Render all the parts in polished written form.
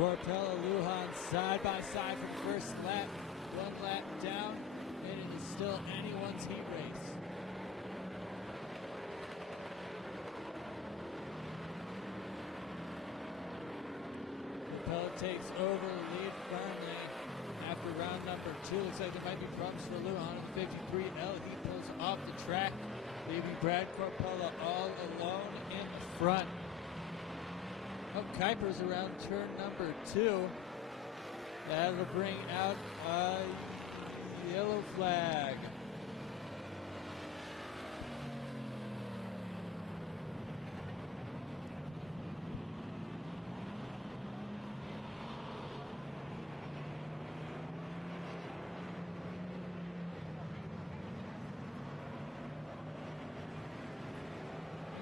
Corpella, Lujan side by side from first lap, 1 lap down, and it is still anyone's heat race. Corpella takes over the lead firmly after round number 2. Looks like there might be problems for Lujan in the 53L. He pulls off the track, leaving Brad Corpella all alone in front. Oh, Kuiper's around turn number 2. That'll bring out a yellow flag.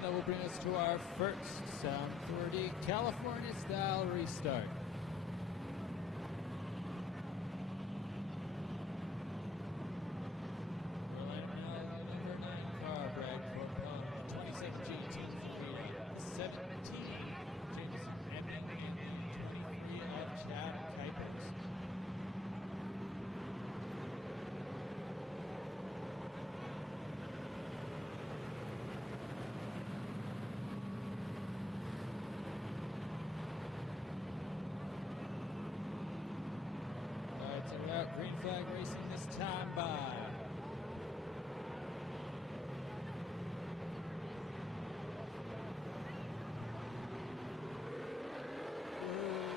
That will bring us to our first sound for the California style restart. Number 9 car, Brad Corpella, 26 GT, 17 Jameson Epping, and 23 of Chad Kuipers. Green flag racing this time by.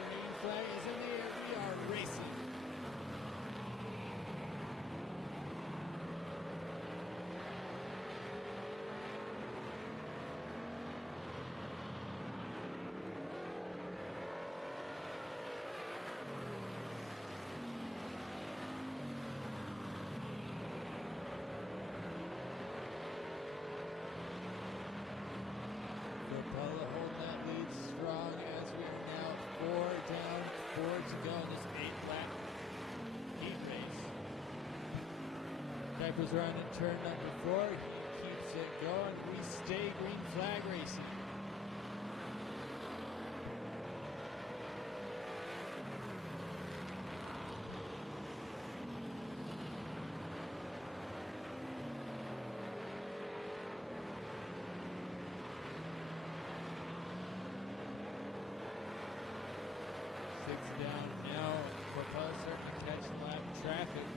Green flag is in the air. We are racing. Corpella holding that lead strong as we are now 4 down, 4 to go in this 8-lap heat race. Kuiper's running turn number 4. He keeps it going. We stay green flag racing. Down now, Corpella starting to catch lap traffic.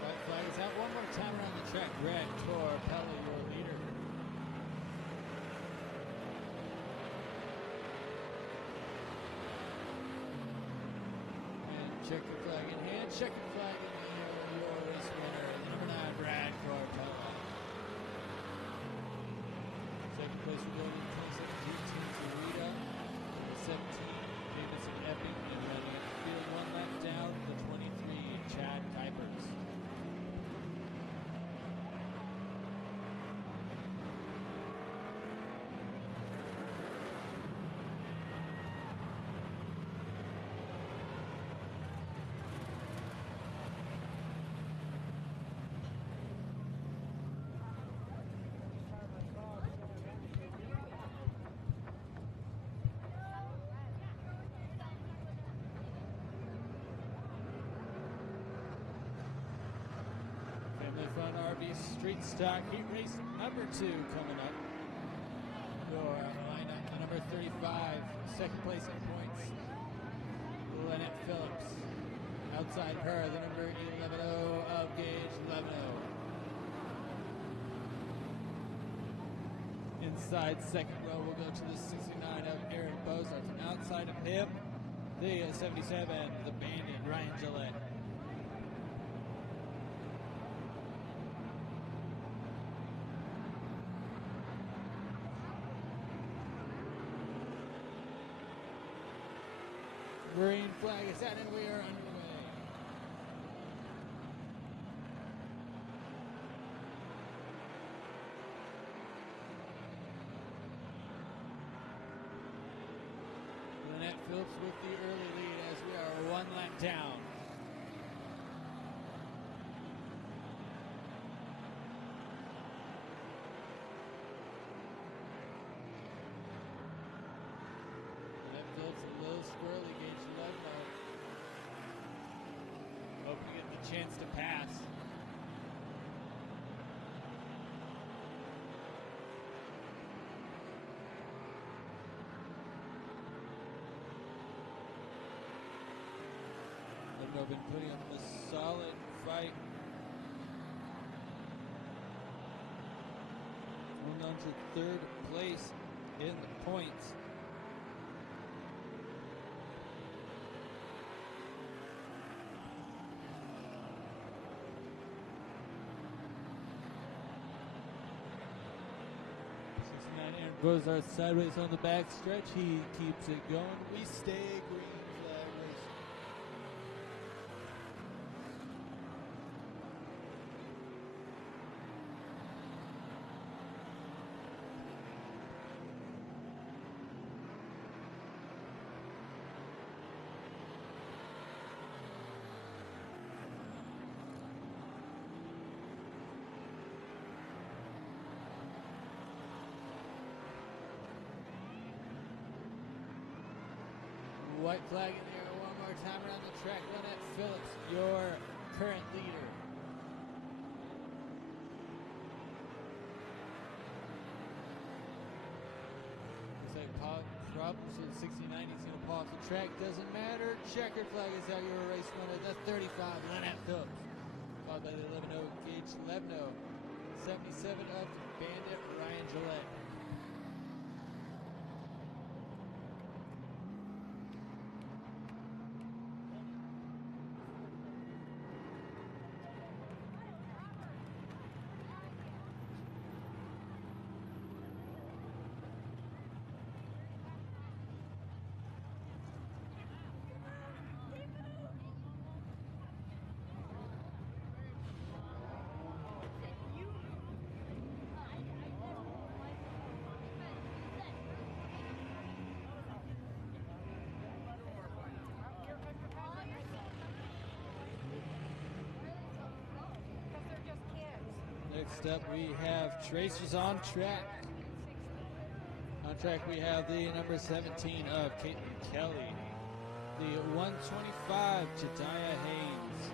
White flag is out one more time around the track. Brad Corpella, your leader. And checkered flag in hand, checkered flag in hand, your race winner. Number 9, Brad Corpella. Second place we go to 26 GT Torita. 17 Davidson Epping, and running at the field 1 lap down, the 23 Chad Kuipers. Family Fun RV Street Stock Heat Race number 2 coming up. Your lineup, the number 35, second place in points, Lynette Phillips. Outside her, the number 11 of Gage Levino. Inside second row, we'll go to the 69 of Aaron Bozart. And outside of him, the 77, the Bandit, Ryan Gillette. Green flag is out and we are underway. Lynette Phillips with the early lead as we are 1 lap down. chance to pass. Lebanon been putting up a solid fight. Moving on to third place in the points. Aaron Bozart sideways on the back stretch. He keeps it going. We stay green flag racing. White flag in the air one more time around the track. Lynette Phillips, your current leader. Looks like Paul Krupp, so the 69, he's going to pull off the track. Doesn't matter. Checkered flag is out. Your race winner. The 35, Lynette Phillips. Followed by the 11-0 Gage Levno. 77 of Bandit Ryan Gillette. Next up, we have Tracers on track. On track, we have the number 17 of Caitlin Kelly, the 125 Jediah Haynes,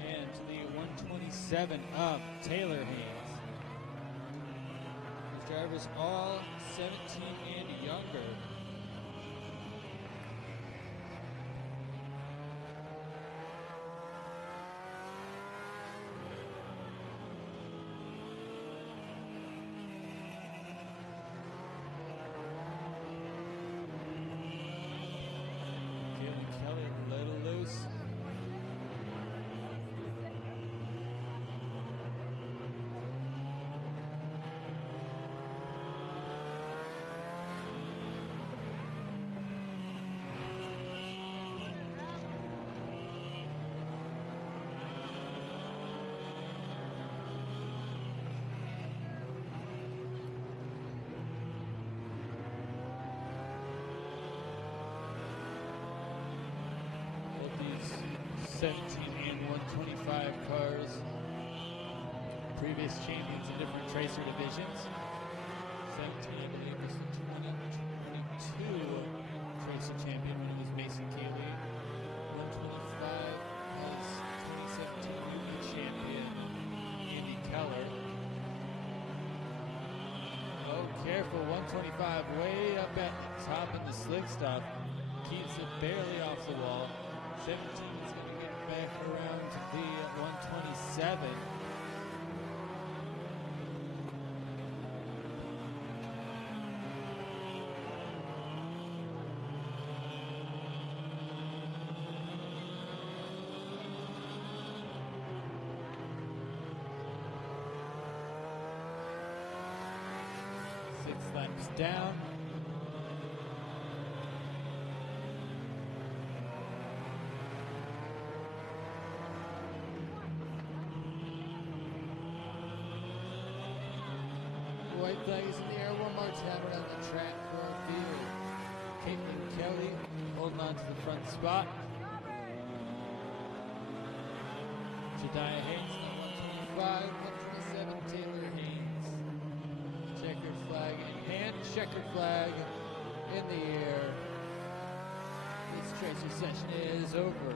and the 127 of Taylor Haynes. These drivers all 17 and younger. These 17 and 125 cars, previous champions in different Tracer divisions. 17, I believe, was the 2022 Tracer champion when it was Mason Keeley. 125 was 2017 Yuki champion Andy Keller. Oh, careful, 125 way up at the top in the slick stuff. Keeps it barely off the wall. 17 is going to get back around to the 127. Six laps down. White flag is in the air one more time around the track for our field. Caitlin Kelly holding on to the front spot. Jediah Haynes, 125, 127, Taylor Haynes. Checkered flag in hand, checkered flag in the air. This Tracer session is over.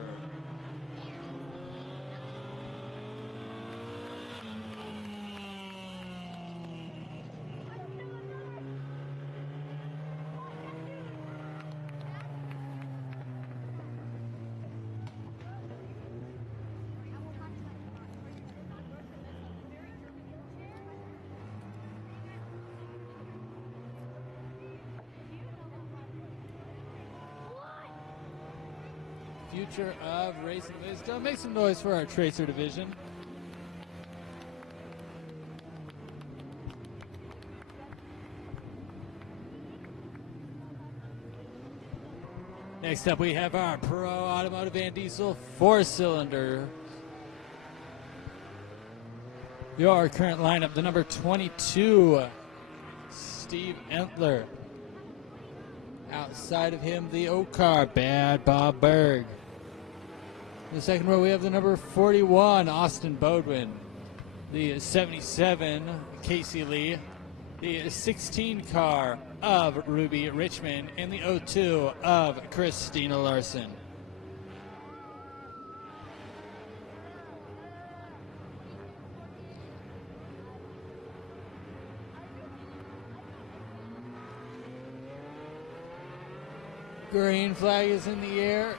future of racing wisdom. Make some noise for our Tracer division. Next up, we have our Pro Automotive Van Diesel 4-cylinder. Your current lineup, the number 22, Steve Entler. Outside of him, the O-Car, Bad Bob Berg. In the second row, we have the number 41, Austin Bodwin. The 77, Casey Lee. The 16 car of Ruby Richmond. And the 02 of Christina Larson. Green flag is in the air.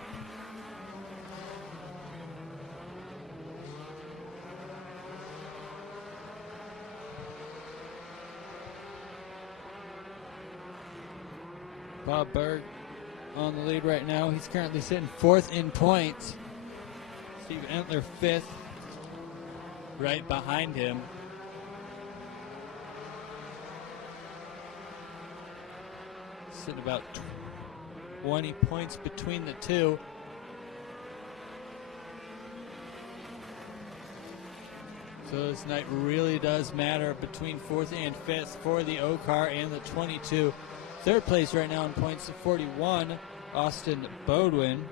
Bob Berg on the lead right now. He's currently sitting 4th in points. Steve Entler 5th, right behind him. Sitting about 20 points between the two. So this night really does matter between 4th and 5th for the O-Car and the 22. Third place right now in points of 41, Austin Bodwin.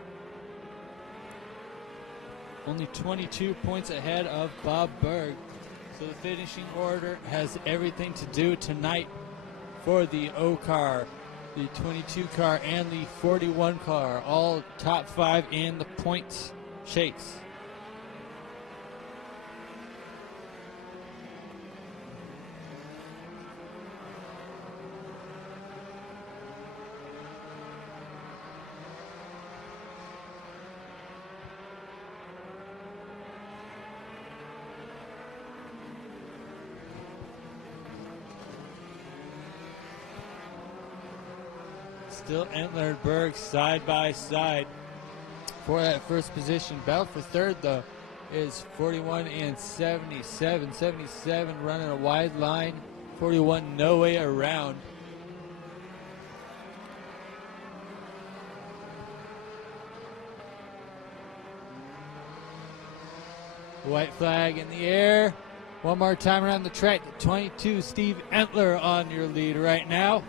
Only 22 points ahead of Bob Berg. So the finishing order has everything to do tonight for the O-Car, the 22 car, and the 41 car. All top 5 in the points chase. Still Entler and Berg side by side for that first position. Battle for third, though, is 41 and 77. 77 running a wide line. 41 no way around. White flag in the air. One more time around the track. 22, Steve Entler on your lead right now.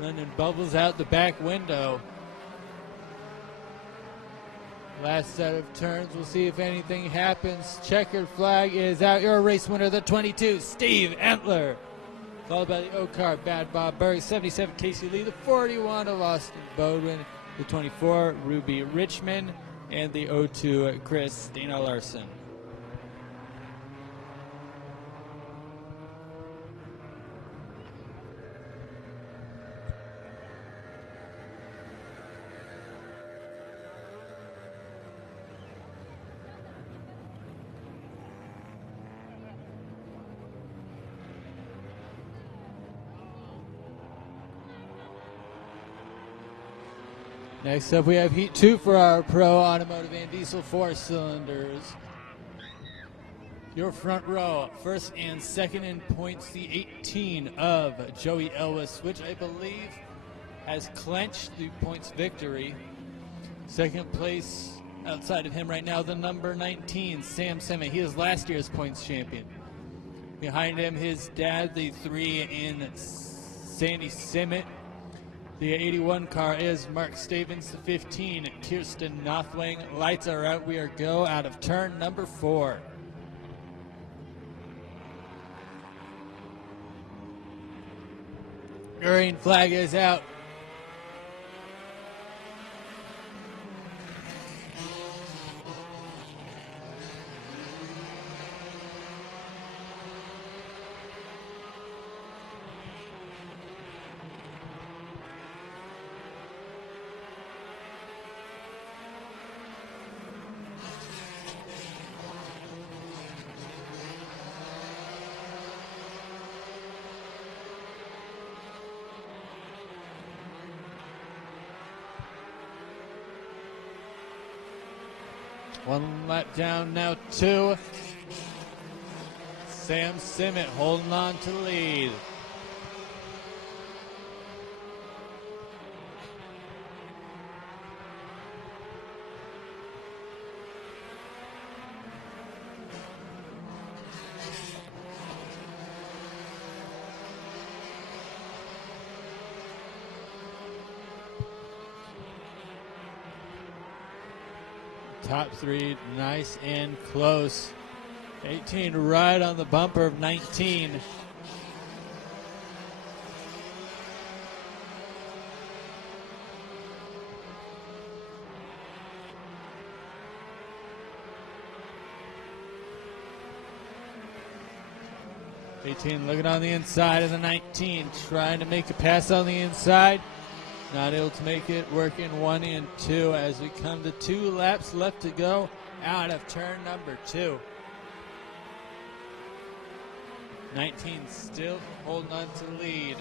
Running bubbles out the back window. Last set of turns. We'll see if anything happens. Checkered flag is out. Your race winner, the 22, Steve Entler. Followed by the O-Car, Bad Bob Berg. 77, Casey Lee. The 41 of Austin Bodwin. The 24, Ruby Richmond. And the 02, Christina Larson. Next up, we have Heat 2 for our Pro Automotive Van Diesel 4-cylinders. Your front row, first and second in points, the 18 of Joey Elwes, which I believe has clinched the points victory. Second place outside of him right now, the number 19, Sam Semmett. He is last year's points champion. Behind him, his dad, the 3 in Sandy Semmett. The 81 car is Mark Stavens. The 15, Kirsten Nothwing. Lights are out. We are go out of turn number 4. Green flag is out. 1 lap down now, 2. Sam Simmet holding on to the lead. Top 3, nice and close. 18 right on the bumper of 19. Looking on the inside of the 19, trying to make a pass on the inside. Not able to make it, working 1 and 2 as we come to 2 laps left to go out of turn number 2. 19 still holding on to the lead.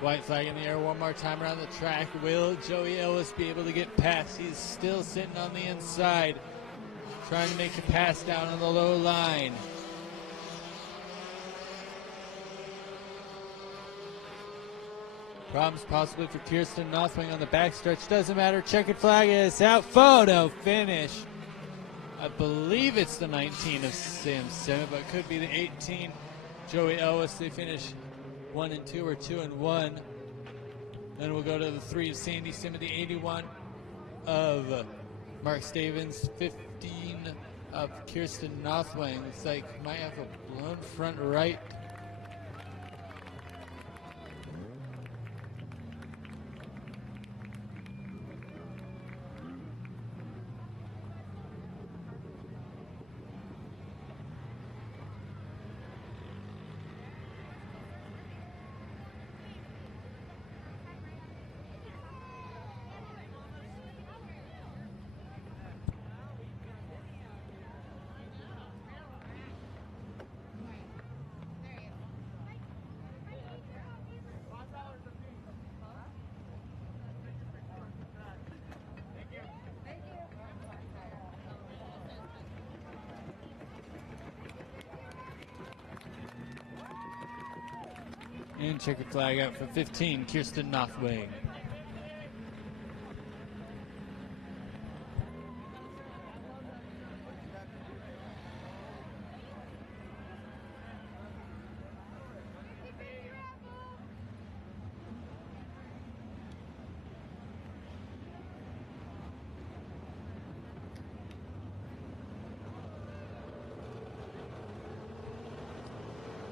White flag in the air one more time around the track. Will Joey Ellis be able to get past? He's still sitting on the inside, trying to make a pass down on the low line. Problems possibly for Kirsten Northwing on the backstretch. Doesn't matter. Checkered flag is out. Photo finish. I believe it's the 19 of Sam Simmet, but it could be the 18. Joey Ellis. They finish 1 and 2 or 2 and 1. Then we'll go to the 3 of Sandy Simmet, the 81 of Mark Stavens, 15 of Kirsten Northwing. It's like might have a blown front right. And checkered flag out for 15, Kirsten Northwing.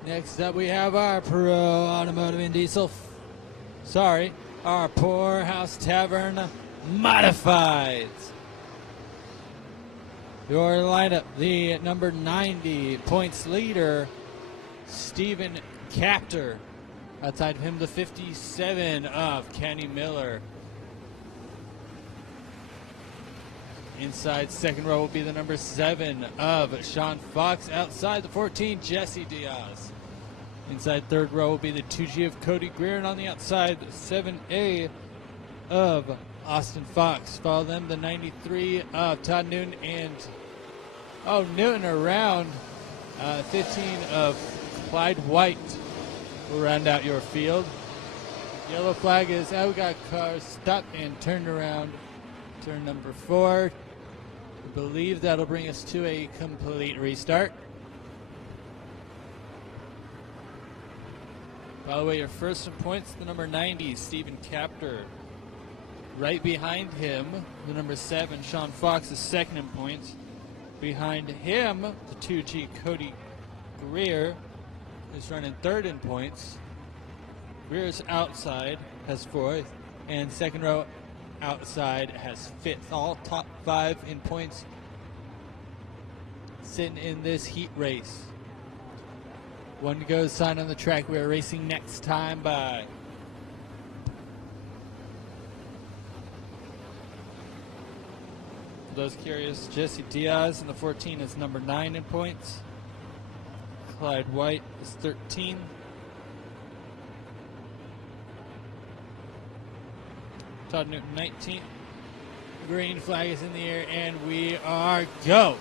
Next up, we have our Pro Automotive and Diesel, our Poorhouse Tavern Modifieds. Your lineup, the number 90 points leader, Stephen Capter. Outside of him, the 57 of Kenny Miller. Inside second row will be the number 7 of Sean Fox. Outside the 14, Jesse Diaz. Inside third row will be the 2G of Cody Greer, and on the outside, the 7A of Austin Fox. Follow them, the 93 of Todd Newton, and Newton around 15 of Clyde White will round out your field. Yellow flag is out. We got cars stopped and turned around. Turn number 4. I believe that'll bring us to a complete restart. By the way, your first in points, the number 90, Stephen Capter. Right behind him, the number 7, Sean Fox, is second in points. Behind him, the 2G, Cody Greer, is running third in points. Greer's outside has 4th, and second row outside has 5th. All top 5 in points sitting in this heat race. One to go, sign on the track. We are racing next time by. For those curious, Jesse Diaz in the 14 is number 9 in points. Clyde White is 13. Todd Newton 19th. Green flag is in the air, and we are go.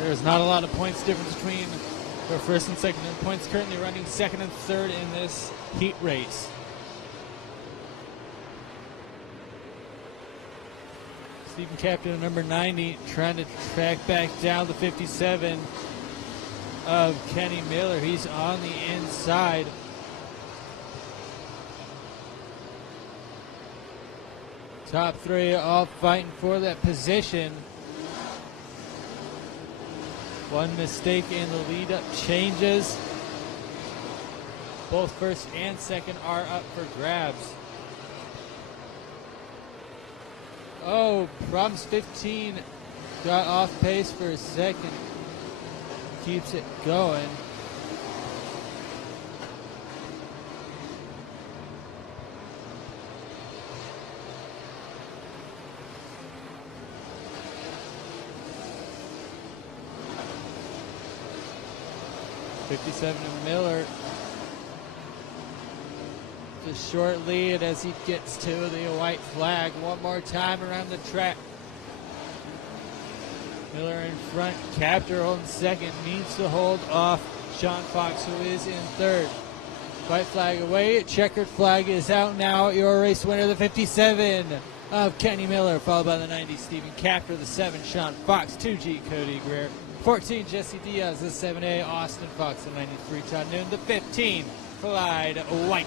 There's not a lot of points difference between the first and second. And points currently running second and third in this heat race. Stephen Captain, number 90, trying to track back down the 57 of Kenny Miller. He's on the inside. Top three all fighting for that position. One mistake and the lead up changes. Both first and second are up for grabs. Oh, Problems 15 got off pace for a second. Keeps it going. '57 of Miller. The short lead as he gets to the white flag. One more time around the track. Miller in front. Captor holding second. Needs to hold off Sean Fox, who is in third. White flag away. Checkered flag is out now. Your race winner, the 57 of Kenny Miller, followed by the 90 Stephen Captor, the 7 Sean Fox, 2G Cody Greer, 14 Jesse Diaz, the 7A Austin Fox, the 93 Todd Newton, the 15 Clyde White.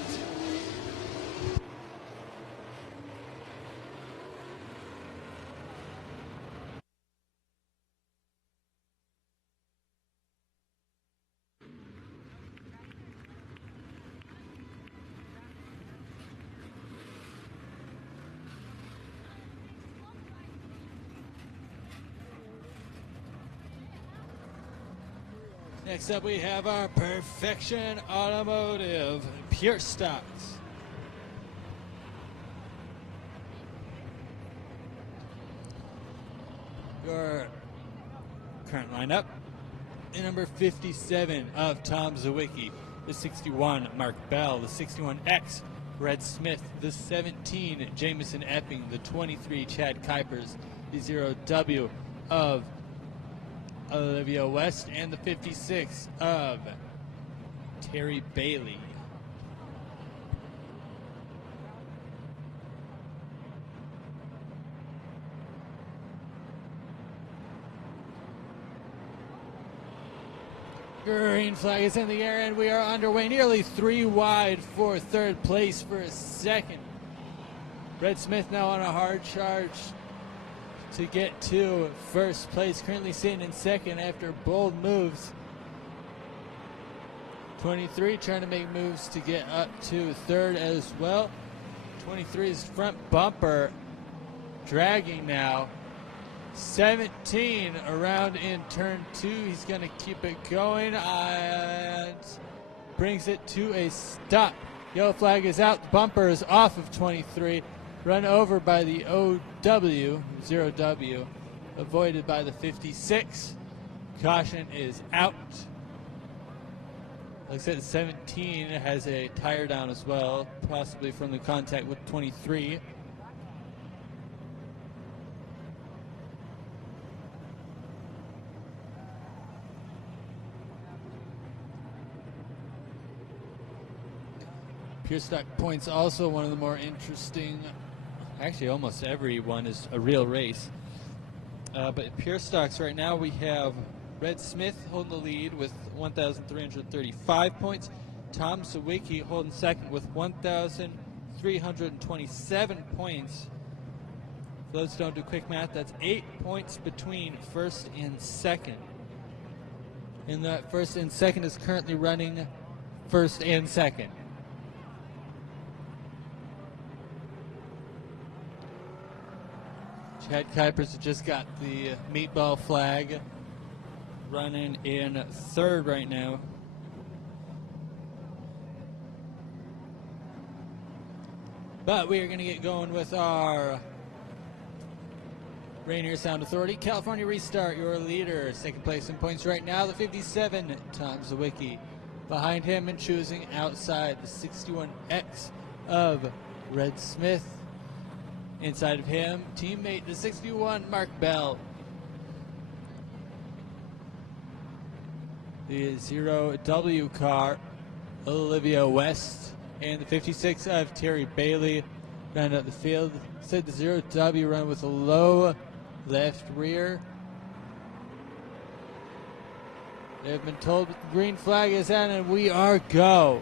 Next up, we have our Perfection Automotive Pure Stocks. Your current lineup: the number 57 of Tom Zawicki, the 61 Mark Bell, the 61X Red Smith, the 17 Jameson Epping, the 23 Chad Kuipers, the 0W of Olivia West, and the 56 of Terry Bailey. Green flag is in the air, and we are underway, nearly 3 wide for third place for a second. Red Smith now on a hard charge to get to first place, currently sitting in second after bold moves. 23 trying to make moves to get up to third as well. 23's front bumper dragging now. 17 around in turn 2. He's going to keep it going and brings it to a stop. Yellow flag is out. Bumper is off of 23. Run over by the OW, 0W, avoided by the 56. Caution is out. Looks like the 17 has a tire down as well, possibly from the contact with 23. Pure Stock points also one of the more interesting. Actually, almost every one is a real race. But Pure Stocks right now, we have Red Smith holding the lead with 1,335 points. Tom Zawicki holding second with 1,327 points. For those who don't do quick math, that's 8 points between first and second. And that first and second is currently running first and second. Chad Kuipers just got the meatball flag, running in third right now. But we are going to get going with our Rainier Sound Authority. California Restart, your leader. Second place in points right now, the 57, Tom Zawicki. Behind him and choosing outside, the 61X of Red Smith. Inside of him, teammate, the 61, Mark Bell. The 0W car, Olivia West. And the 56 of Terry Bailey round out the field. Said the 0W run with a low left rear. They've been told the green flag is out, and we are go.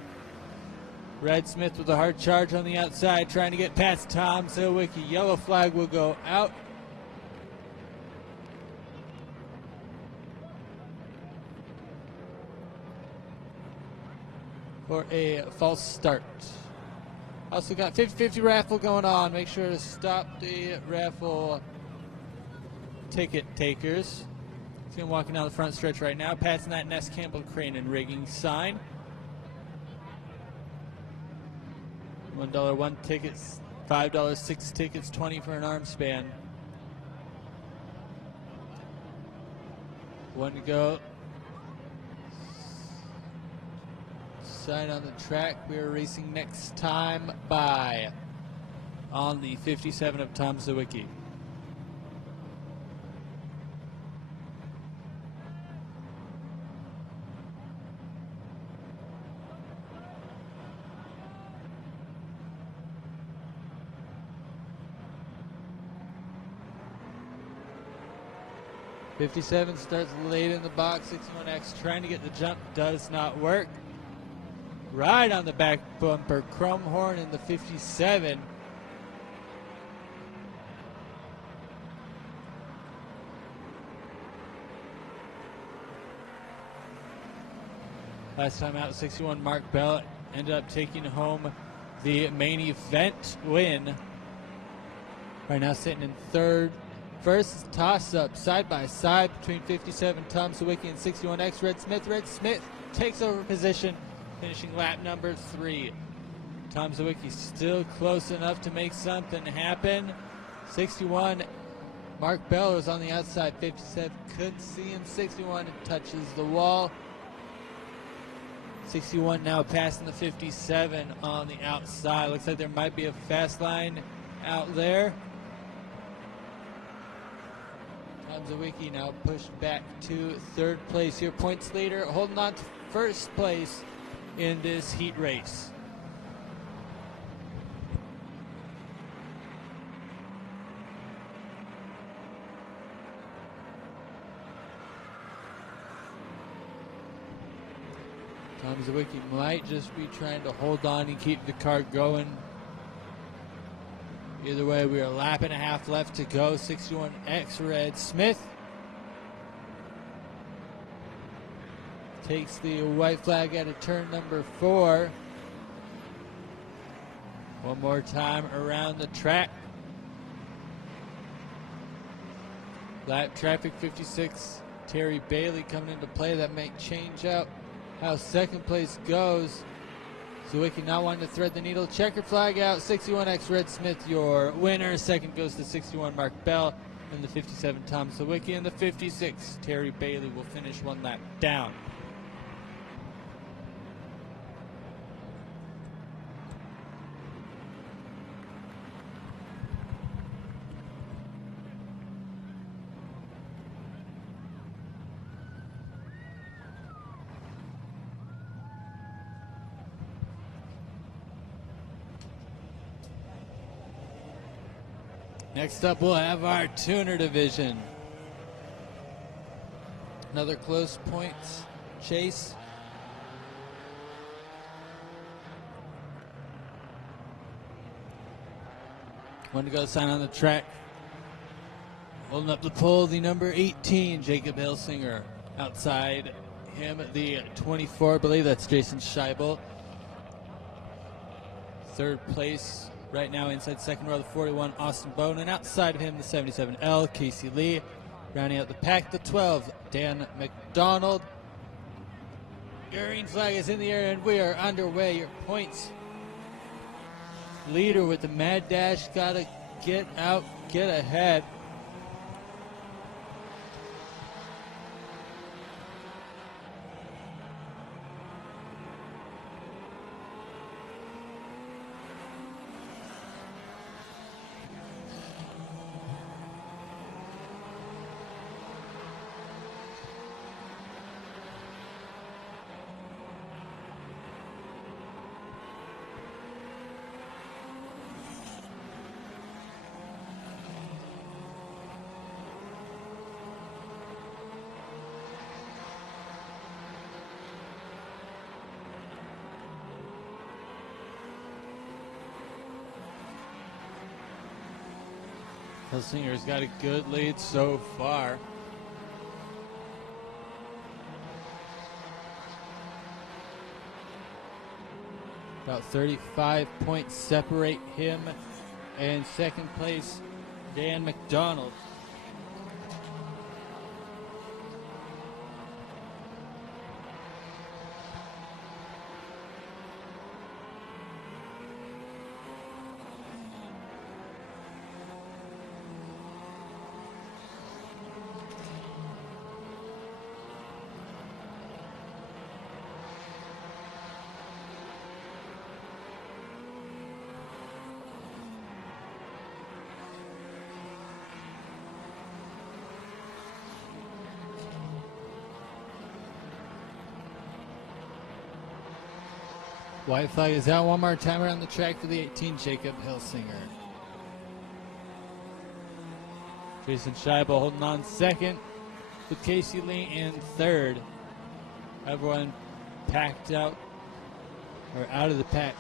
Red Smith with a hard charge on the outside, trying to get past Tom Zawicki. Yellow flag will go out. For a false start. Also got 50-50 raffle going on. Make sure to stop the raffle ticket takers. He's going walking down the front stretch right now, passing that Ness Campbell Crane and rigging sign. $1 one tickets, $5 6 tickets, 20 for an arm span. One to go. Sign on the track. We are racing next time by on the 57 of Tom Zawicki. '57 starts late in the box. 61X trying to get the jump, does not work. Right on the back bumper, chrome horn in the 57. Last time out, 61 Mark Bell ended up taking home the main event win. Right now sitting in third. First toss-up side by side between 57 Tom Zawicki and 61X Red Smith. Red Smith takes over position, finishing lap number 3. Tom Zawicki still close enough to make something happen. 61 Mark Bell is on the outside. 57 couldn't see him. 61 touches the wall. 61 now passing the 57 on the outside. Looks like there might be a fast line out there. Tom Zawicki now pushed back to third place here. Points leader holding on to first place in this heat race. Tom Zawicki might just be trying to hold on and keep the car going. Either way, we are a lap and a half left to go. 61X Red Smith takes the white flag out of turn number 4. One more time around the track. Lap traffic 56. Terry Bailey coming into play. That may change out how second place goes. Zawicki not wanting to thread the needle. Checker flag out. 61X Red Smith, your winner. Second goes to 61 Mark Bell. And the 57 Tom Zawicki. And the 56 Terry Bailey will finish one lap down. Next up, we'll have our tuner division. Another close points chase. One to go, sign on the track. Holding up the pole, the number 18, Jacob Hilsinger. Outside him, the 24, I believe that's Jason Scheibel. Third place Right now inside second row, the 41, Austin Bowden. And outside of him, the 77L, Casey Lee. Rounding out the pack, the 12, Dan McDonald. Green flag is in the air, and we are underway. Your points leader with the mad dash. Got to get out, get ahead. Hilsinger's got a good lead so far. About 35 points separate him and second place, Dan McDonald. White flag is out one more time around the track for the 18, Jacob Hilsinger. Jason Scheibel holding on second with Casey Lee in third. Everyone packed out, or out of the pack.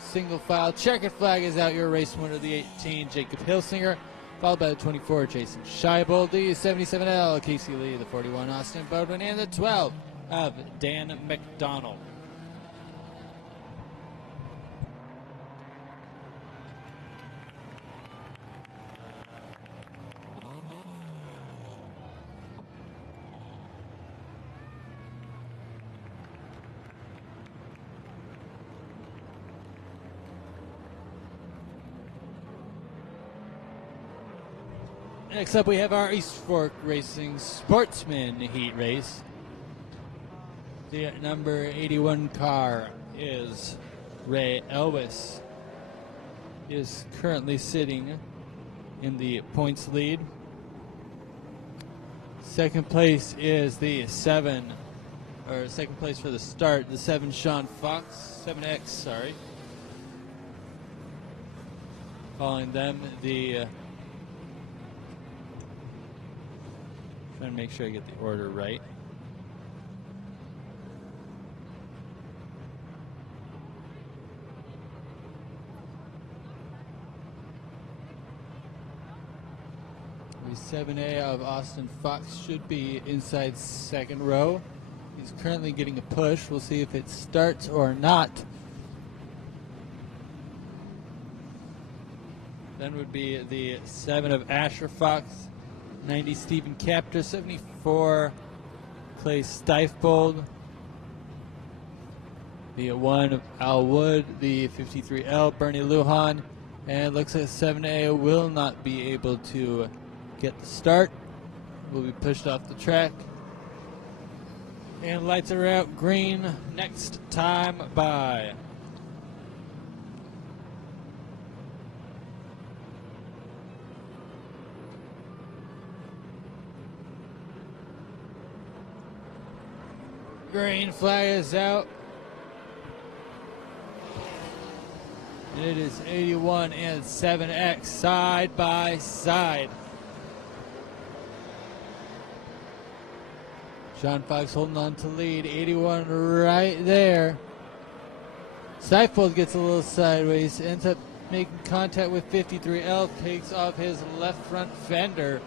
Single file. Checkered flag is out. Your race winner, the 18, Jacob Hilsinger. Followed by the 24, Jason Scheibel. The 77L, Casey Lee. The 41, Austin Bowden. And the 12 of Dan McDonald. Next up, we have our East Fork Racing Sportsman heat race. The number 81 car is Ray Elwes. He is currently sitting in the points lead. Second place is the 7, or second place for the start, the 7 Sean Fox, 7X, sorry. Following them, the trying to make sure I get the order right. The 7A of Austin Fox should be inside second row. He's currently getting a push. We'll see if it starts or not. Then would be the 7 of Asher Fox. 90 Stephen Captor, 74 Clay Steifbold, the 1 of Al Wood, the 53L Bernie Lujan, and it looks like 7A will not be able to get the start. Will be pushed off the track. And lights are out, green, next time by. Green flag is out. And it is 81 and 7X side by side. Sean Fox holding on to lead. 81 right there. Seifold gets a little sideways. Ends up making contact with 53L. Takes off his left front fender.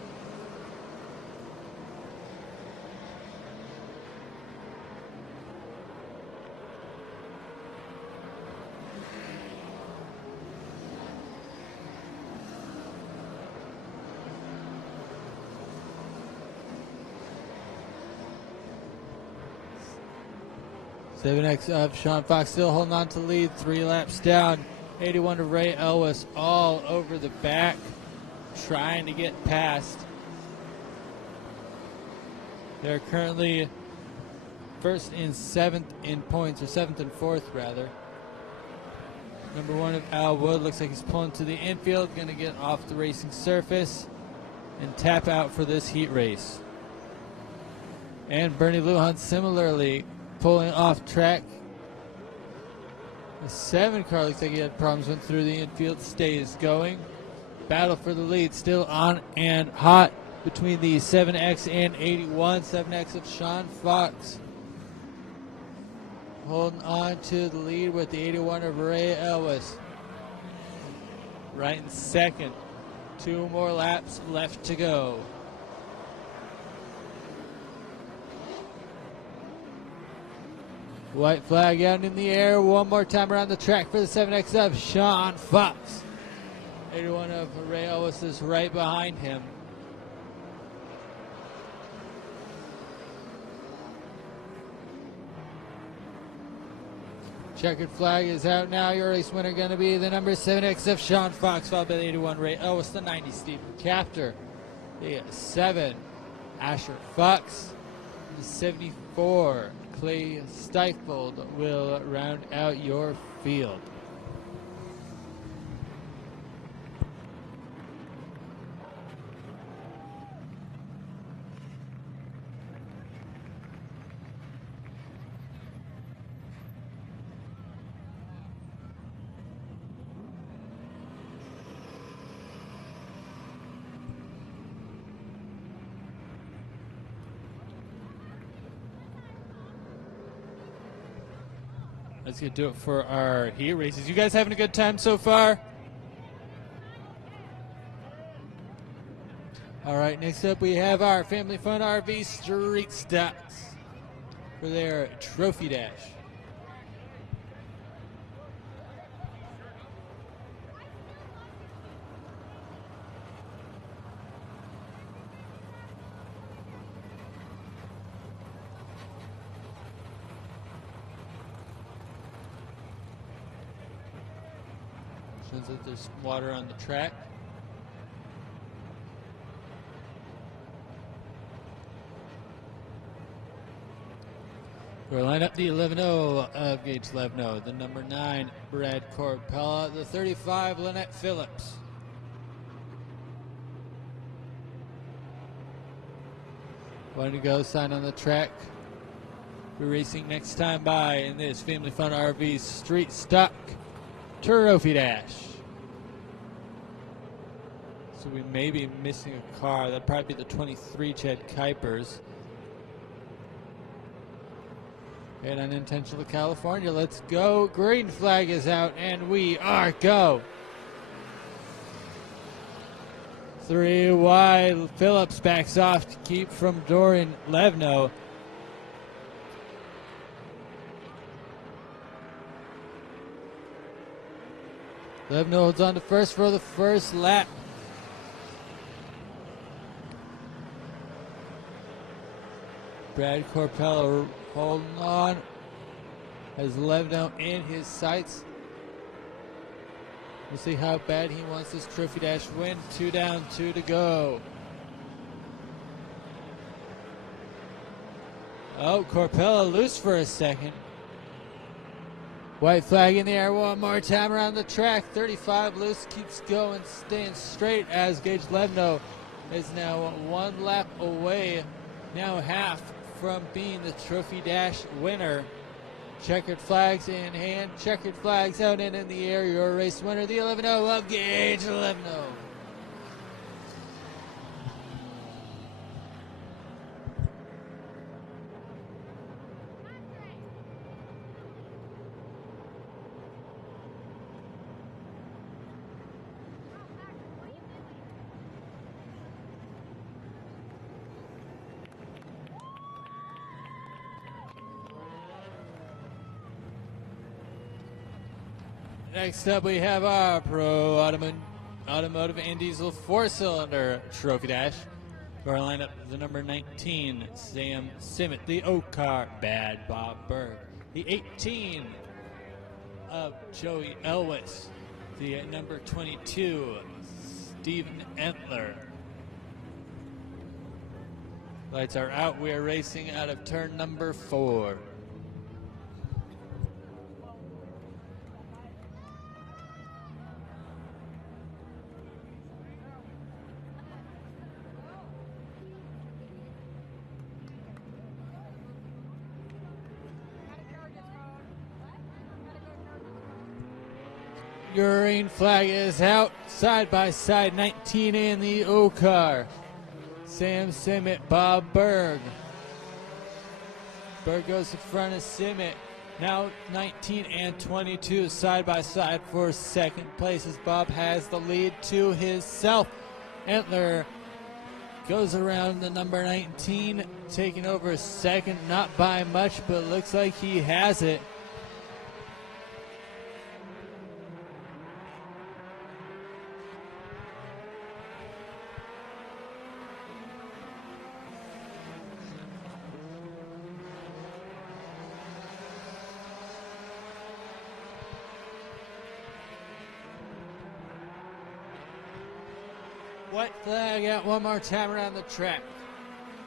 7X of Sean Fox still holding on to the lead. 3 laps down. 81 to Ray Ellis all over the back, trying to get past. They're currently first and 7th in points, or 7th and 4th rather. Number 1 of Al Wood looks like he's pulling to the infield, going to get off the racing surface and tap out for this heat race. And Bernie Lujan similarly pulling off track. The 7 car looks like he had problems, went through the infield, stays going. Battle for the lead still on and hot between the 7X and 81. 7X of Sean Fox holding on to the lead with the 81 of Ray Ellis right in second. 2 more laps left to go. White flag out in the air. One more time around the track for the 7X of Sean Fox. 81 of Ray Ellis is right behind him. Checkered flag is out now. Your race winner going to be the number 7X of Sean Fox, followed by the 81 Ray Ellis, the 90 Stephen Capter, the 7 Asher Fox, the 74 Clay Stiefeld will round out your field. That's going to do it for our heat races. You guys having a good time so far? All right, next up we have our Family Fun RV Street Stocks for their Trophy Dash. Shows that there's water on the track. We'll line up the 11-0 of Gage Levno, the number 9 Brad Corpella, the 35 Lynette Phillips. One to go, sign on the track. We're racing next time by in this Family Fun RV Street Stock Trophy Dash. So we may be missing a car. That'd probably be the 23 Chad Kuipers. And Unintentional California, let's go. Green flag is out, and we are go. 3 wide. Phillips backs off to keep from Dorian Levno. Levno holds on to first for the first lap. Brad Corpella holding on. Has Levno in his sights. We'll see how bad he wants this Trophy Dash win. 2 down, 2 to go. Oh, Corpella loose for a second. White flag in the air one more time around the track. 35 loose, keeps going, staying straight as Gage Levno is now 1 lap away, now half from being the Trophy Dash winner. Checkered flags in hand, checkered flags out and in the air. Your race winner, the 11-0 of Gage Levno. Next up, we have our Pro Automotive and Diesel 4-cylinder Trophy Dash. For our lineup, the number 19, Sam Simmet, the Oak Car, Bad Bob Berg, The 18 of Joey Elwes. The number 22, Steven Entler. Lights are out. We are racing out of turn number 4. Green flag is out. Side by side, 19 in the O car. Sam Simmet, Bob Berg. Berg goes in front of Simmet. Now 19 and 22 side by side for second place as Bob has the lead to himself. Entler goes around the number 19, taking over second, not by much, but looks like he has it. White flag out one more time around the track.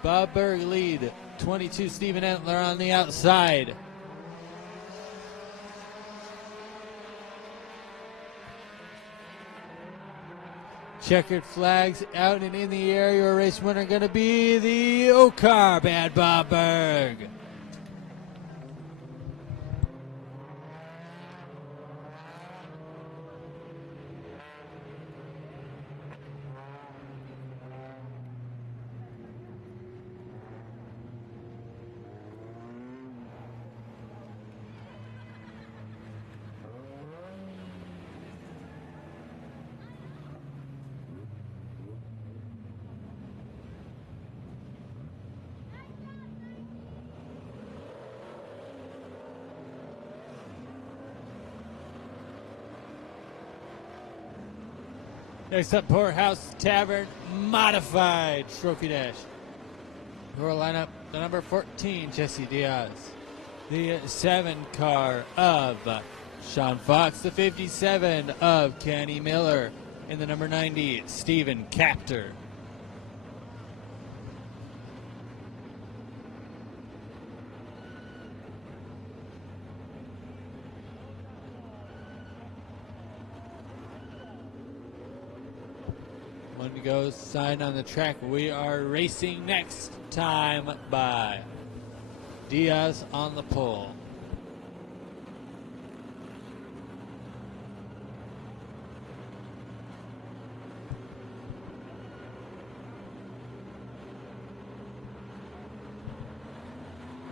Bob Berg lead. 22 Steven Entler on the outside. Checkered flags out and in the air. Your race winner going to be the O-Car, Bad Bob Berg. Next up, Poorhouse Tavern Modified Trophy Dash. Your lineup, the number 14, Jesse Diaz. The 7 car of Sean Fox. The 57 of Kenny Miller. And the number 90, Stephen Capter. One to go, sign on the track. We are racing next. Time by Diaz on the pole.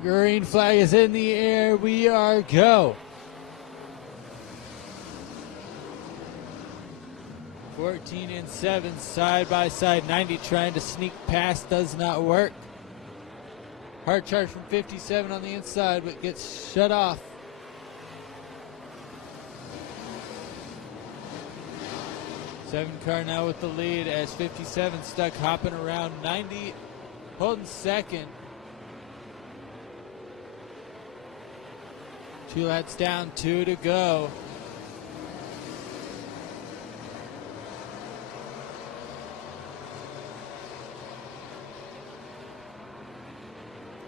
Green flag is in the air. We are go. 14 and 7 side by side. 90 trying to sneak past, does not work. Hard charge from 57 on the inside, but gets shut off. Seven car now with the lead as 57 stuck hopping around. 90 holding second. 2 laps down, 2 to go.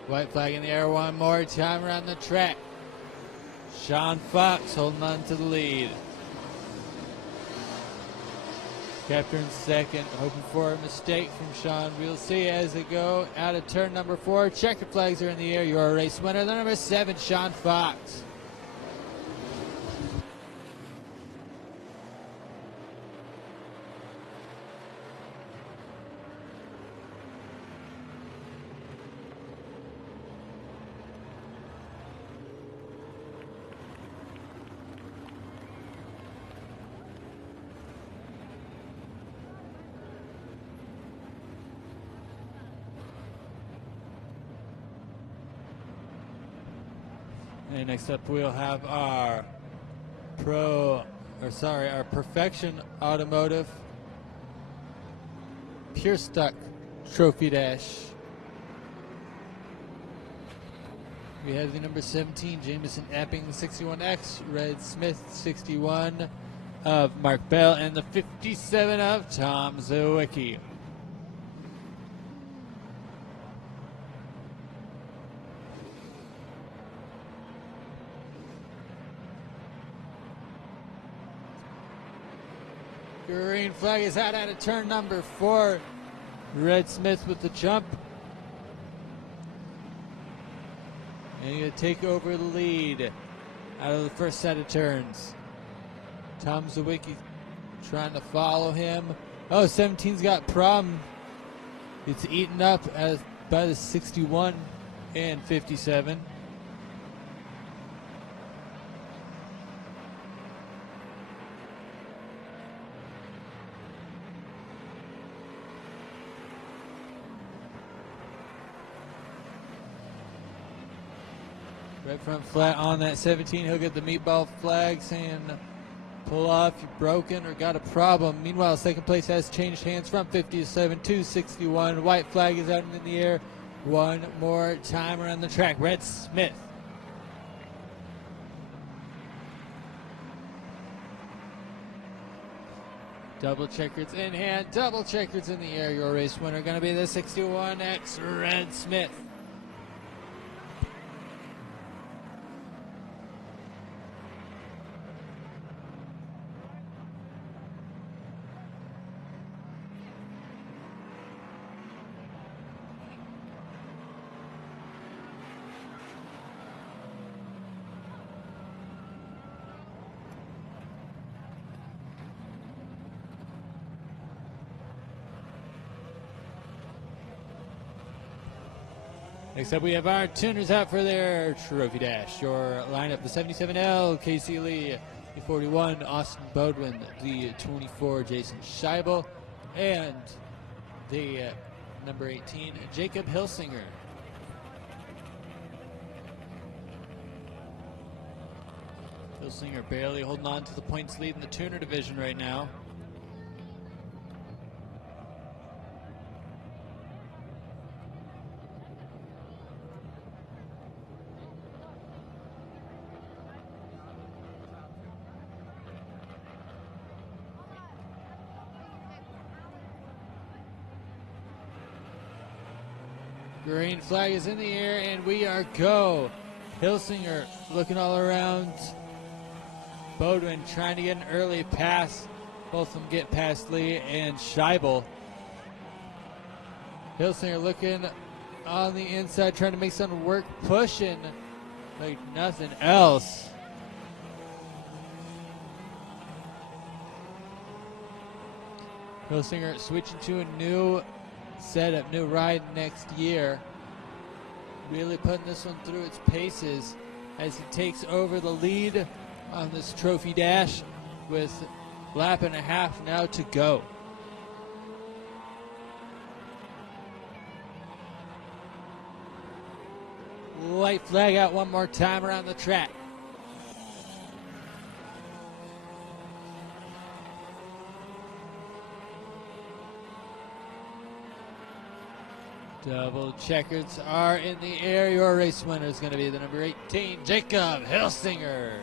White flag in the air one more time around the track. Sean Fox holding on to the lead. Captain in second, hoping for a mistake from Sean. We'll see as they go out of turn number 4. Checkered flags are in the air. Your race winner, the number 7, Sean Fox. And next up we'll have our our Perfection Automotive Pure Stuck Trophy Dash. We have the number 17, Jameson Epping, 61X, Red Smith, 61 of Mark Bell, and the 57 of Tom Zawicki. Green flag is out at turn number 4. Red Smith with the jump. And he's going to take over the lead out of the first set of turns. Tom Zawicki trying to follow him. Oh, 17's got problem. It's eaten up by the 61 and 57. Right front flat on that 17. He'll get the meatball flag saying pull off, you're broken or got a problem. Meanwhile, second place has changed hands from 57 to 61. White flag is out in the air. One more time around the track. Red Smith. Double checkers in hand, double checkers in the air. Your race winner going to be the 61X Red Smith. Next up, we have our tuners out for their trophy dash. Your lineup, the 77L, Casey Lee, the 41, Austin Bodwin, the 24, Jason Scheibel, and the number 18, Jacob Hilsinger. Hilsinger barely holding on to the points lead in the tuner division right now. Green flag is in the air, and we are go. Hilsinger looking all around. Bodwin trying to get an early pass. Both of them get past Lee and Scheibel. Hilsinger looking on the inside, trying to make some work, pushing like nothing else. Hilsinger switching to a new setup, new ride next year. Really putting this one through its paces as he takes over the lead on this trophy dash with a lap and a half now to go. White flag out one more time around the track. Double checkers are in the air. Your race winner is going to be the number 18, Jacob Hilsinger.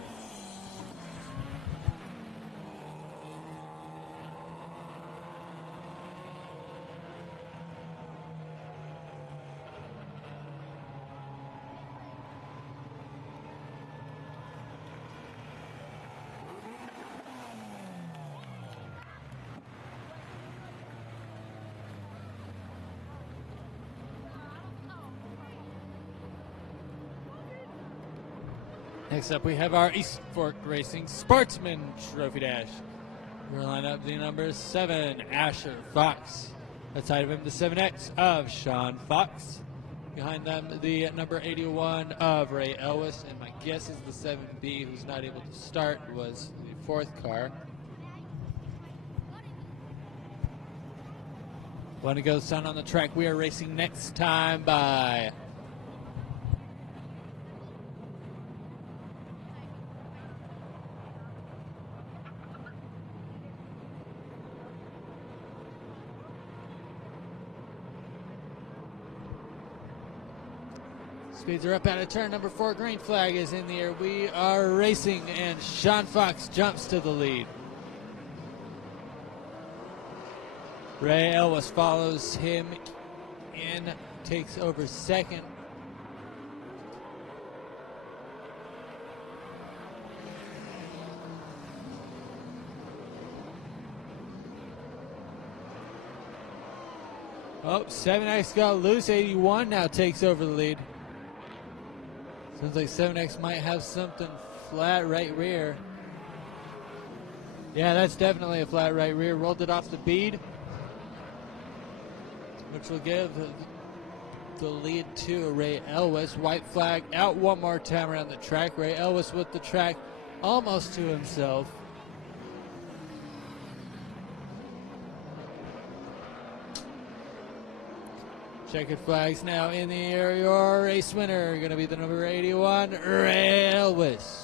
Next up, we have our East Fork Racing Sportsman Trophy Dash. We're going to line up the number 7, Asher Fox. Outside of him, the 7X of Sean Fox. Behind them, the number 81 of Ray Elwes. And my guess is the 7B, who's not able to start, was the fourth car. Want to go sun on the track. We are racing next time by Speeds are up out of turn number 4. Green flag is in the air. We are racing, and Sean Fox jumps to the lead. Ray Elwes follows him in, takes over second. Oh, 7X got loose. 81 now takes over the lead. Sounds like 7X might have something flat right rear. Yeah, that's definitely a flat right rear. Rolled it off the bead, which will give the lead to Ray Elwes. White flag out one more time around the track. Ray Elwes with the track almost to himself. Checkered flags now in the air. Your race winner going to be the number 81, Ray Elwes.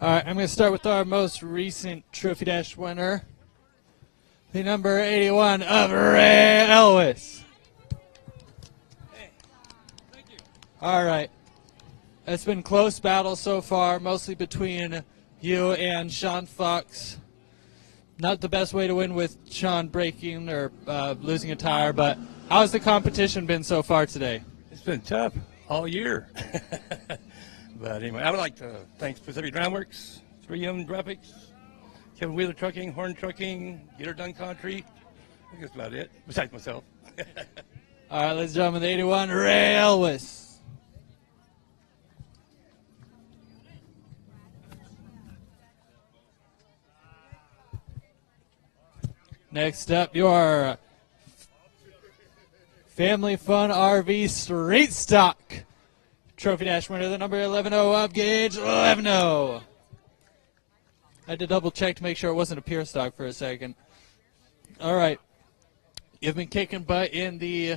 All right, I'm going to start with our most recent Trophy Dash winner, the number 81 of Ray Elwes. All right. It's been close battle so far, mostly between you and Sean Fox. Not the best way to win with Sean breaking or losing a tire, but how's the competition been so far today? It's been tough all year. But anyway, I would like to thank Pacific Groundworks, 3M Graphics, Kevin Wheeler Trucking, Horn Trucking, Get Her Done Country. I think that's about it, besides myself. All right, ladies and gentlemen, the 81, Ray Elwes. Next up, your Family Fun RV Street Stock Trophy Dash winner, the number 11-0 of Gage 11-0. I had to double check to make sure it wasn't a pure stock for a second. All right. You've been kicking butt in the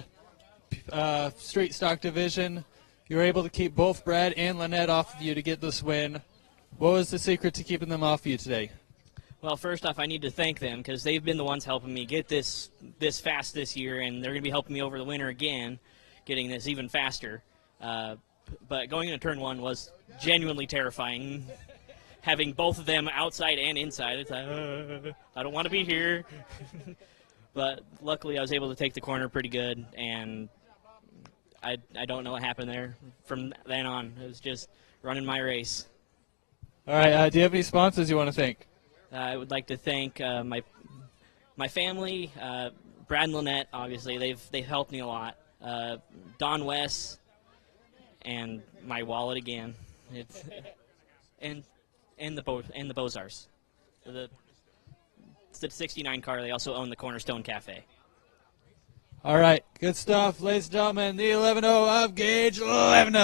street stock division. You were able to keep both Brad and Lynette off of you to get this win. What was the secret to keeping them off of you today? Well, first off, I need to thank them because they've been the ones helping me get this fast this year, and they're going to be helping me over the winter again, getting this even faster. But going into turn one was genuinely terrifying. Having both of them outside and inside, it's like, I don't want to be here. But luckily, I was able to take the corner pretty good, and I don't know what happened there. From then on, it was just running my race. All right. Do you have any sponsors you want to thank? I would like to thank my family, Brad and Lynette. Obviously, they've helped me a lot. Don West. And my wallet again, and the Bozars, It's the 69 car. They also own the Cornerstone Cafe. All right, good stuff, ladies and gentlemen. The 11-0 of Gage 11-0.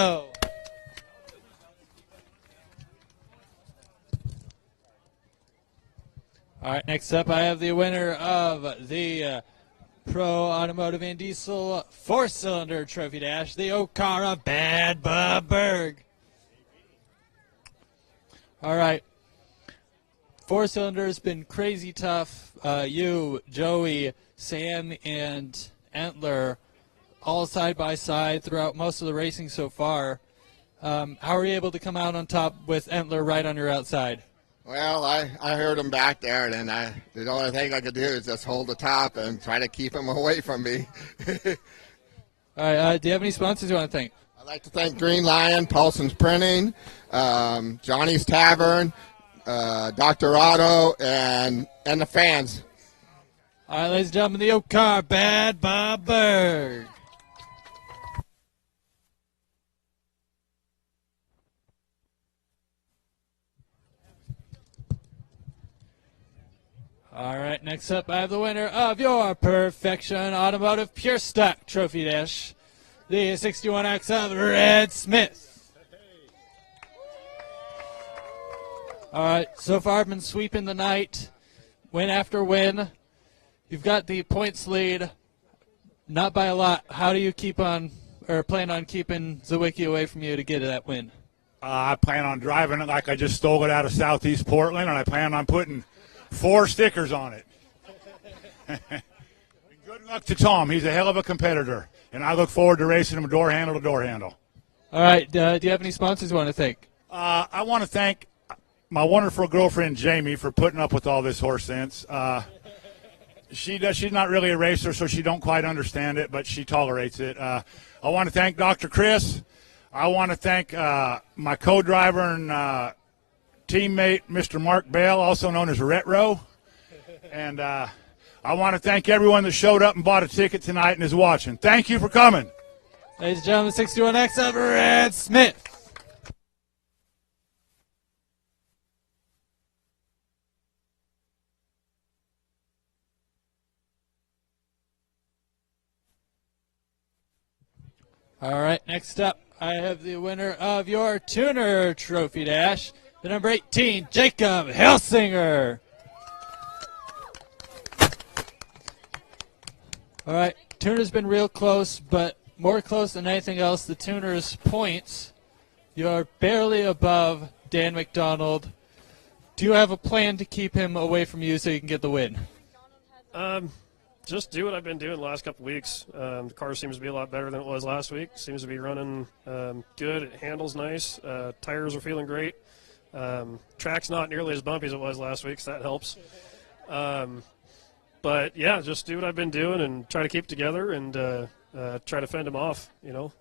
All right, next up I have the winner of the Pro Automotive and Diesel 4-cylinder trophy dash, the Okara Bad Bob Berg. All right, 4-cylinder has been crazy tough. You, Joey, Sam, and Entler all side by side throughout most of the racing so far. How are you able to come out on top with Entler right on your outside? Well, I heard him back there, and the only thing I could do is just hold the top and try to keep him away from me. All right, do you have any sponsors you want to thank? I'd like to thank Green Lion, Paulson's Printing, Johnny's Tavern, Dr. Otto, and the fans. All right, ladies and gentlemen, the Okar Bad Bob Berg. All right, next up, I have the winner of your Perfection Automotive Pure Stock Trophy Dash, the 61X of Red Smith. All right, so far I've been sweeping the night, win after win. You've got the points lead, not by a lot. How do you keep on, or plan on keeping Zawicki away from you to get that win? I plan on driving it like I just stole it out of Southeast Portland, and I plan on putting 4 stickers on it. Good luck to Tom. He's a hell of a competitor, and I look forward to racing him door handle to door handle. All right, do you have any sponsors you want to thank? I want to thank my wonderful girlfriend, Jamie, for putting up with all this horse sense. She's not really a racer, so she don't quite understand it, but she tolerates it. I want to thank Dr. Chris. I want to thank my co-driver and teammate, Mr. Mark Bell, also known as Retro. And I want to thank everyone that showed up and bought a ticket tonight and is watching. Thank you for coming. Ladies and gentlemen, 61X of Red Smith. All right, next up, I have the winner of your Tuner Trophy Dash, the number 18, Jacob Helsinger. All right, Tuner's been real close, but more close than anything else, the Tuner's points. You're barely above Dan McDonald. Do you have a plan to keep him away from you so you can get the win? Just do what I've been doing the last couple weeks. The car seems to be a lot better than it was last week. Seems to be running good. It handles nice. Tires are feeling great. Track's not nearly as bumpy as it was last week, so that helps. But, yeah, just do what I've been doing and try to keep together and try to fend him off, you know.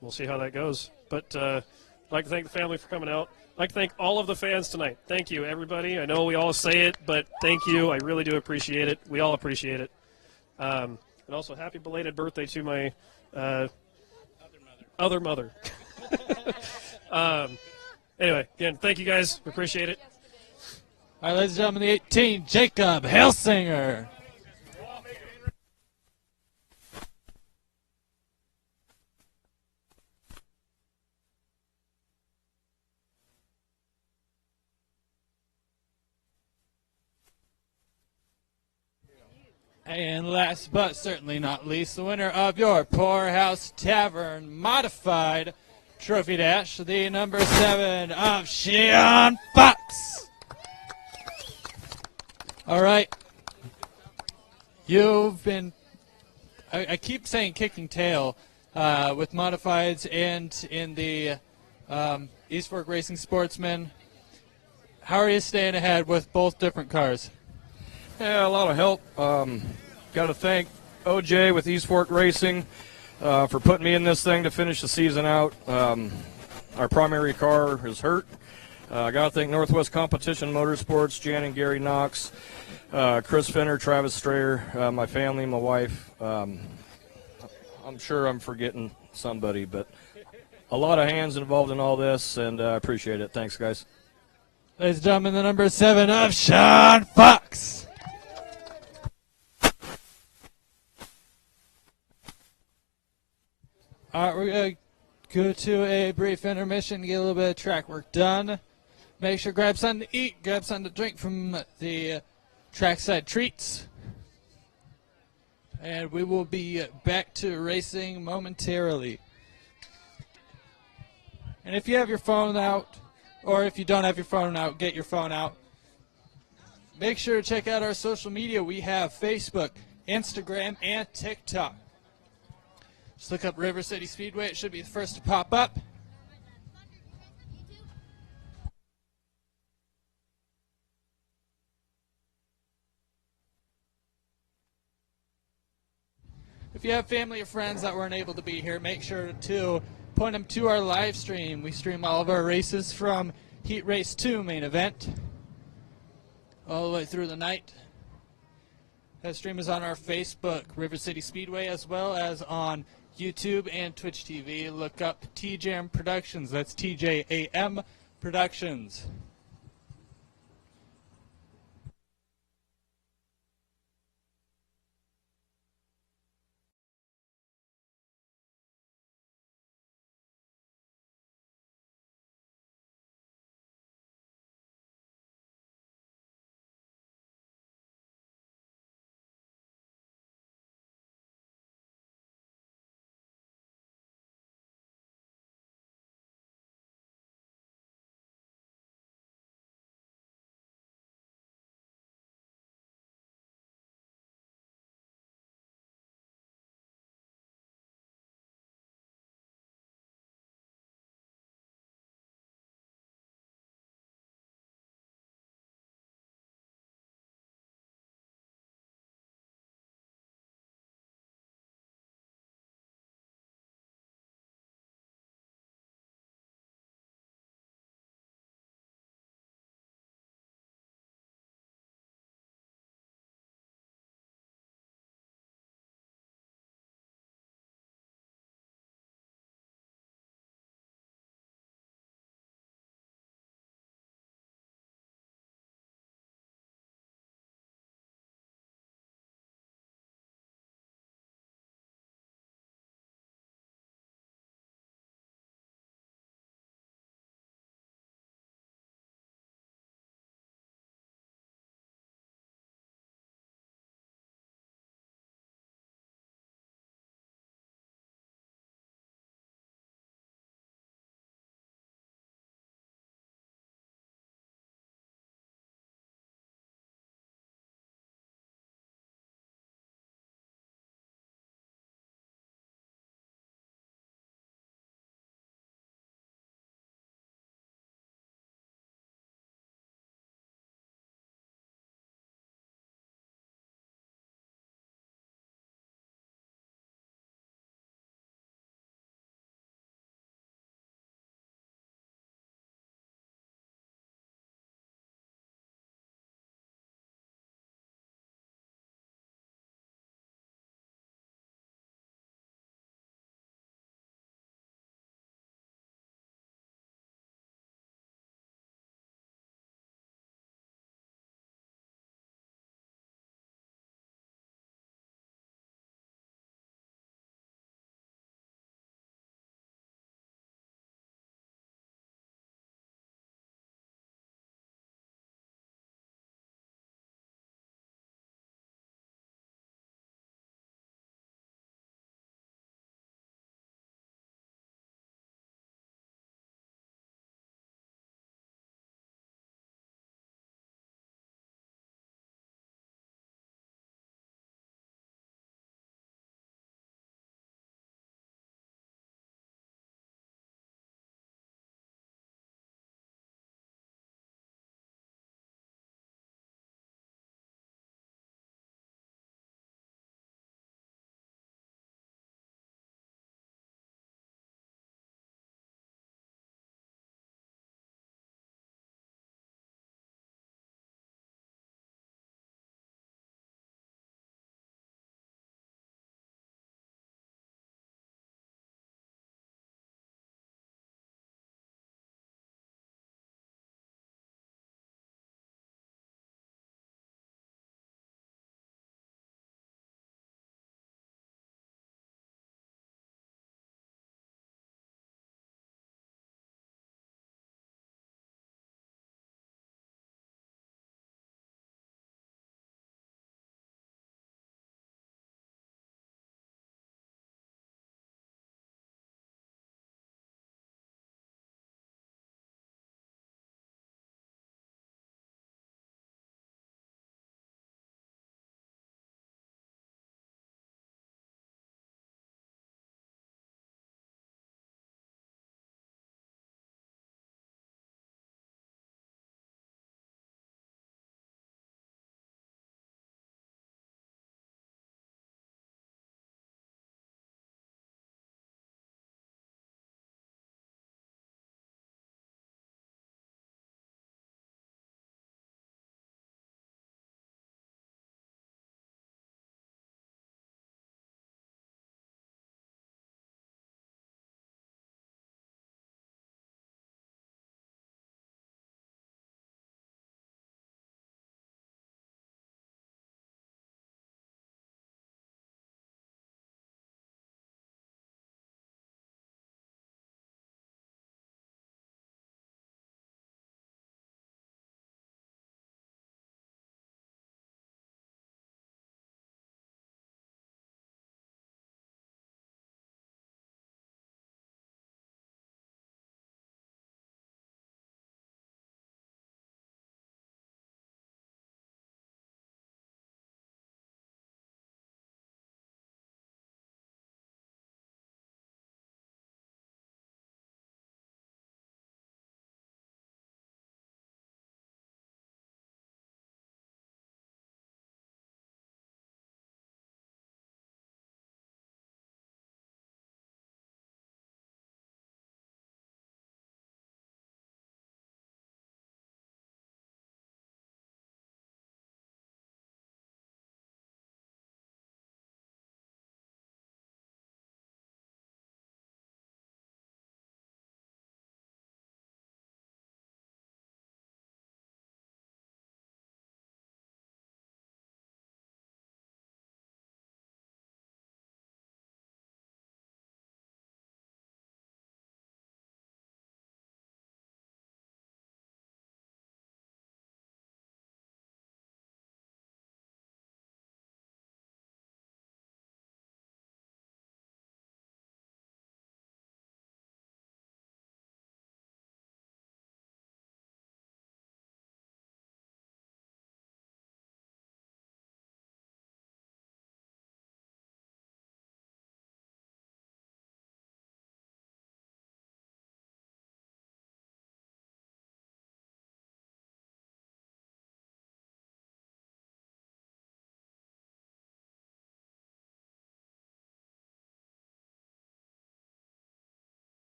We'll see how that goes. But I'd like to thank the family for coming out. I'd like to thank all of the fans tonight. Thank you, everybody. I know we all say it, but thank you. I really do appreciate it. We all appreciate it. And also, happy belated birthday to my other mother. Anyway, again, thank you guys. We appreciate it. All right, ladies and gentlemen, the 18, Jacob Helsinger. And last but certainly not least, the winner of your Poorhouse Tavern Modified Trophy Dash, the number 7 of Sean Fox. All right. You've been, I keep saying kicking tail with Modifieds and in the East Fork Racing Sportsman. How are you staying ahead with both different cars? Yeah, a lot of help. Got to thank OJ with East Fork Racing for putting me in this thing to finish the season out. Our primary car is hurt. I got to thank Northwest Competition Motorsports, Jan and Gary Knox, Chris Finner, Travis Strayer, my family, my wife. I'm sure I'm forgetting somebody, but a lot of hands involved in all this, and I appreciate it. Thanks, guys. Ladies and gentlemen, the number 7 of Sean Fox. trucks. All right, we're going to go to a brief intermission, get a little bit of track work done. Make sure to grab something to eat, grab something to drink from the trackside treats. And we will be back to racing momentarily. And if you have your phone out, or if you don't have your phone out, get your phone out. Make sure to check out our social media. We have Facebook, Instagram, and TikTok. Just look up River City Speedway. It should be the first to pop up. If you have family or friends that weren't able to be here, make sure to point them to our live stream. We stream all of our races from Heat Race 2 main event all the way through the night. That stream is on our Facebook, River City Speedway, as well as on YouTube and Twitch TV. Look up TJM Productions. That's TJAM Productions.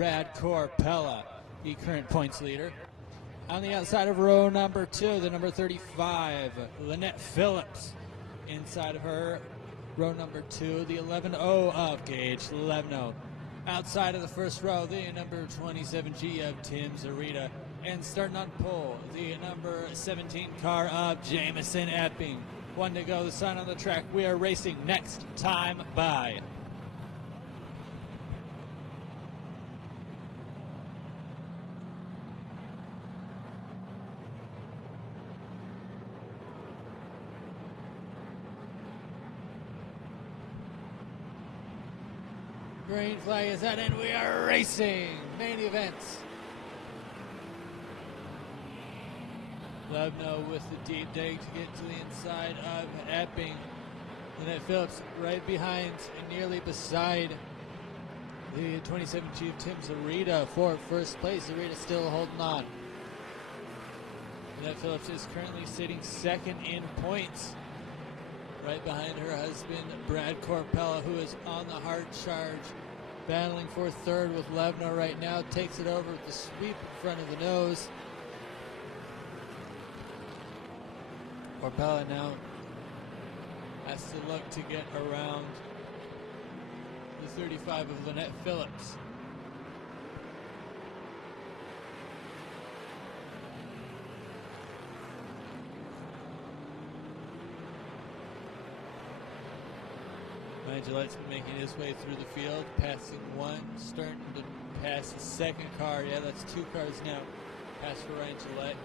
Brad Corpella, the current points leader. On the outside of row number 2, the number 35, Lynette Phillips. Inside of her, row number 2, the 11-0 of Gage Levno. Outside of the first row, the number 27G of Tim Zarita. And starting on pole, the number 17 car of Jamison Epping. 1 to go, the sign on the track. We are racing next time by. Green flag is out and we are racing. Main events. Levno with the deep dig to get to the inside of Epping. Lynette Phillips right behind and nearly beside the 27G of Tim Zarita for first place. Zarita still holding on. Lynette Phillips is currently sitting second in points. Right behind her husband, Brad Corpella, who is on the hard charge, battling for third with Levno right now. Takes it over with the sweep in front of the nose. Corpella now has to look to get around the 35 of Lynette Phillips. Gillette's been making his way through the field, passing one, starting to pass the second car. Yeah, that's 2 cars now. Pass for Ryan Gillette.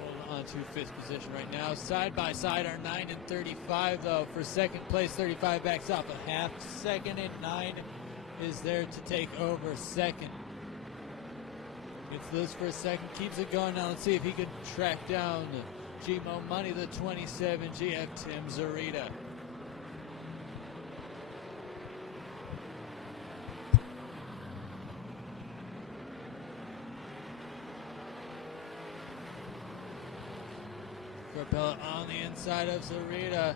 Holding on to 5th position right now. Side by side are 9 and 35, though. For second place, 35 backs off a half second, and 9 is there to take over second. Gets loose for a second, keeps it going. Now let's see if he can track down G-Mo Money, the 27 GF Tim Zarita. Corpella on the inside of Zarita.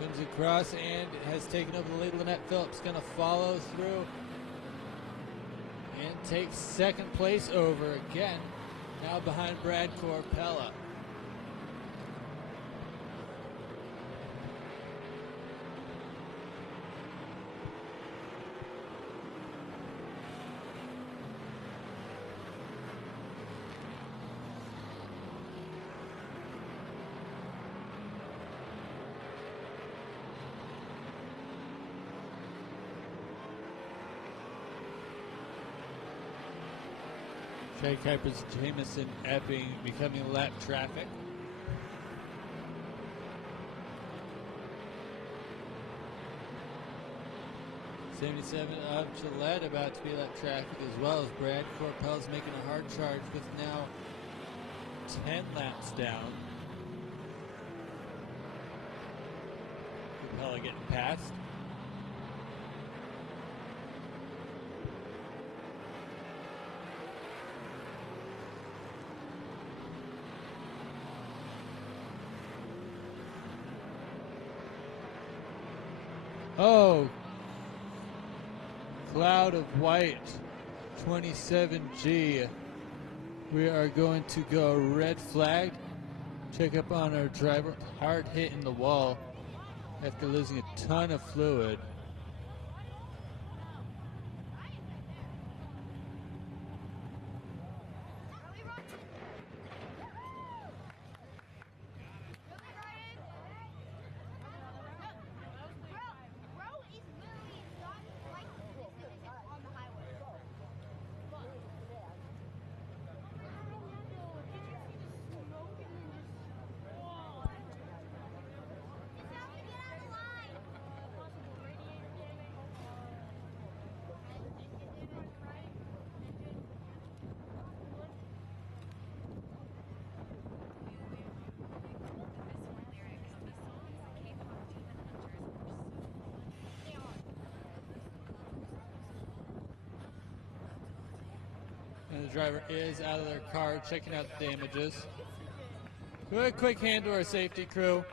Comes across and has taken over the lead. Lynette Phillips going to follow through and takes second place over again. Now behind Brad Corpella. Trey Kuipers, Jamison Epping becoming lap traffic. '77 of Gillette about to be lap traffic, as well as Brad Corpell's making a hard charge with now 10 laps down. Corpella getting passed. Oh, cloud of white, 27G. We are going to go red flag. Check up on our driver. Hard hit in the wall after losing a ton of fluid. And the driver is out of their car, checking out the damages. Quick hand to our safety crew.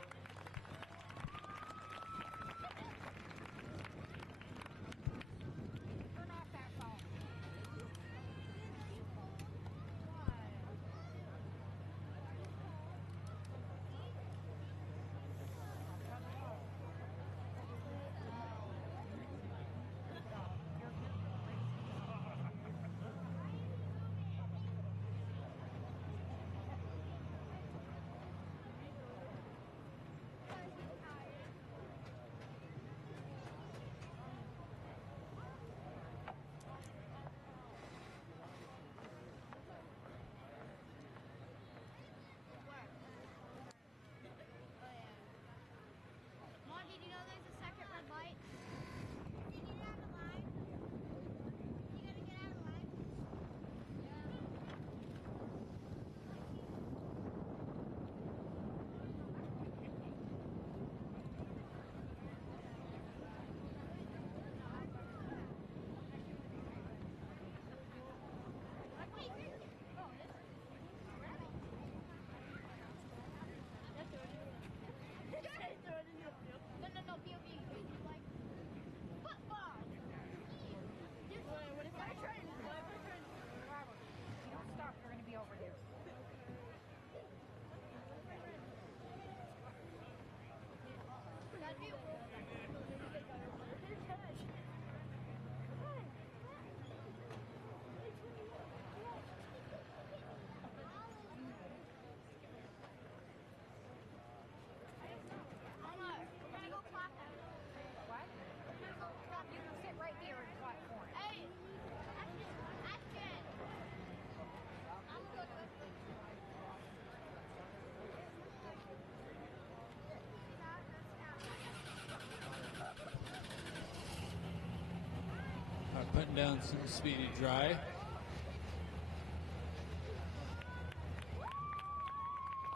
heading down some Speedy Dry.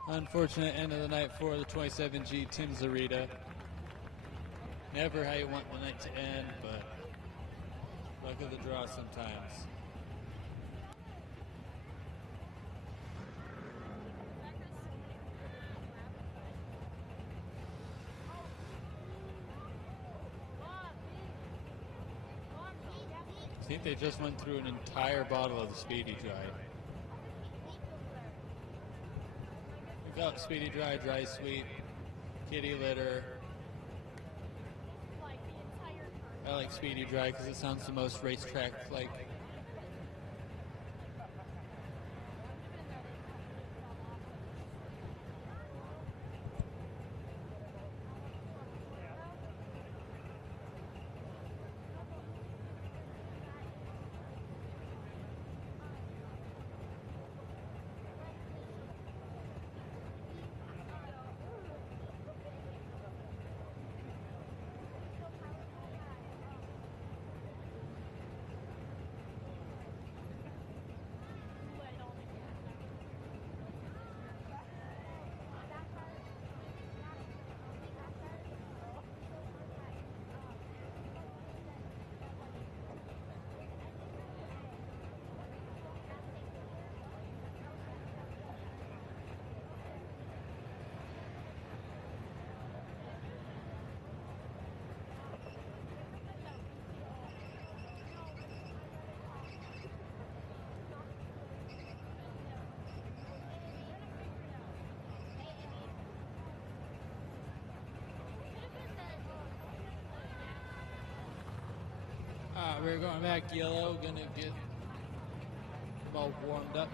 Unfortunate end of the night for the 27G Tim Zarita. Never how you want the night to end, but luck of the draw sometimes. I think they just went through an entire bottle of the Speedy Dry. We've got Speedy Dry, Dry Sweet, Kitty Litter. I like Speedy Dry because it sounds the most racetrack-like. We're going back yellow, gonna get them all warmed up.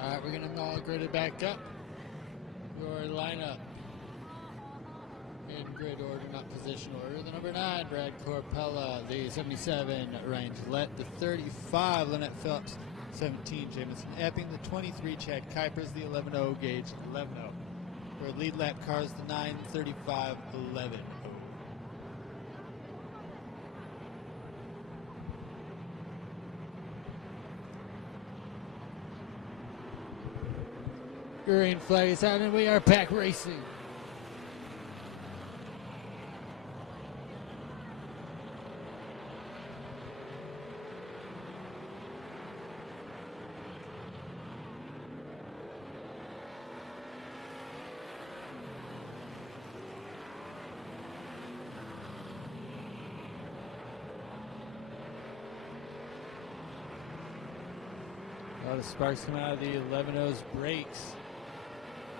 All right, we're going to all grid it back up. Your lineup in grid order, not position order. The number 9, Brad Corpella. The 77, Ryan Gillette. The 35, Lynette Phillips. 17, Jamison Epping. The 23, Chad Kuipers. The 11-0, Gage 11-0. For lead lap cars, the 9, 35, 11. Green flag is out and we are back racing. A lot of sparks coming out of the 11-0's brakes.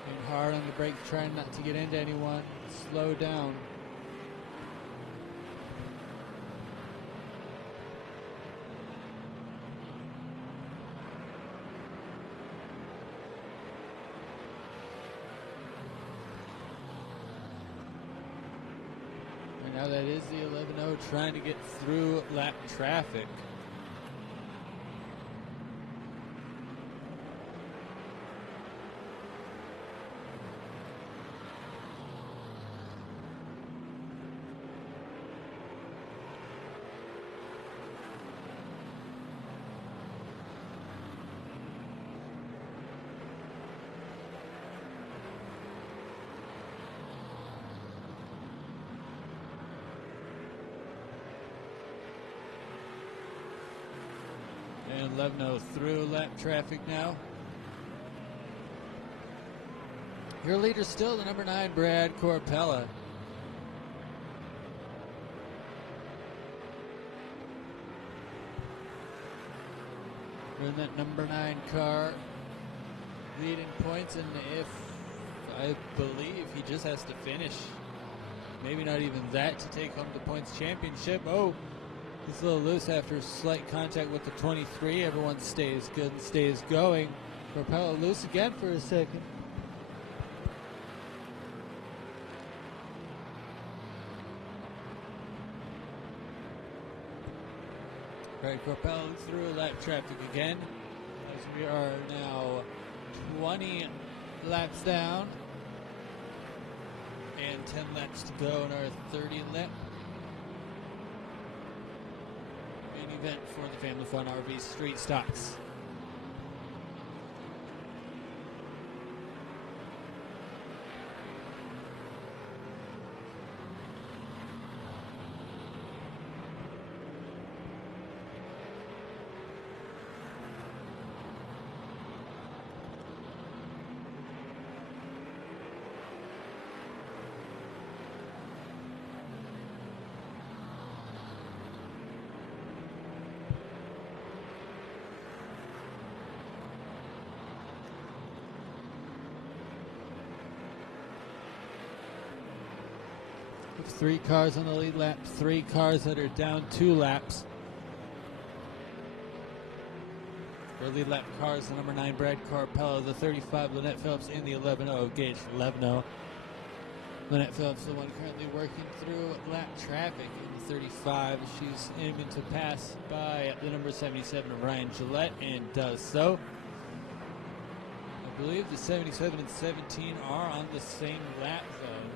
Being hard on the brakes, trying not to get into anyone. Slow down. Now that is the 11-0 trying to get through lap traffic. And 11-0 through lap traffic now. Your leader still the number 9, Brad Corpella. In that number 9 car, leading points, and if I believe he just has to finish, maybe not even that, to take home the points championship. Oh, he's a little loose after slight contact with the 23. Everyone stays good and stays going. Corpella loose again for a second. Right, Corpella through lap traffic again, as we are now 20 laps down and 10 laps to go in our 30 lap main event for the Family Fun RV Street Stocks. With 3 cars on the lead lap, 3 cars that are down 2 laps. For lead lap cars, the number 9, Brad Corpella, the 35, Lynette Phillips, and the 11-0, Gage 11-0. Lynette Phillips, the one currently working through lap traffic in the 35. She's aiming to pass by the number 77, Ryan Gillette, and does so. I believe the 77 and 17 are on the same lap zone.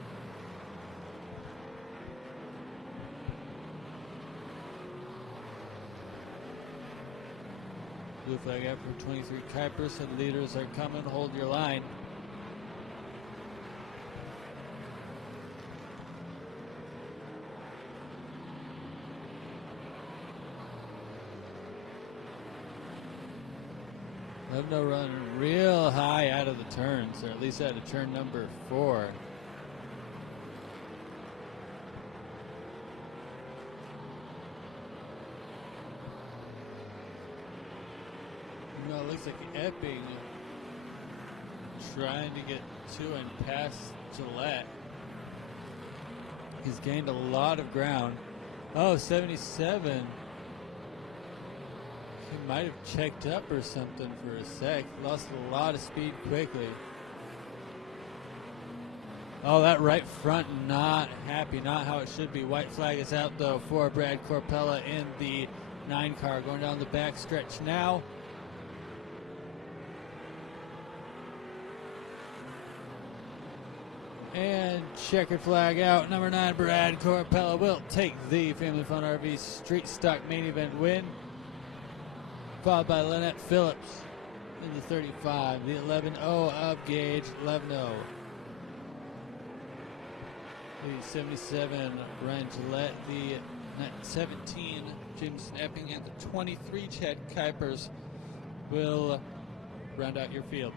Blue flag out for 23 Kuiper, said leaders are coming, hold your line. Levno running real high out of the turns, or at least out of turn number 4. You know, it looks like Epping trying to get to and past Gillette. He's gained a lot of ground. Oh, 77. He might have checked up or something for a sec. Lost a lot of speed quickly. Oh, that right front not happy. Not how it should be. White flag is out, though, for Brad Corpella in the 9 car. Going down the back stretch now. And checkered flag out. Number 9, Brad Corpella will take the Family Fun RV Street Stock main event win. Followed by Lynette Phillips in the 35. The 11-0 of Gage 11-0. The 77, Ryan Gillette. The 17, Jameson Epping. And the 23, Chad Kuipers will round out your field.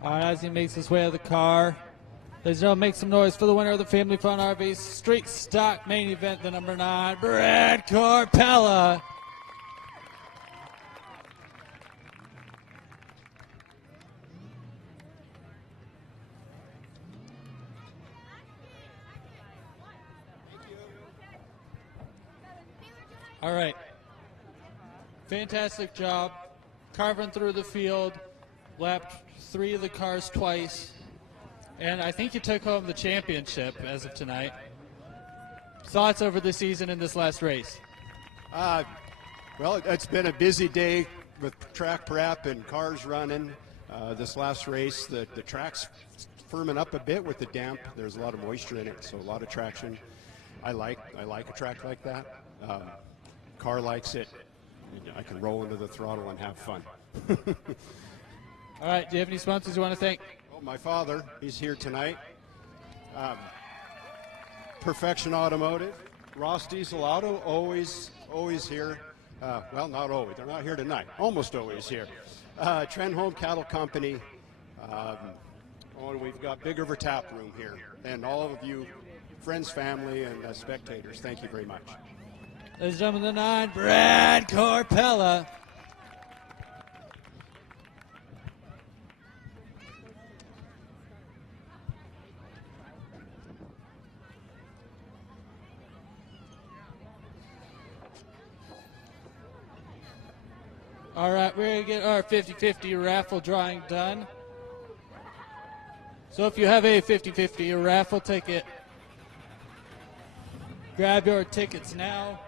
All right, as he makes his way out of the car, ladies and gentlemen, make some noise for the winner of the Family Fun RV Street Stock Main Event, the number 9, Brad Corpella. All right. Fantastic job carving through the field, lapped 3 of the cars twice, and I think you took home the championship as of tonight. Thoughts over the season in this last race? Well, it's been a busy day with track prep and cars running. This last race, the track's firming up a bit with the damp. There's a lot of moisture in it, so a lot of traction. I like a track like that. Car likes it. I can roll into the throttle and have fun. All right, do you have any sponsors you want to thank? Well, my father, he's here tonight. Perfection Automotive, Ross Diesel Auto, always here. Well, not always. They're not here tonight. Almost always here. Trend Home Cattle Company. We've got Big River Tap Room here. And all of you, friends, family, and spectators, thank you very much. Ladies and gentlemen, the 9, Brad Corpella. All right, we're going to get our 50-50 raffle drawing done. So if you have a 50-50 raffle ticket, grab your tickets now.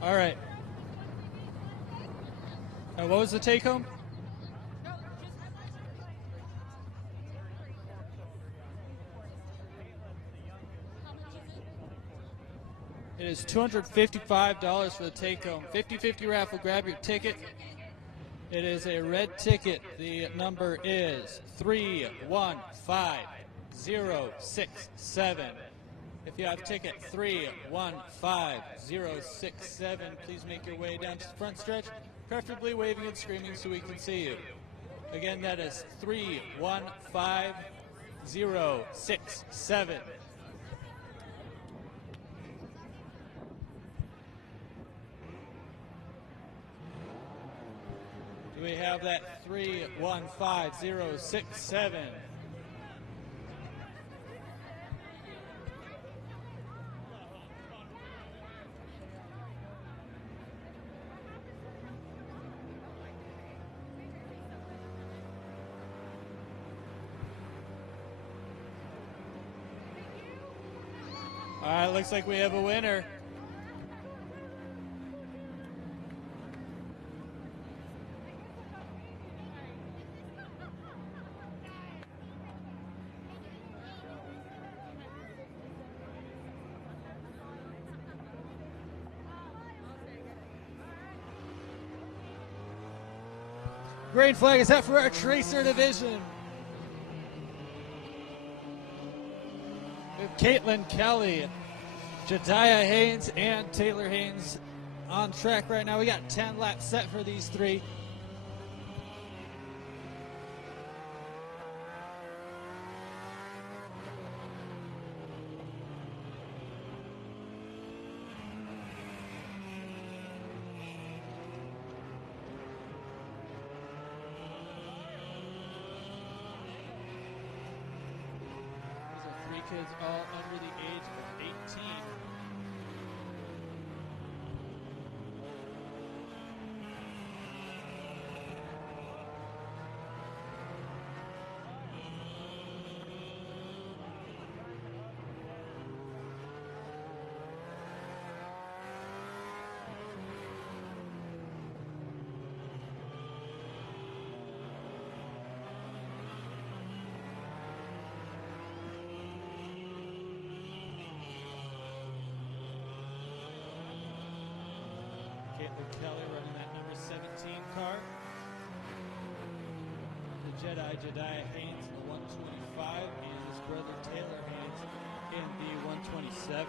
All right. Now, what was the take home? It is $255 for the take home. 50-50 raffle. Grab your ticket. It is a red ticket. The number is 315067. If you have ticket 315067, please make your way down to the front stretch, preferably waving and screaming so we can see you. Again, that is 315067. Do we have that 315067? All right, looks like we have a winner. Green flag is out for our Tracer division. We have Caitlin Kelly, Jediah Haynes, and Taylor Haynes on track right now. We got 10 laps set for these 3. Kids all under the age of 18. Caitlin Kelly running that number 17 car. The Jediah Haynes in the 125 and his brother Taylor Haynes in the 127.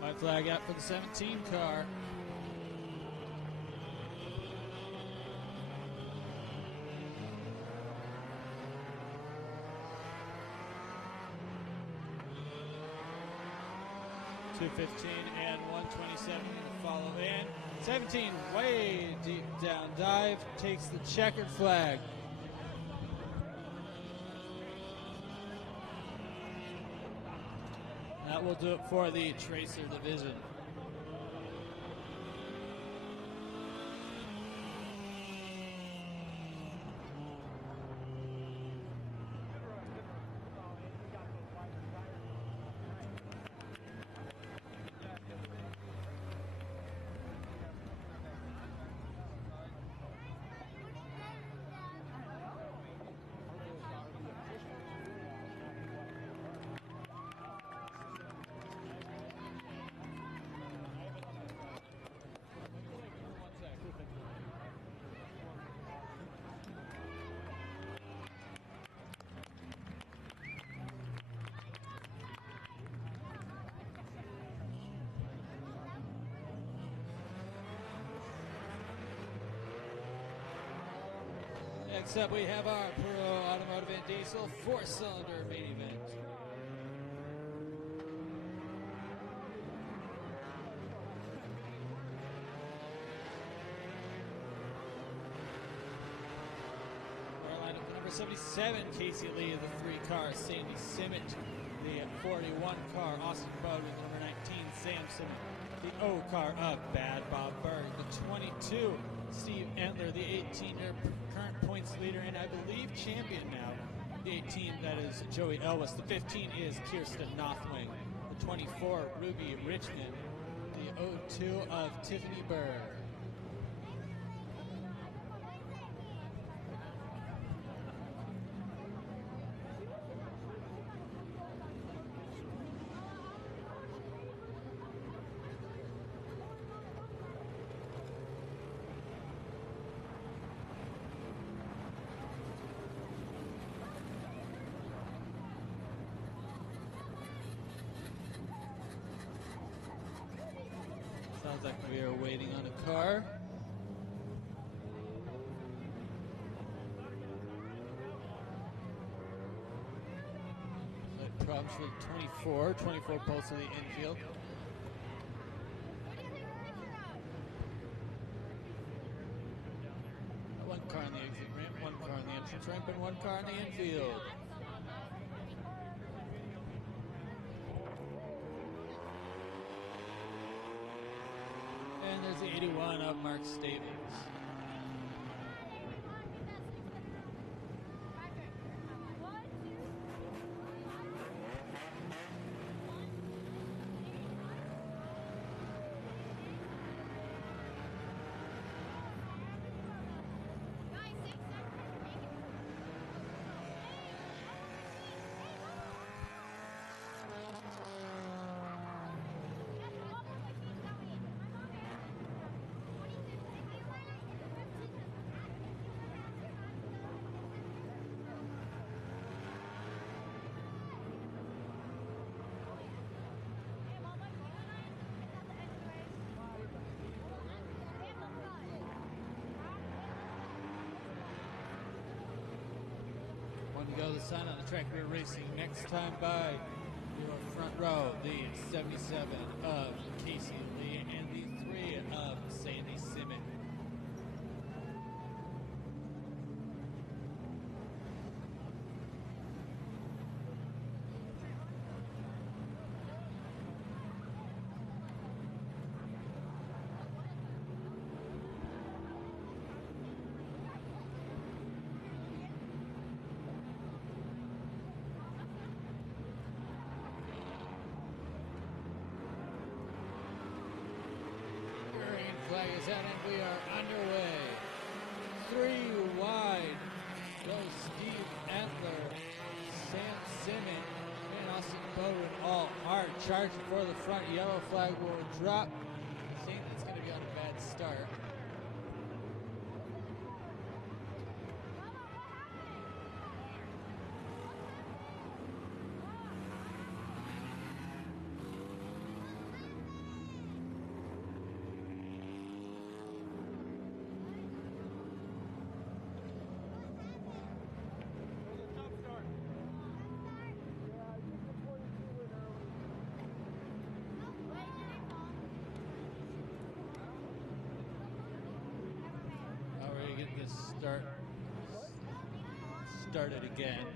White flag out for the 17 car. .215 and 127 to follow in. 17 way deep down dive, takes the checkered flag. That will do it for the Tracer division. Next up, we have our Pro Automotive and Diesel 4-cylinder main event. Our lineup, the number 77, Casey Lee, the 3 car, Sandy Simmet, the 41 car, Austin Bowden, the number 19, Sam Simmet, the O car of Bad Bob Berg, the 22, Steve Entler, the 18-year current points leader and I believe champion now. The 18, that is Joey Elwes. The 15 is Kirsten Nothwing. The 24, Ruby Richmond. The 02 of Tiffany Berg. Sounds like we are waiting on a car. Problems for the 24 pulse of the infield. One car on the exit ramp, one car on the entrance ramp, and one car on the infield. And there's the 81 of Mark Stevens. To go the sign on the track we're racing next time by your front row, the 77 of Casey Lee and the 3 of Sandy Simmet. Flag is out and we are underway. 3 wide goes Steve Entler, Sam Simmet, and Austin Bowden all hard charging for the front. Yellow flag will drop. I think it's going to be on a bad start. start it again.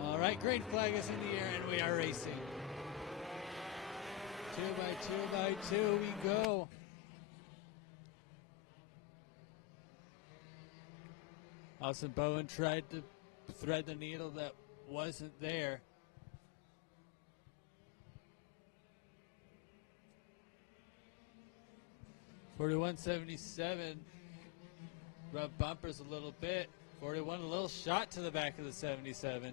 All right, green flag is in the air, and we are racing. 2x2 we go. Austin Bowen tried to thread the needle that wasn't there. .41.77. Rub bumpers a little bit. 41, a little shot to the back of the 77.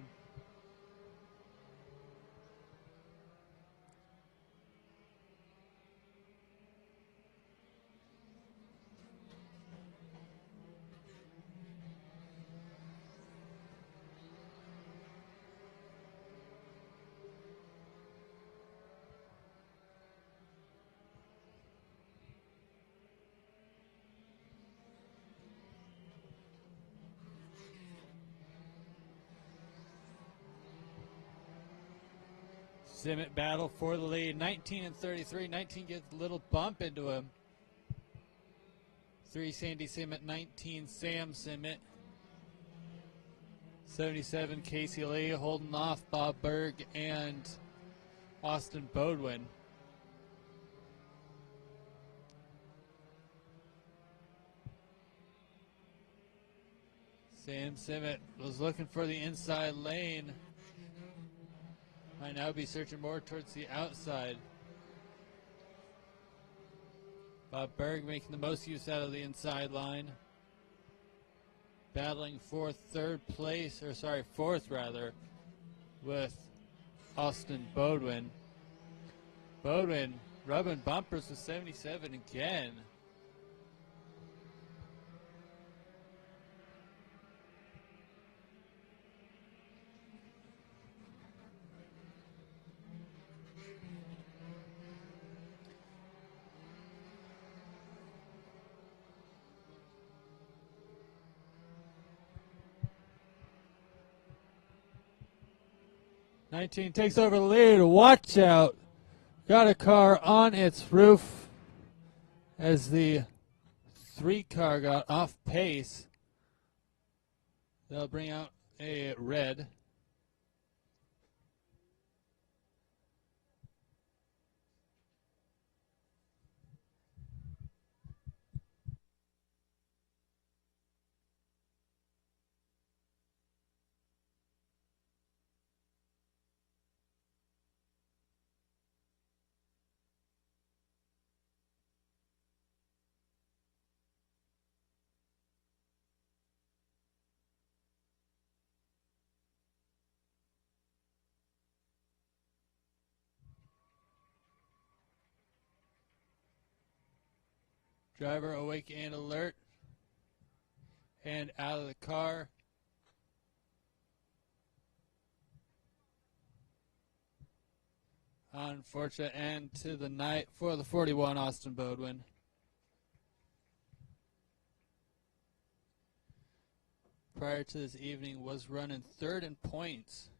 Simmet battle for the lead. 19 and 33. 19 gets a little bump into him. 3 Sandy Simmet, 19 Sam Simmet. 77 Casey Lee holding off Bob Berg and Austin Bodwin. Sam Simmet was looking for the inside lane. Might now be searching more towards the outside. Bob Berg making the most use out of the inside line. Battling for fourth rather, with Austin Bodwin. Bodwin rubbing bumpers with 77 again. .19 takes over the lead. Watch out. Got a car on its roof as the 3 car got off pace. They'll bring out a red. Driver awake and alert. And out of the car. Unfortunate end to the night for the 41 Austin Bodwin. Prior to this evening was running third in points.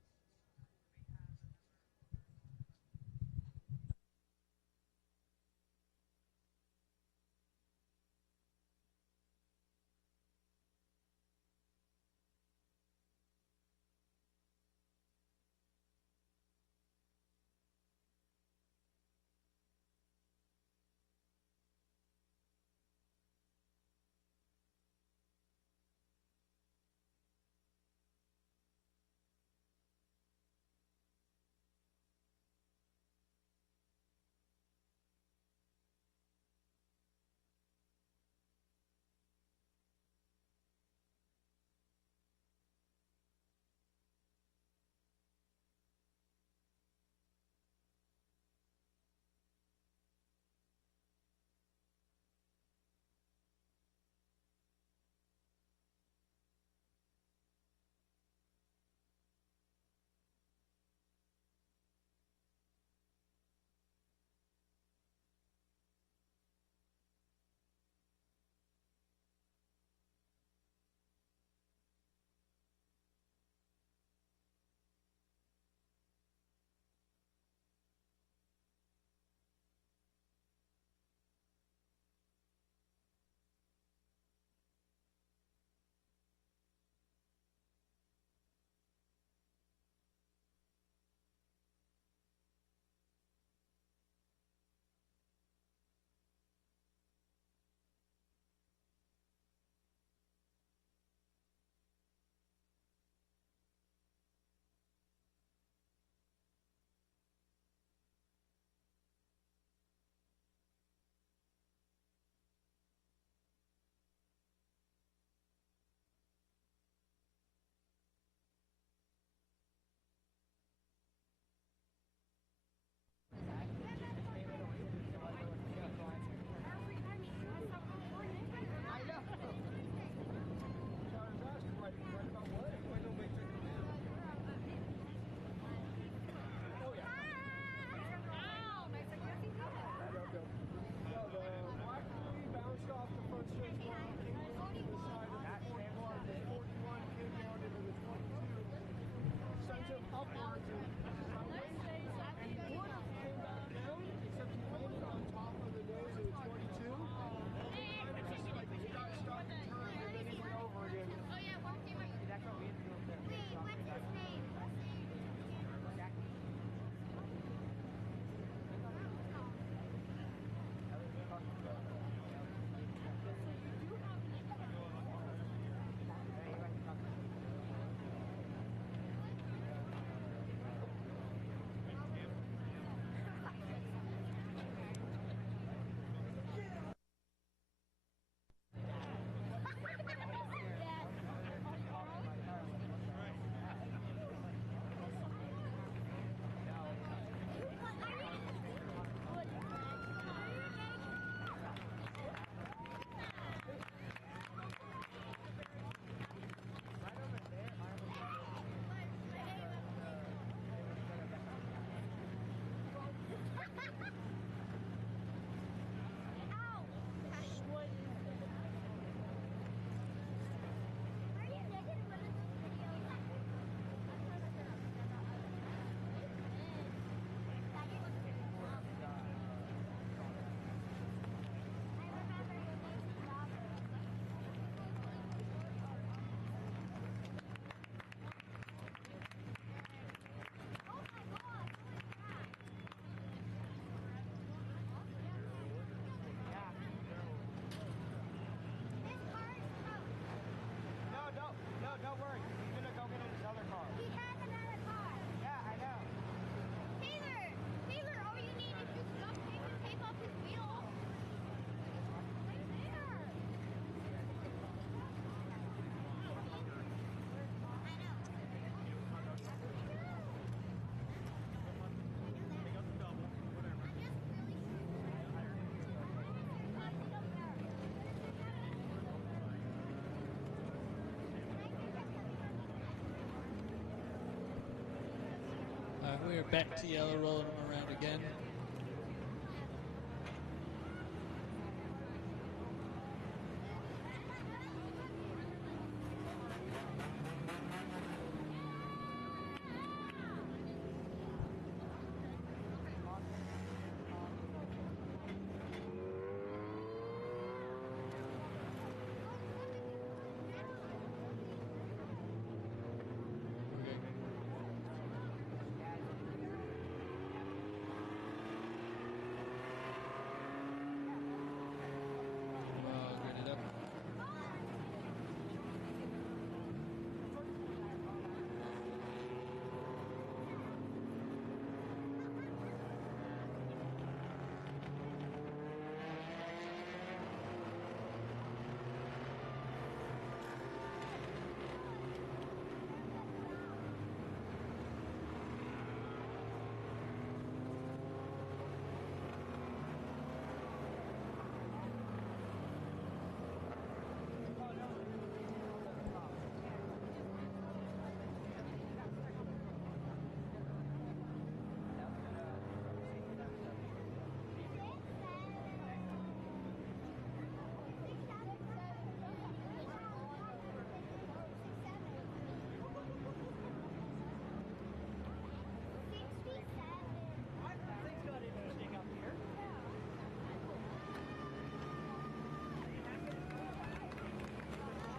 back to yellow, rolling them around again.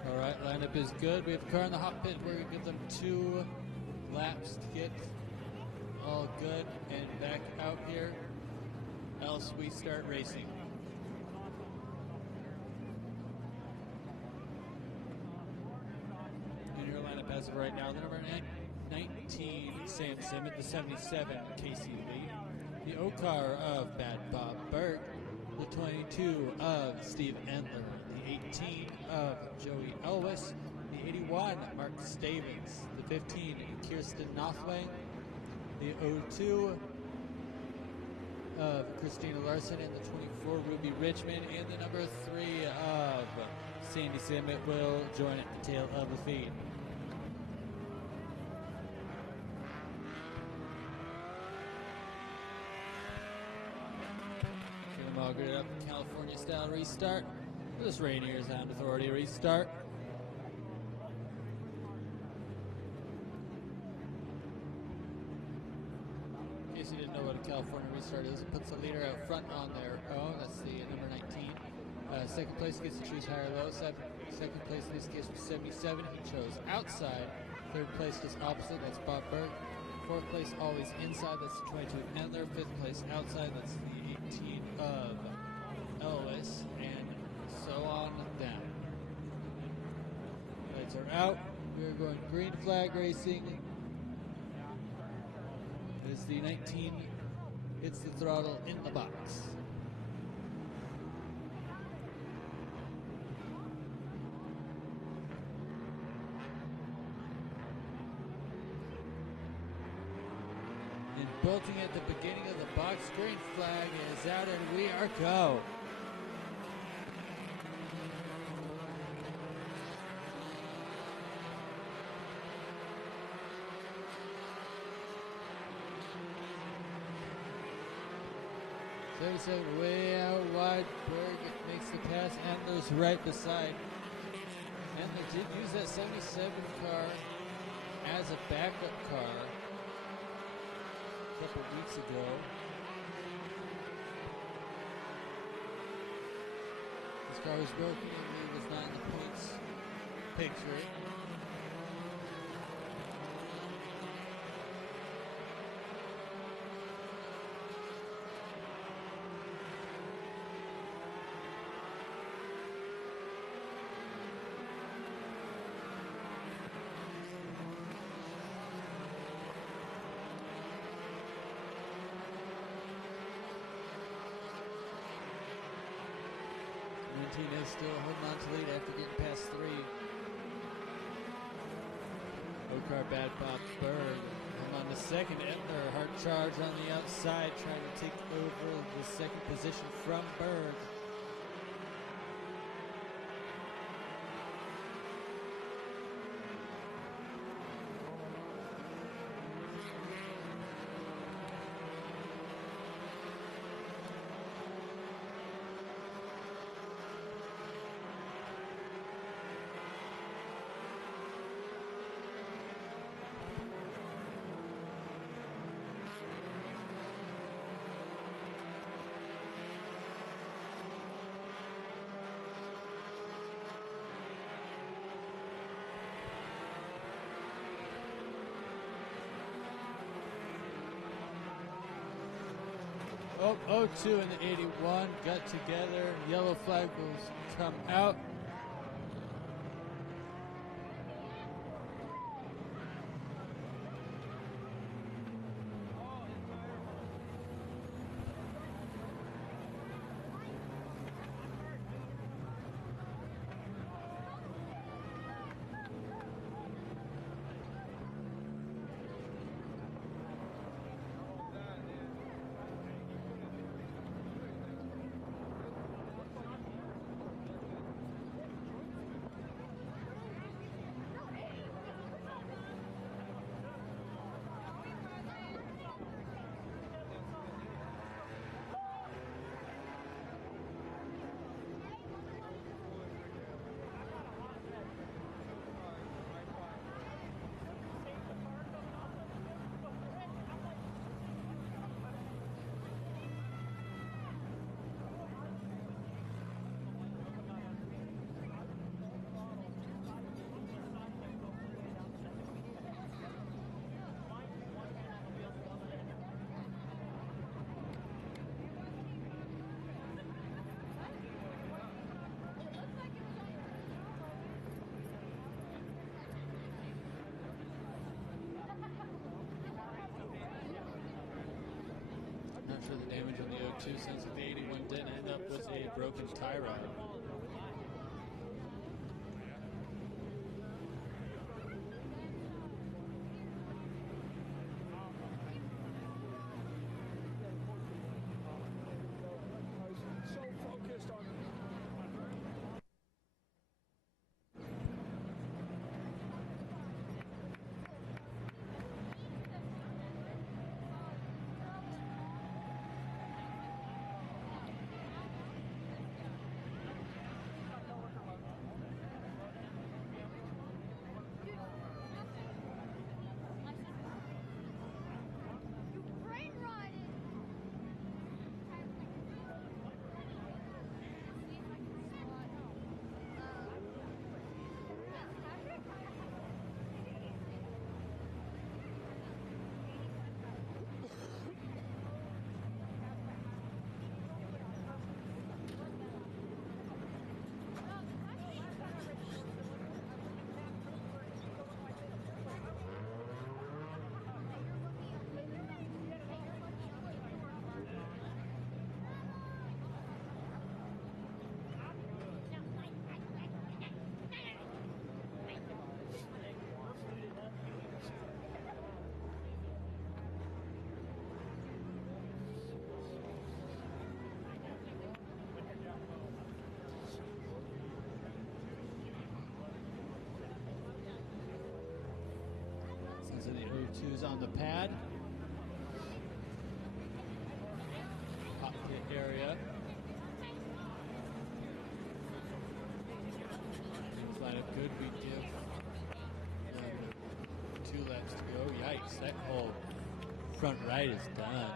All right, lineup is good. We have a car in the hot pit. We're going to give them 2 laps to get all good and back out here, else we start racing. In your lineup as of right now, the number 19, Sam Simmons, the 77, Casey Lee, the O car of Bad Bob Berg, the 22 of Steve Endler, the 18 of Joey Elwes, the 81 Mark Stavens, the 15 Kirsten Nothway, the 02 of Christina Larson, and the 24 Ruby Richmond, and the number 3 of Sandy Simmett will join at the tail of the feed. All good up, California style restart. This Rainier Sound Authority restart. In case you didn't know what a California restart is, it puts the leader out front on their own. That's the number 19. Second place gets to choose high or low. Second place in this case was 77. He chose outside. Third place just opposite. That's Bob Berg. Fourth place always inside. That's the 22 Endler. Fifth place outside. That's the 18 of Elwes, and so on down. Lights are out. We are going green flag racing. As the 19 hits the throttle in the box. And bolting at the beginning of the box, green flag is out, and we are go. Way out wide. Berg makes the pass. Endler's right beside. Endler did use that 77 car as a backup car a couple weeks ago. This car was broken and he was not in the points picture. 19 is still holding on to lead after getting past 3. Okar Bad Bob Berg on the second. Endler, hard charge on the outside, trying to take over the second position from Berg. Oh, 02 and the 81 got together. Yellow flag will come out. Not sure the damage on the 02 since the 81 didn't end up with a broken tie rod. So the 02's on the pad. Cockpit area. Things line up good. We give them 2 laps to go. Yikes, that whole front right is done.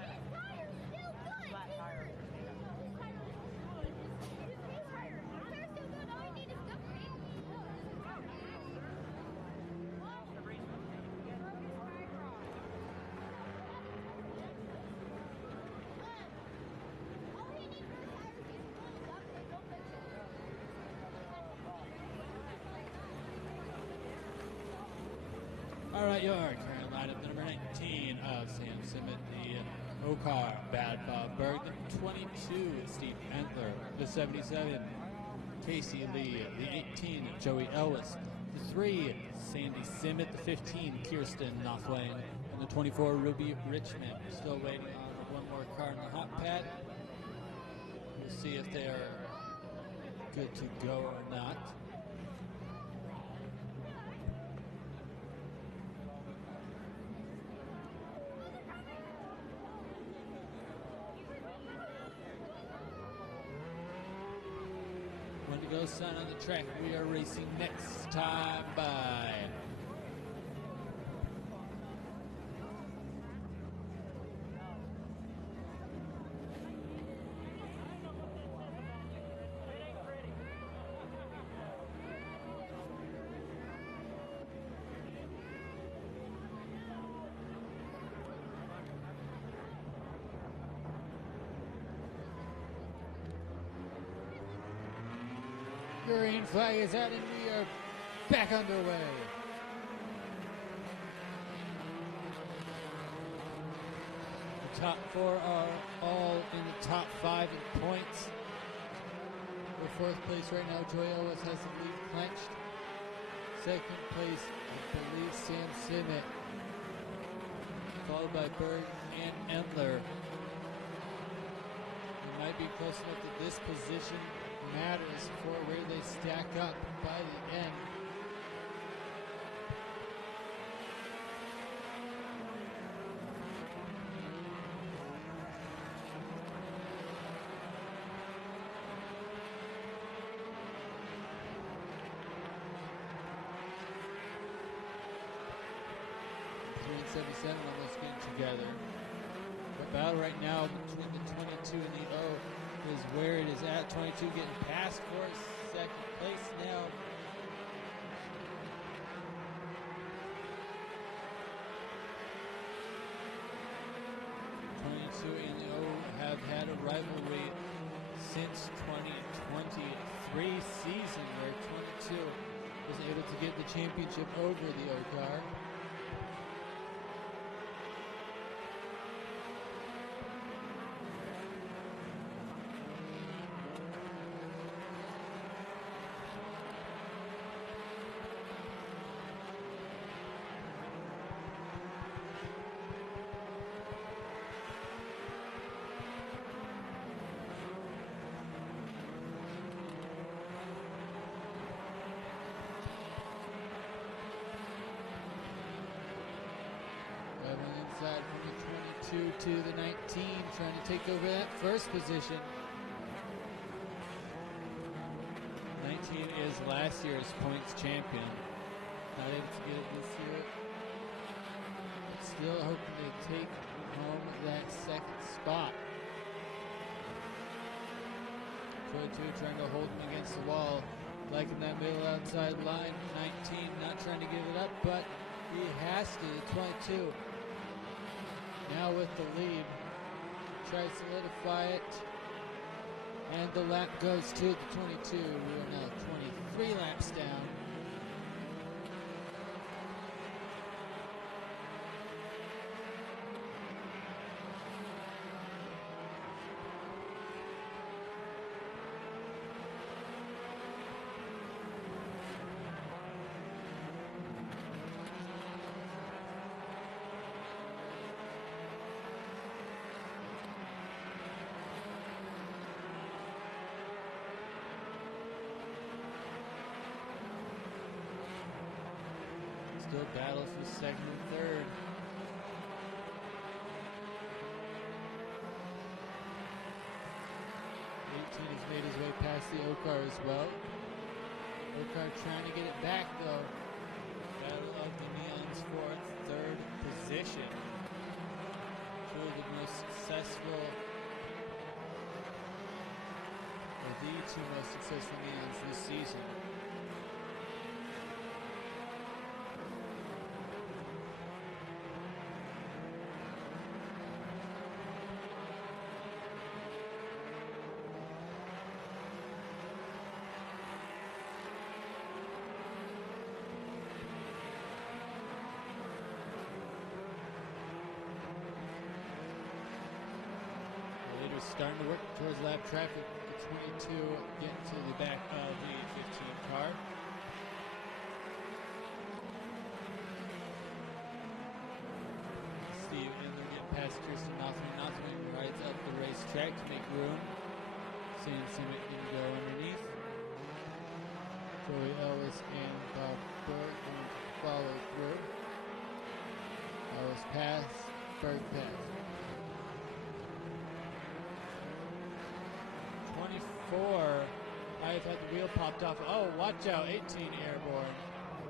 All right, your current lineup, number 19, Sam Simmet, the Okar, Bad Bob Berg, the 22, Steve Entler, the 77, Casey Lee, the 18, Joey Ellis, the 3, Sandy Simmet, the 15, Kirsten Nothwang, and the 24, Ruby Richmond. Still waiting on one more car in the hot pad. We'll see if they are good to go or not. Go Sun on the track. We are racing next time by. green flag is out and we are back underway. The top four are all in the top 5 in points. For 4th place right now, Joy Ellis has the lead clinched. 2nd place, I believe, Sam Simmet, followed by Berg and Endler. It might be close enough that this position matters for where they stack up by the end. Almost getting together. The battle right now between the 22 and the O is where it is at. 22 getting past for 2nd place now. And the O have had a rivalry since 2023 season, where 22 was able to get the championship over the O car. Inside from the 22 to the 19, trying to take over that 1st position. 19 is last year's points champion. Not able to get it this year, but still hoping to take home that 2nd spot. 22 trying to hold him against the wall, like in that middle outside line. 19 not trying to give it up, but he has to. The 22 now with the lead, tries to solidify it, and the lap goes to the 22. We are now 23 laps down. Still battle for 2nd and 3rd. Has made his way past the O-Car as well. O-Car trying to get it back though. Battle of the Neons for 3rd position. Two of the most successful, or the 2 most successful Neons this season. Starting to work towards lap traffic. The 22 getting to the back of the 15 car. Steve Endler getting past Kirsten Nothman. Nothman rides up the racetrack to make room. Sam Simmet can go underneath. Joey Ellis and Bob Berg going to follow through. Ellis pass, Berg pass. 24. I've had the wheel popped off. Oh, watch out, 18 airborne.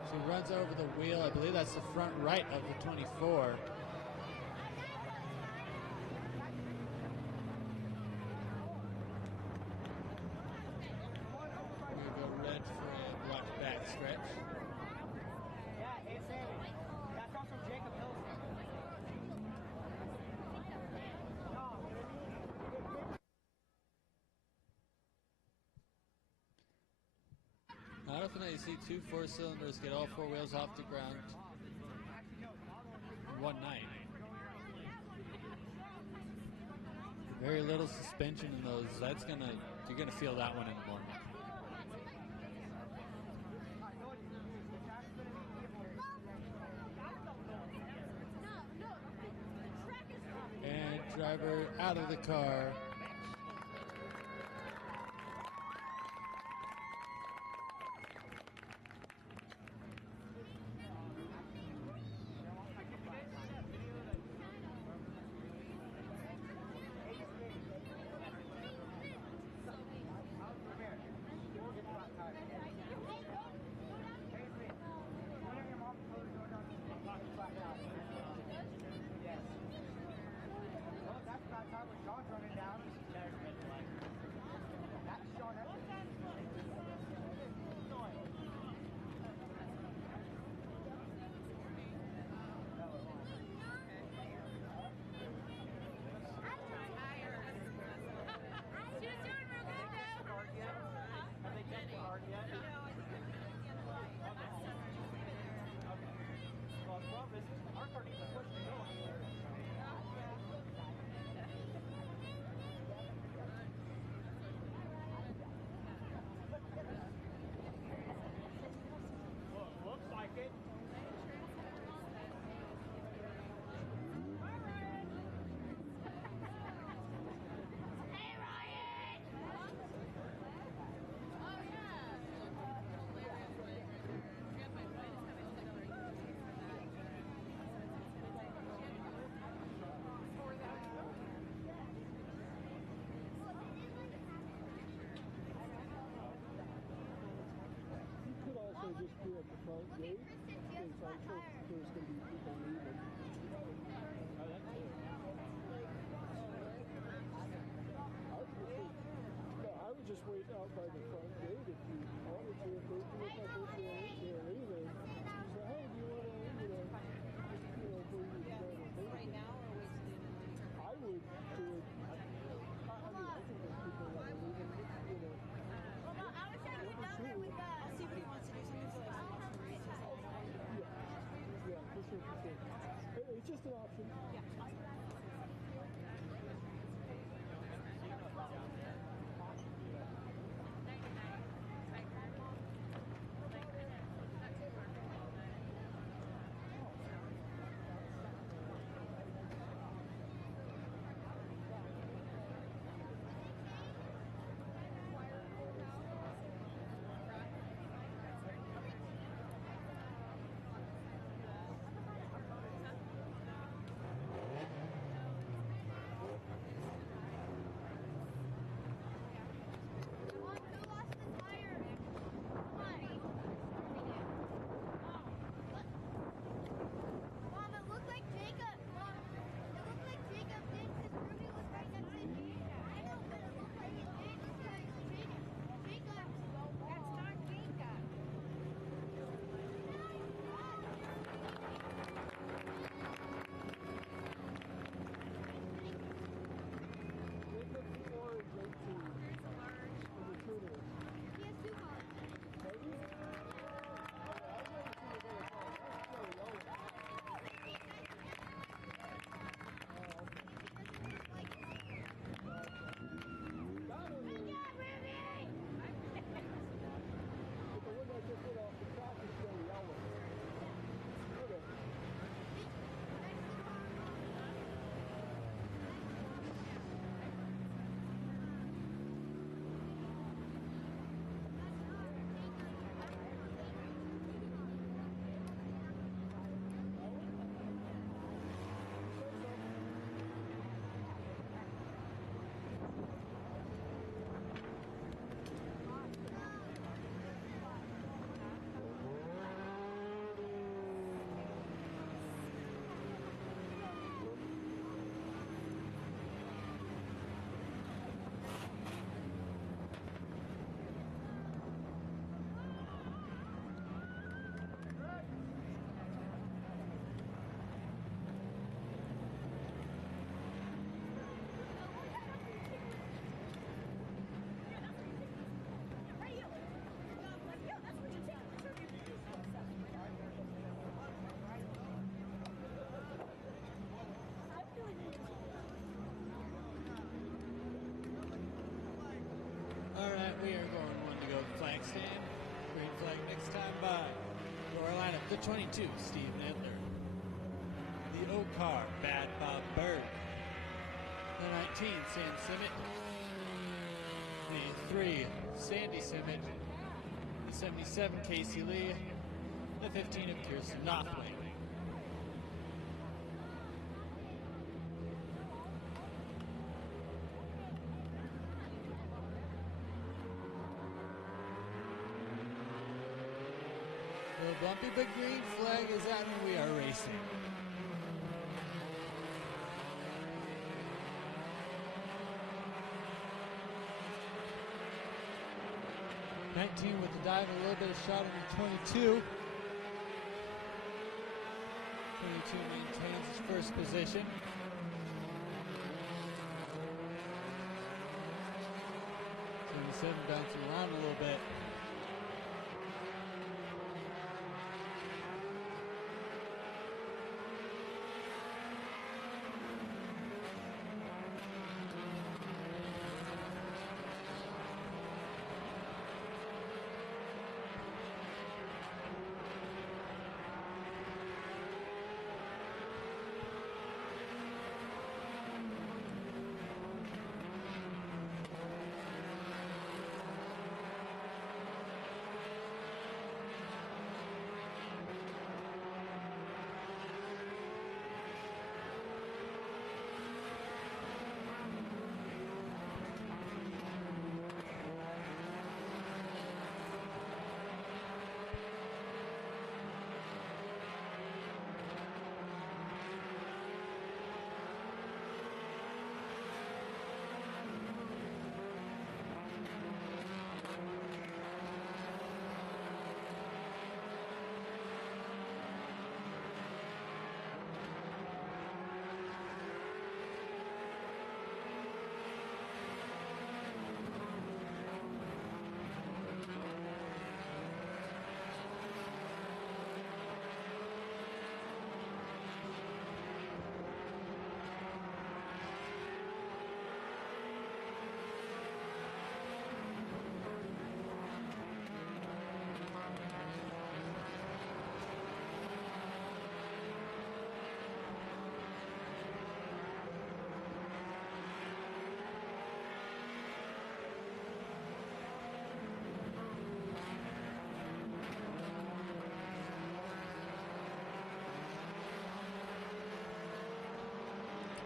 So he runs over the wheel. I believe that's the front right of the 24. We go red for a black back stretch. That's also Jacob Hills. you see 2 4-cylinders get all 4 wheels off the ground in one night. Very little suspension in those. You're gonna feel that one in the morning. And driver out of the car. Just be at the front gate, because I'm sure there's going to be people leaving. I would just wait out by the front gate if you wanted to. If they're leaving, you say, hey, do you want to, bring your driver right now, or wait till the end of the night? I would do it. I think there's people that are leaving, Well, no, I was trying to get down there with that. I'll see what he wants to do. Yeah, for sure. It's just an option. Yeah. flag stand. Green flag next time by. Door lineup, the 22, Steve Nedler. The O-Car, Bad Bob Berg. The 19, Sam Simmet. The 3, Sandy Simmet. The 77, Casey Lee. The 15 of Kirsten Knopfling. The bumpy but green flag is out and we are racing. '19 with the dive, a little bit of shot on the 22. 22 maintains his first position. 77 bouncing around a little bit.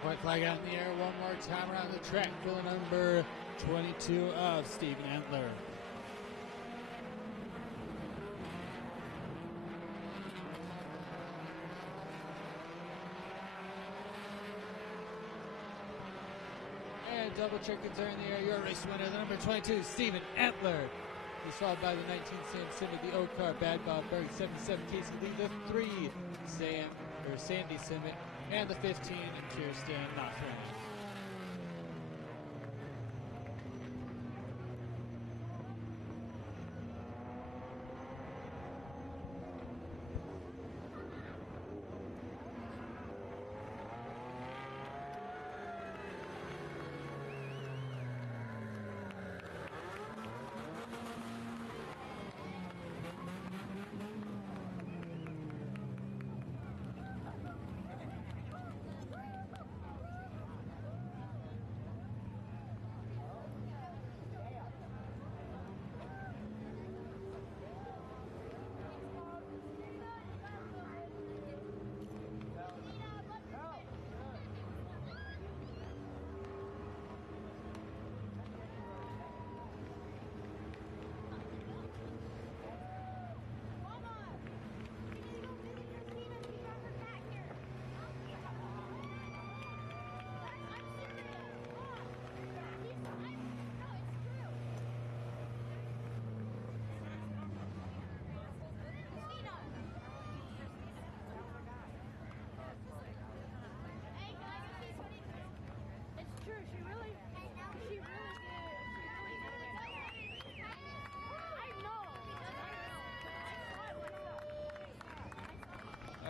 White flag out in the air one more time around the track for the number 22 of Steven Entler. And double chickens are in the air. Your race winner, the number 22, Steven Entler. He's followed by the 19 Sam Simmet, the O-Car, Bad Bob Berg, 77 Casey Lee, the 3 Sandy Simmet, and the 15 Kirsten Knopfling.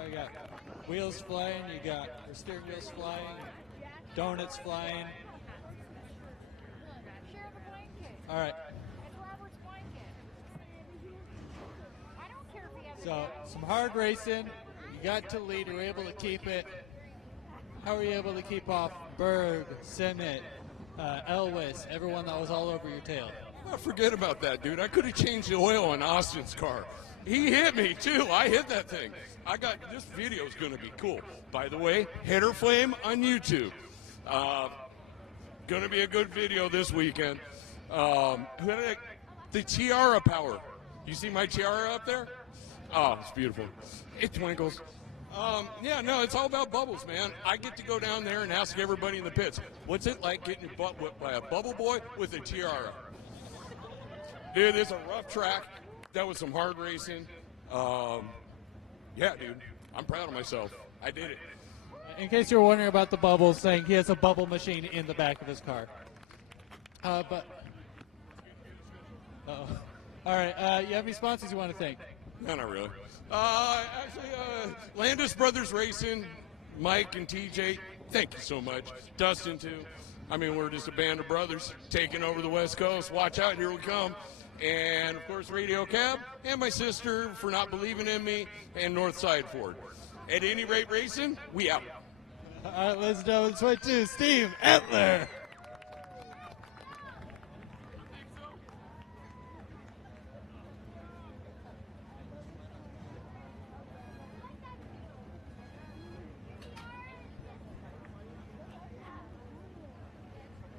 You got wheels flying, you got your steering wheels flying, donuts flying. All right. So some hard racing. You got to lead. You were able to keep it. How were you able to keep off Berg, Simmet, Elwes, everyone that was all over your tail? Well, forget about that, dude. I could have changed the oil on Austin's car. He hit me, too. I hit that thing. This video is going to be cool. By the way, Header Flame on YouTube. Going to be a good video this weekend. The tiara power. You see my tiara up there? Oh, it's beautiful. It twinkles. Yeah, no, it's all about bubbles, man. I get to go down there and ask everybody in the pits, what's it like getting your butt whipped by a bubble boy with a tiara? Dude, it's a rough track. That was some hard racing. Yeah, dude, I'm proud of myself. I did it. In case you're wondering about the bubbles, saying he has a bubble machine in the back of his car. All right, you have any sponsors you want to thank? No, not really. Actually, Landis Brothers Racing, Mike and TJ, thank you so much. Dustin, too. I mean, we're just a band of brothers taking over the West Coast. Watch out, here we come. And, of course, Radio Cab and my sister for not believing in me, and Northside Ford. At any rate, racing, we out. All right, let's go this way to Steve Etler.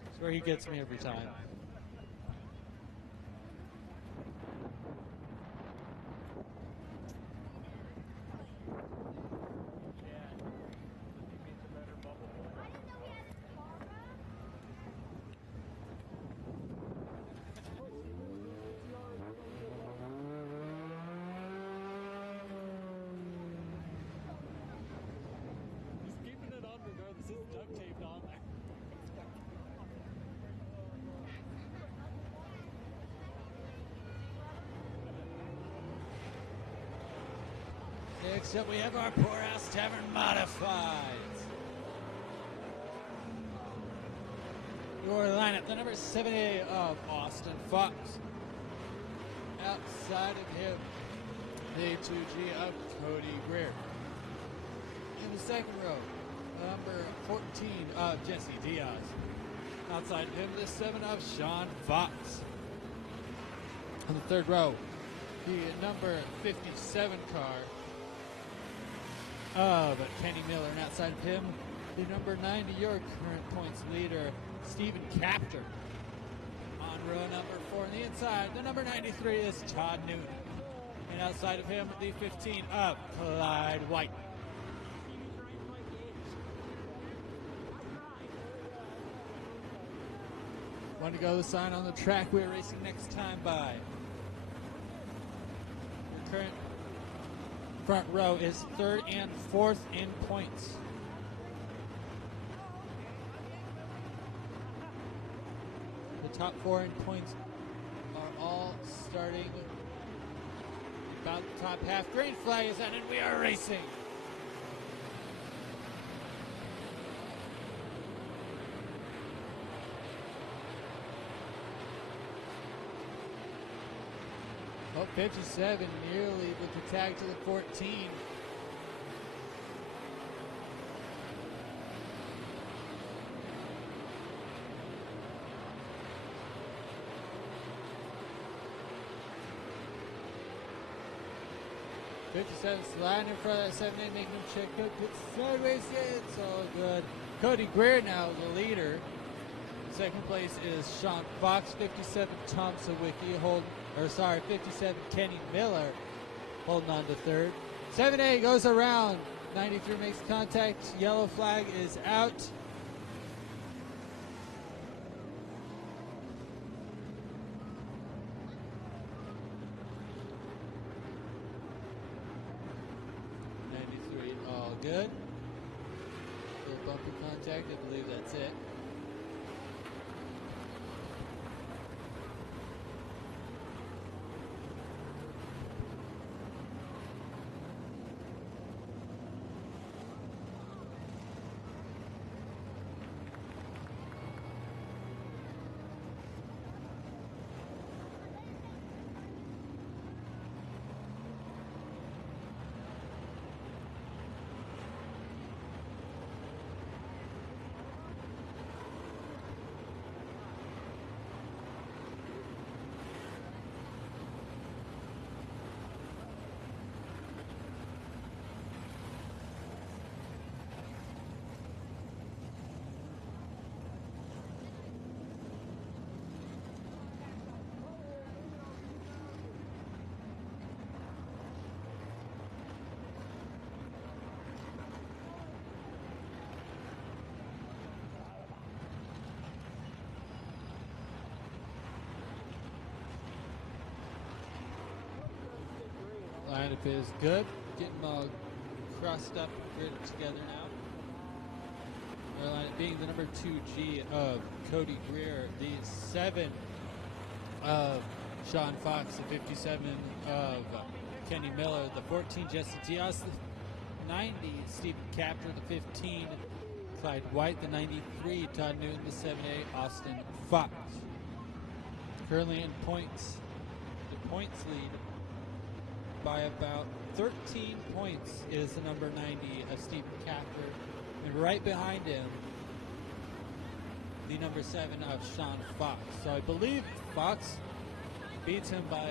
That's where he gets me every time. Next up, we have our Poorhouse Tavern Modifieds. Your lineup, the number 78 of Austin Fox. Outside of him, the 2G of Cody Greer. In the second row, the number 14 of Jesse Diaz. Outside of him, the 7 of Sean Fox. In the third row, the number 57 car of Kenny Miller, and outside of him, the number 90, your current points leader, Stephen Capter. On row number 4 on the inside, the number 93 is Todd Newton. And outside of him, the 15 of Clyde White. Want to go to the sign on the track we're racing next time by. Your current front row is 3rd and 4th in points. The top 4 in points are all starting about the top half. Green flag is out and we are racing. Oh, 57 nearly with the tag to the 14. '57 sliding in front of that 7-8, making him check up, gets sideways, yeah, it's all good. Cody Greer now the leader. Second place is Sean Fox, 57 Tom Sawicki, 57 Kenny Miller holding on to third. 7A goes around. 93 makes contact. Yellow flag is out. All good. Little bumpy contact. I believe that's it. lineup is good. Getting them all crossed up, gridded together now. Our lineup being the number 2G of Cody Greer, the 7 of Sean Fox, the 57 of Kenny Miller, the 14 Jesse Diaz, the 90 Stephen Capter, the 15 Clyde White, the 93 Todd Newton, the 7A Austin Fox. Currently in points, the points lead by about 13 points is the number 90 of Stephen Capter, and right behind him, the number 7 of Sean Fox. So I believe Fox beats him by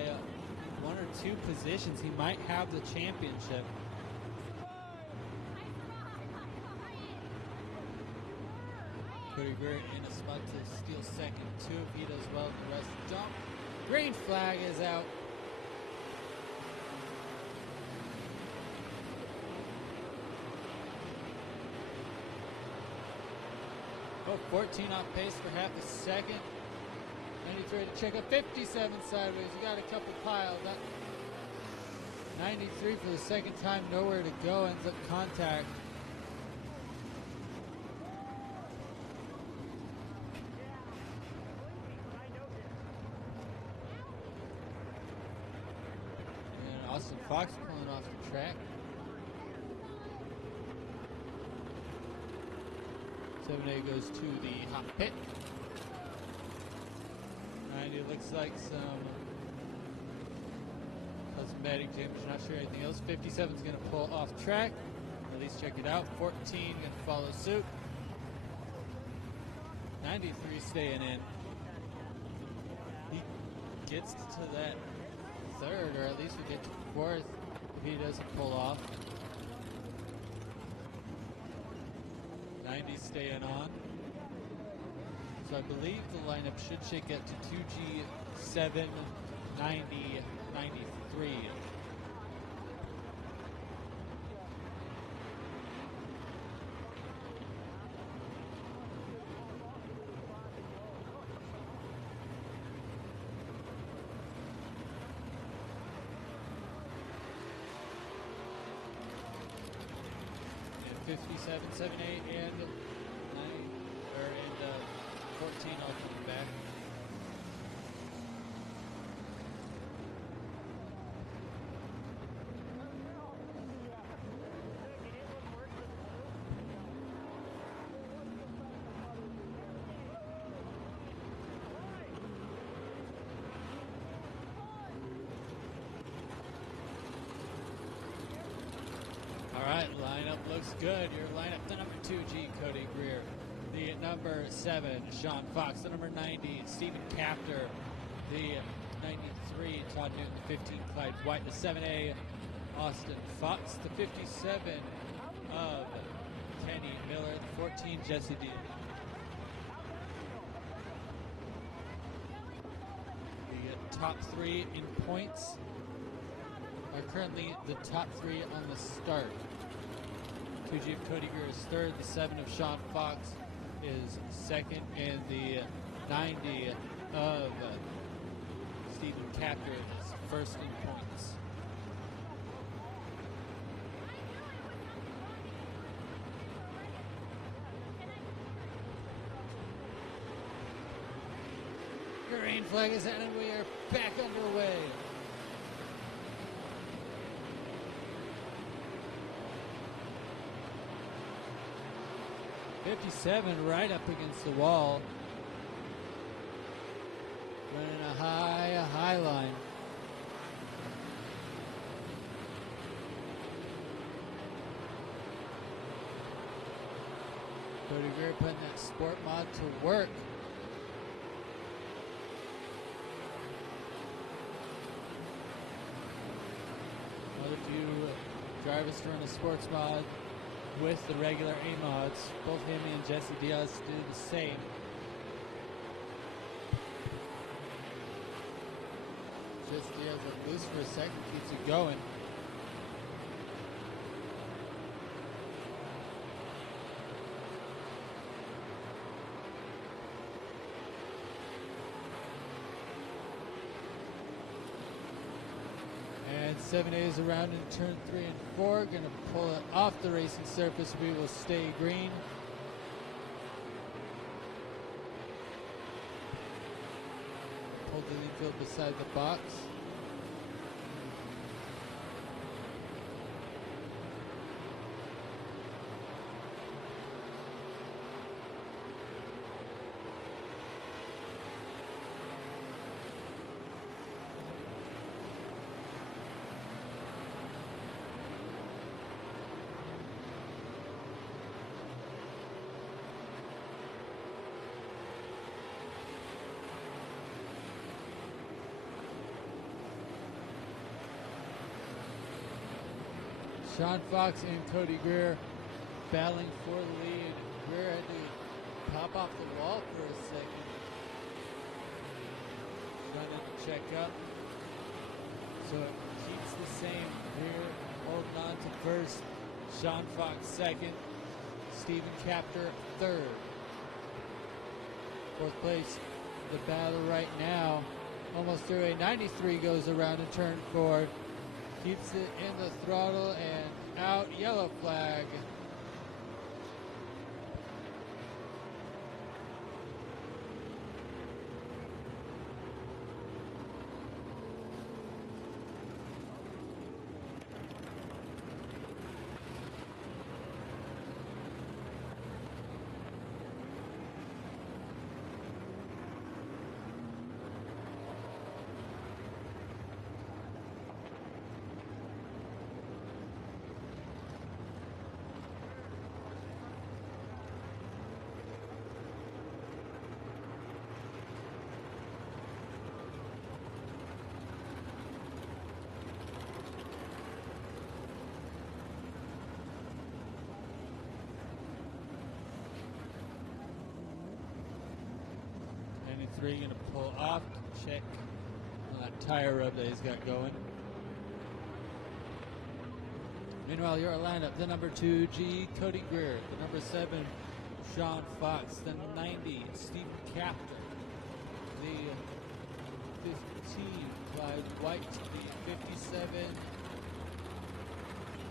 1 or 2 positions. He might have the championship. Cody Greer in a spot to steal second. 2 if he does well, the rest don't. Green flag is out. Oh, 14 off pace for half a second. 93 to check up 57 sideways. You got a couple piles. That 93 for the second time, nowhere to go, ends up contact. And Austin Fox pulling off the track. 7A goes to the hot pit. 90 looks like some cosmetic damage, not sure anything else. 57's going to pull off track. At least check it out. 14 going to follow suit. 93 staying in. He gets to that third, or at least we get to fourth if he doesn't pull off. 90 staying on. So I believe the lineup should shake out to 2G, 7, 90, 93. And 57, 7, 8, and 9, and 14 all coming back. All right, lineup looks good. Your lineup, the number 2G, Cody Greer. The number 7, Sean Fox. The number 90, Stephen Capter. The 93, Todd Newton. The 15, Clyde White. The 7A, Austin Fox. The 57 of Kenny Miller. The 14, Jesse Diaz. The top 3 in points are currently the top 3 on the start. 2G of Cody Greer is third. The 7 of Sean Fox is second, and the 90 of Stephen Capter is first in points. Green flag is out, and we are back underway. .57 right up against the wall. Running a high line. Cody Greer putting that sport mod to work. Another few drivers to run a sports mod with the regular A mods. Both him and Jesse Diaz do the same. Jesse Diaz at loose for a second, keeps it going. And And 7A is around in turn 3 and 4. Going to pull it off the racing surface. We will stay green. Pull the infield beside the box. Sean Fox and Cody Greer battling for the lead. Greer had to pop off the wall for a second. Trying to check up. So it keeps the same. Greer holding on to first. Sean Fox second. Stephen Capter third. Fourth place, the battle right now. Almost through a 93 goes around in turn 4. Keeps it in the throttle and out. Yellow flag. Three going to pull off to check on that tire rub that he's got going. Meanwhile, your lineup, the number 2, G. Cody Greer, the number 7, Sean Fox, the 90, Stephen Capter, the 15, Clyde White, the 57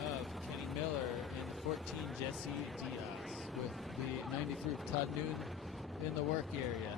of Kenny Miller, and the 14, Jesse Diaz, with the 93 of Todd Noon in the work area.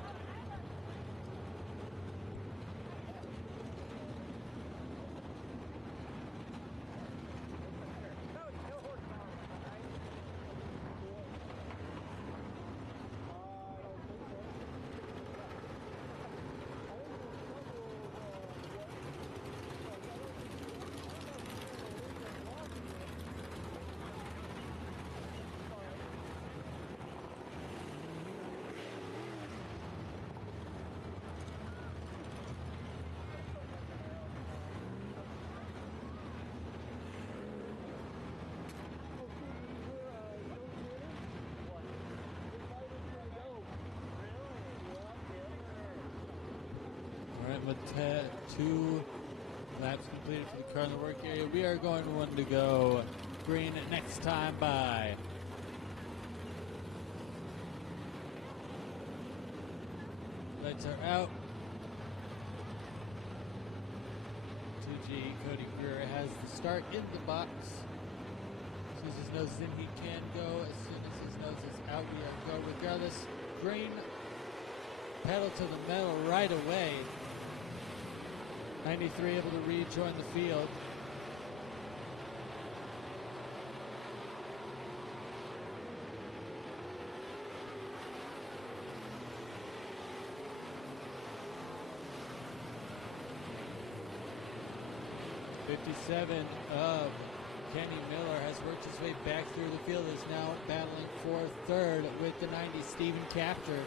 With 2 laps completed for the car in the work area, we are going 1 to go. Green next time by. Lights are out. 2G Cody Greer has the start in the box. As soon as his nose is in, he can go. As soon as his nose is out, we are go. Regardless, Green pedal to the metal right away. 93 able to rejoin the field. '57 of Kenny Miller has worked his way back through the field. Is now battling for third with the 90 Stephen Capter.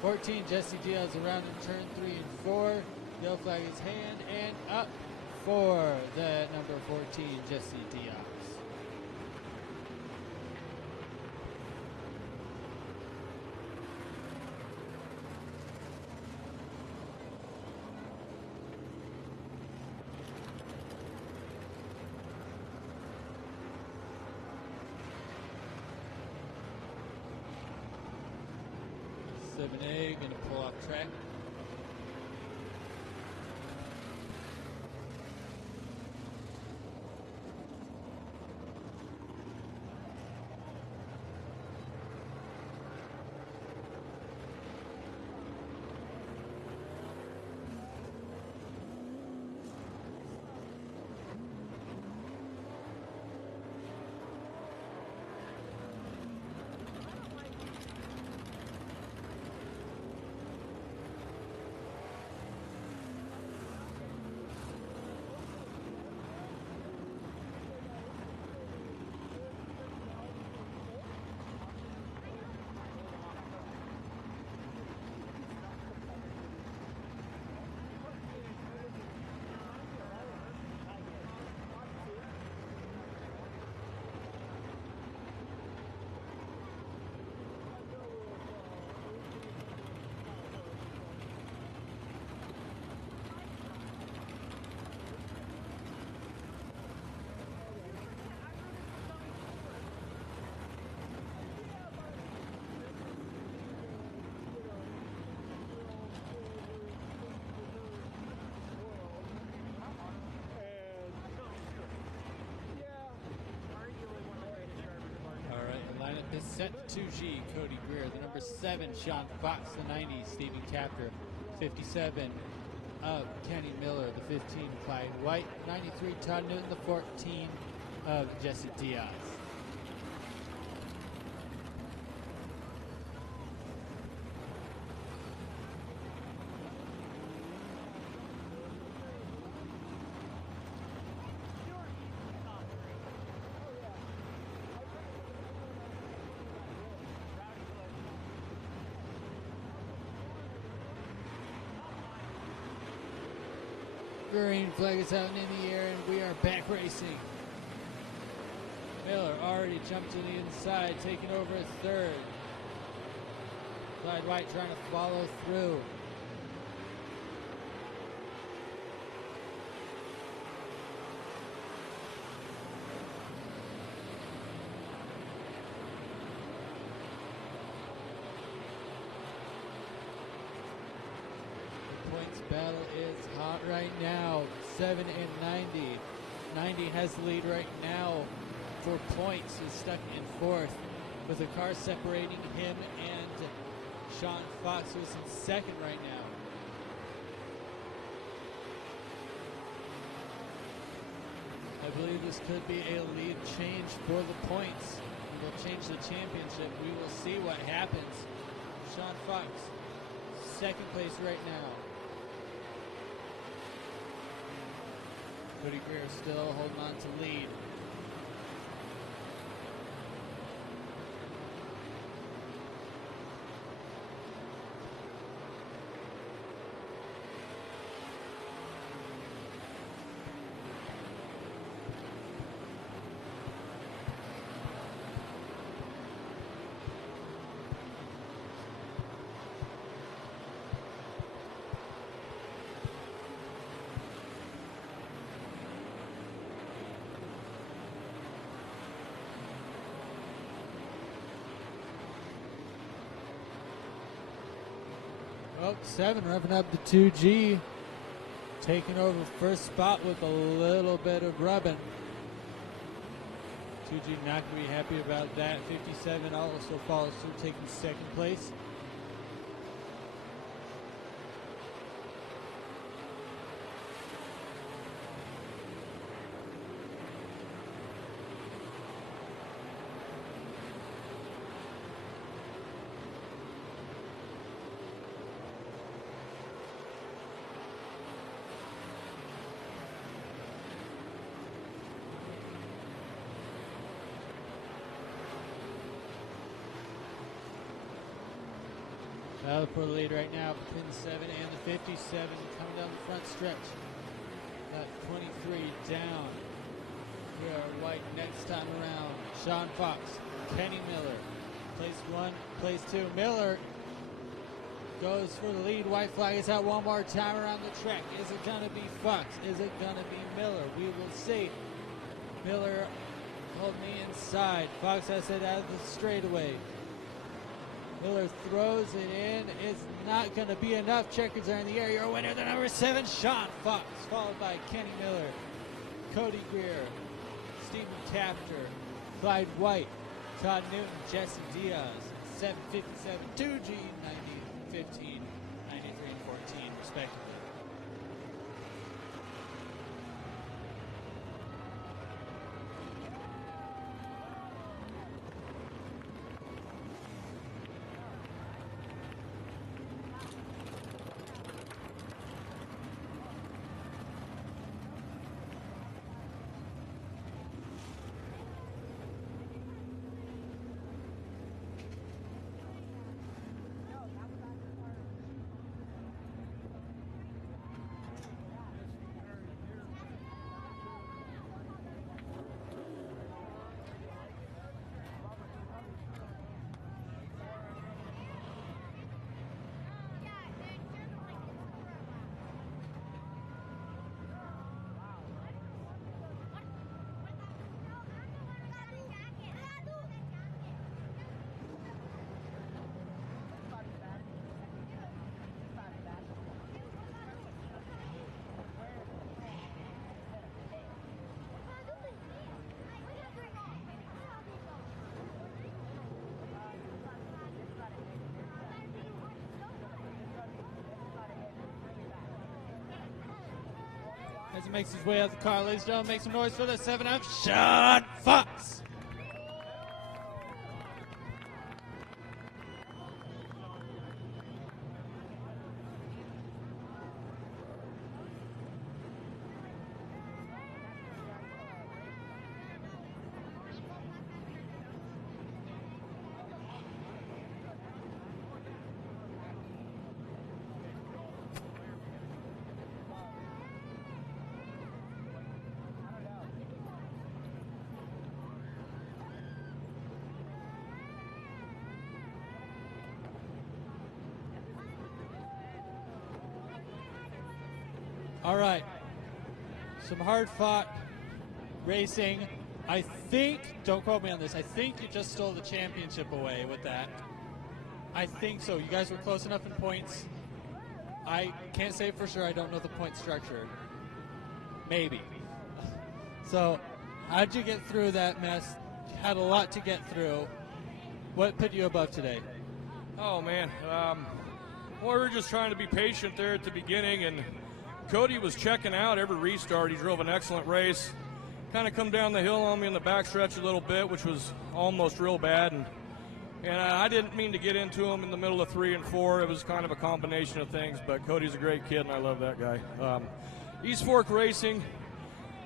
14, Jesse Diaz around in turn 3 and 4. Yellow flag is hand and up for the number 14, Jesse Diaz. A going to pull off track. set 2G, Cody Greer. The number 7, Sean Fox. The 90, Stephen Capter. 57 of Kenny Miller. The 15, Clyde White. 93, Todd Newton. The 14 of Jesse Diaz. Green flag is out and in the air, and we are back racing. Miller already jumped to the inside, taking over a third. Clyde White trying to follow through. Points battle is hot right now. 7 and 90. 90 has the lead right now for points. He's stuck in fourth with a car separating him and Sean Fox, who's in second right now. I believe this could be a lead change for the points. It will change the championship. We will see what happens. Sean Fox, second place right now. Cody Greer still holding on to lead. Well, 7 revving up to 2G, taking over first spot with a little bit of rubbing. 2G not going to be happy about that. 57 also follows through, taking second place. Battle for the lead right now between the 7 and the 57, coming down the front stretch. Got 23 down. We are White next time around. Sean Fox, Kenny Miller, place 1, place 2. Miller goes for the lead. White flag is out one more time around the track. Is it going to be Fox? Is it going to be Miller? We will see. Miller holding the inside. Fox has it out of the straightaway. Miller throws it in. It's not going to be enough. Checkers are in the air. Your winner, the number 7, Sean Fox, followed by Kenny Miller, Cody Greer, Stephen Capter, Clyde White, Todd Newton, Jesse Diaz, 757, 2G, 90, 15, 93, and 14, respectively. as he makes his way out the car. Ladies and gentlemen, make some noise for the 7 of Sean Fox. All right, some hard-fought racing. I think, don't quote me on this, I think you just stole the championship away with that. I think so. You guys were close enough in points. I can't say for sure. I don't know the point structure. Maybe. So, how'd you get through that mess? You had a lot to get through. What put you above today? Oh, man. Well, we were just trying to be patient there at the beginning, and Cody was checking out every restart. He drove an excellent race. Kind of come down the hill on me in the backstretch a little bit, which was almost real bad. And I didn't mean to get into him in the middle of 3 and 4. It was kind of a combination of things, but Cody's a great kid, and I love that guy. East Fork Racing,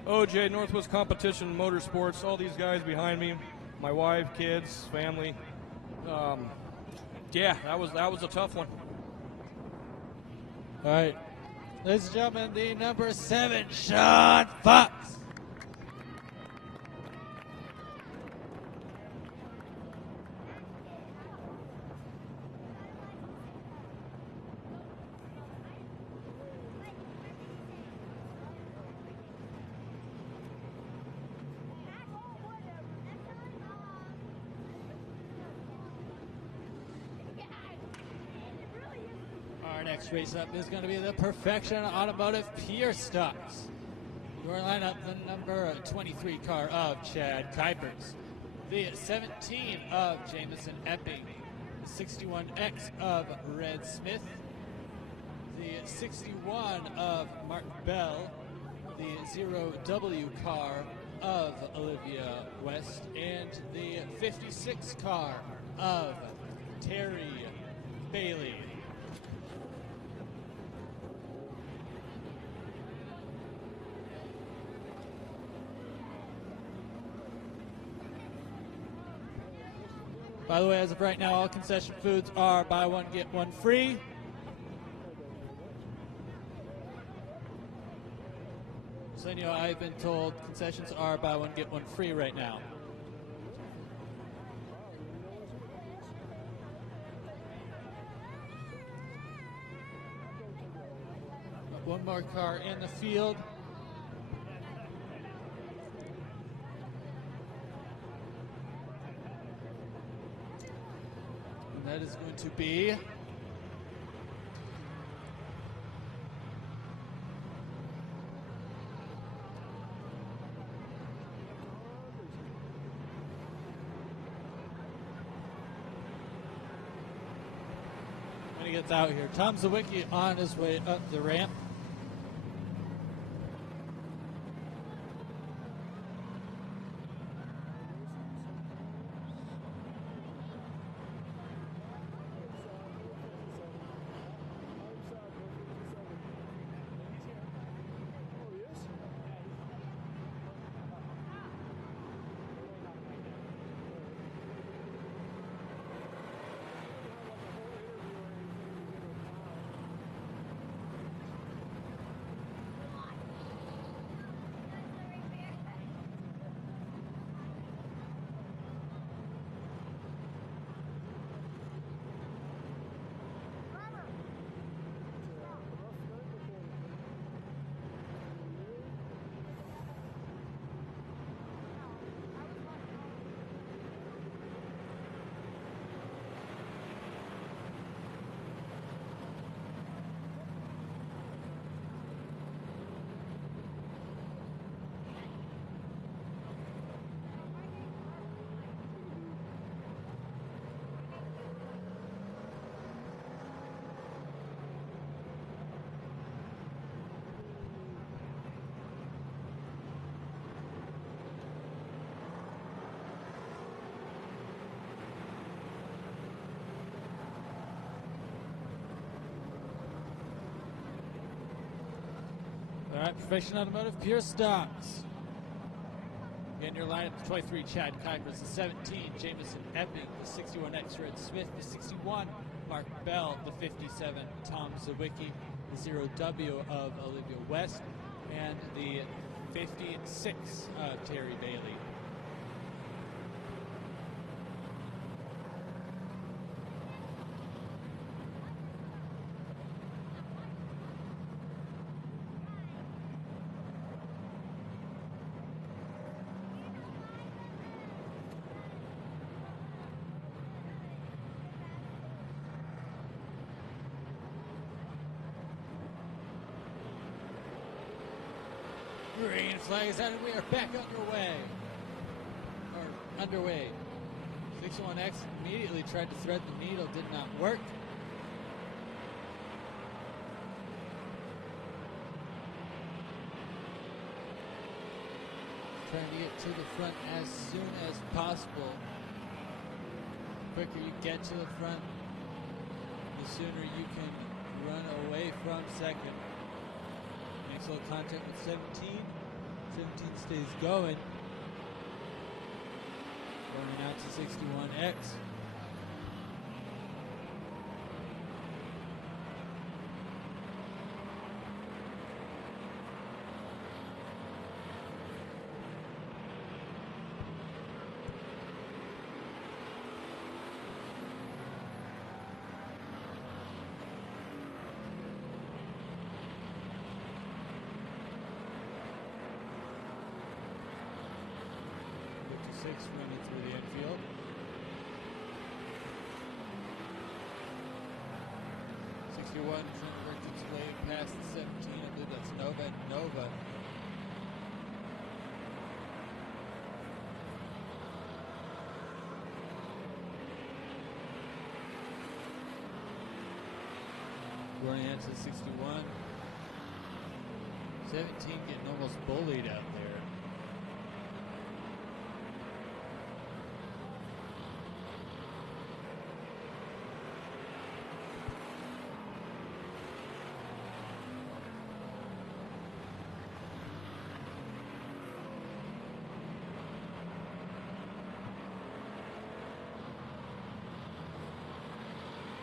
OJ, Northwest Competition, Motorsports, all these guys behind me, my wife, kids, family. Yeah, that was a tough one. All right. Ladies and gentlemen, the number 7, Sean Fox. Our next race up is going to be the Perfection Automotive Pier Stocks. Your lineup, the number 23 car of Chad Kuipers, the 17 of Jamison Epping, the 61X of Red Smith, the 61 of Mark Bell, the 0W car of Olivia West, and the 56 car of Terry Bailey. By the way, as of right now, all concession foods are buy one, get one free. So, you know, I've been told concessions are buy one, get one free right now. Got one more car in the field. That is going to be when he gets out here. Tom Zawicki on his way up the ramp. All right, Perfection Automotive, Pure Stocks. Again, your lineup, the 23, Chad Kuipers, the 17, Jamison Epping, the 61X, Red Smith, the 61, Mark Bell, the 57, Tom Zawicki, the 0W of Olivia West, and the 56 of Terry Bailey. Green flag is out, and we are back underway. Or underway. 61X immediately tried to thread the needle, did not work. Trying to get to the front as soon as possible. The quicker you get to the front, the sooner you can run away from second. Makes a little contact with 17. 17 stays going. Going out to 61X. Running through the infield. 61 trying to work its way past the 17. I believe that's Nova and Nova. Running into 61. 17 getting almost bullied out there.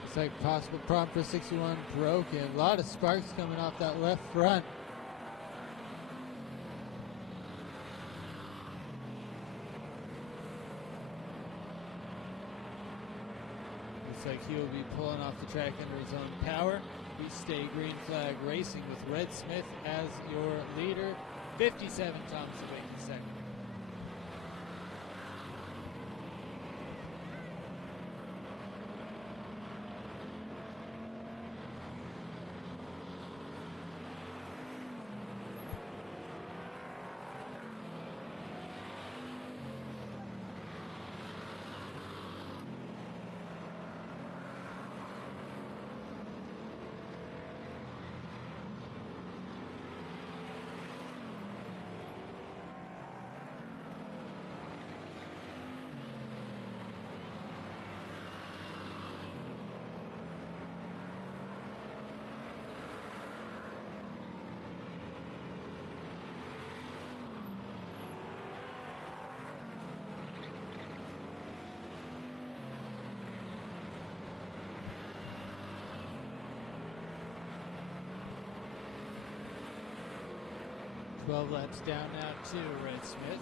Looks like possible problem for 61 broken. A lot of sparks coming off that left front. Looks like he will be pulling off the track under his own power. We stay green flag racing with Red Smith as your leader. 57 Tom Zawicki second. Twelve laps down now to Red Smith.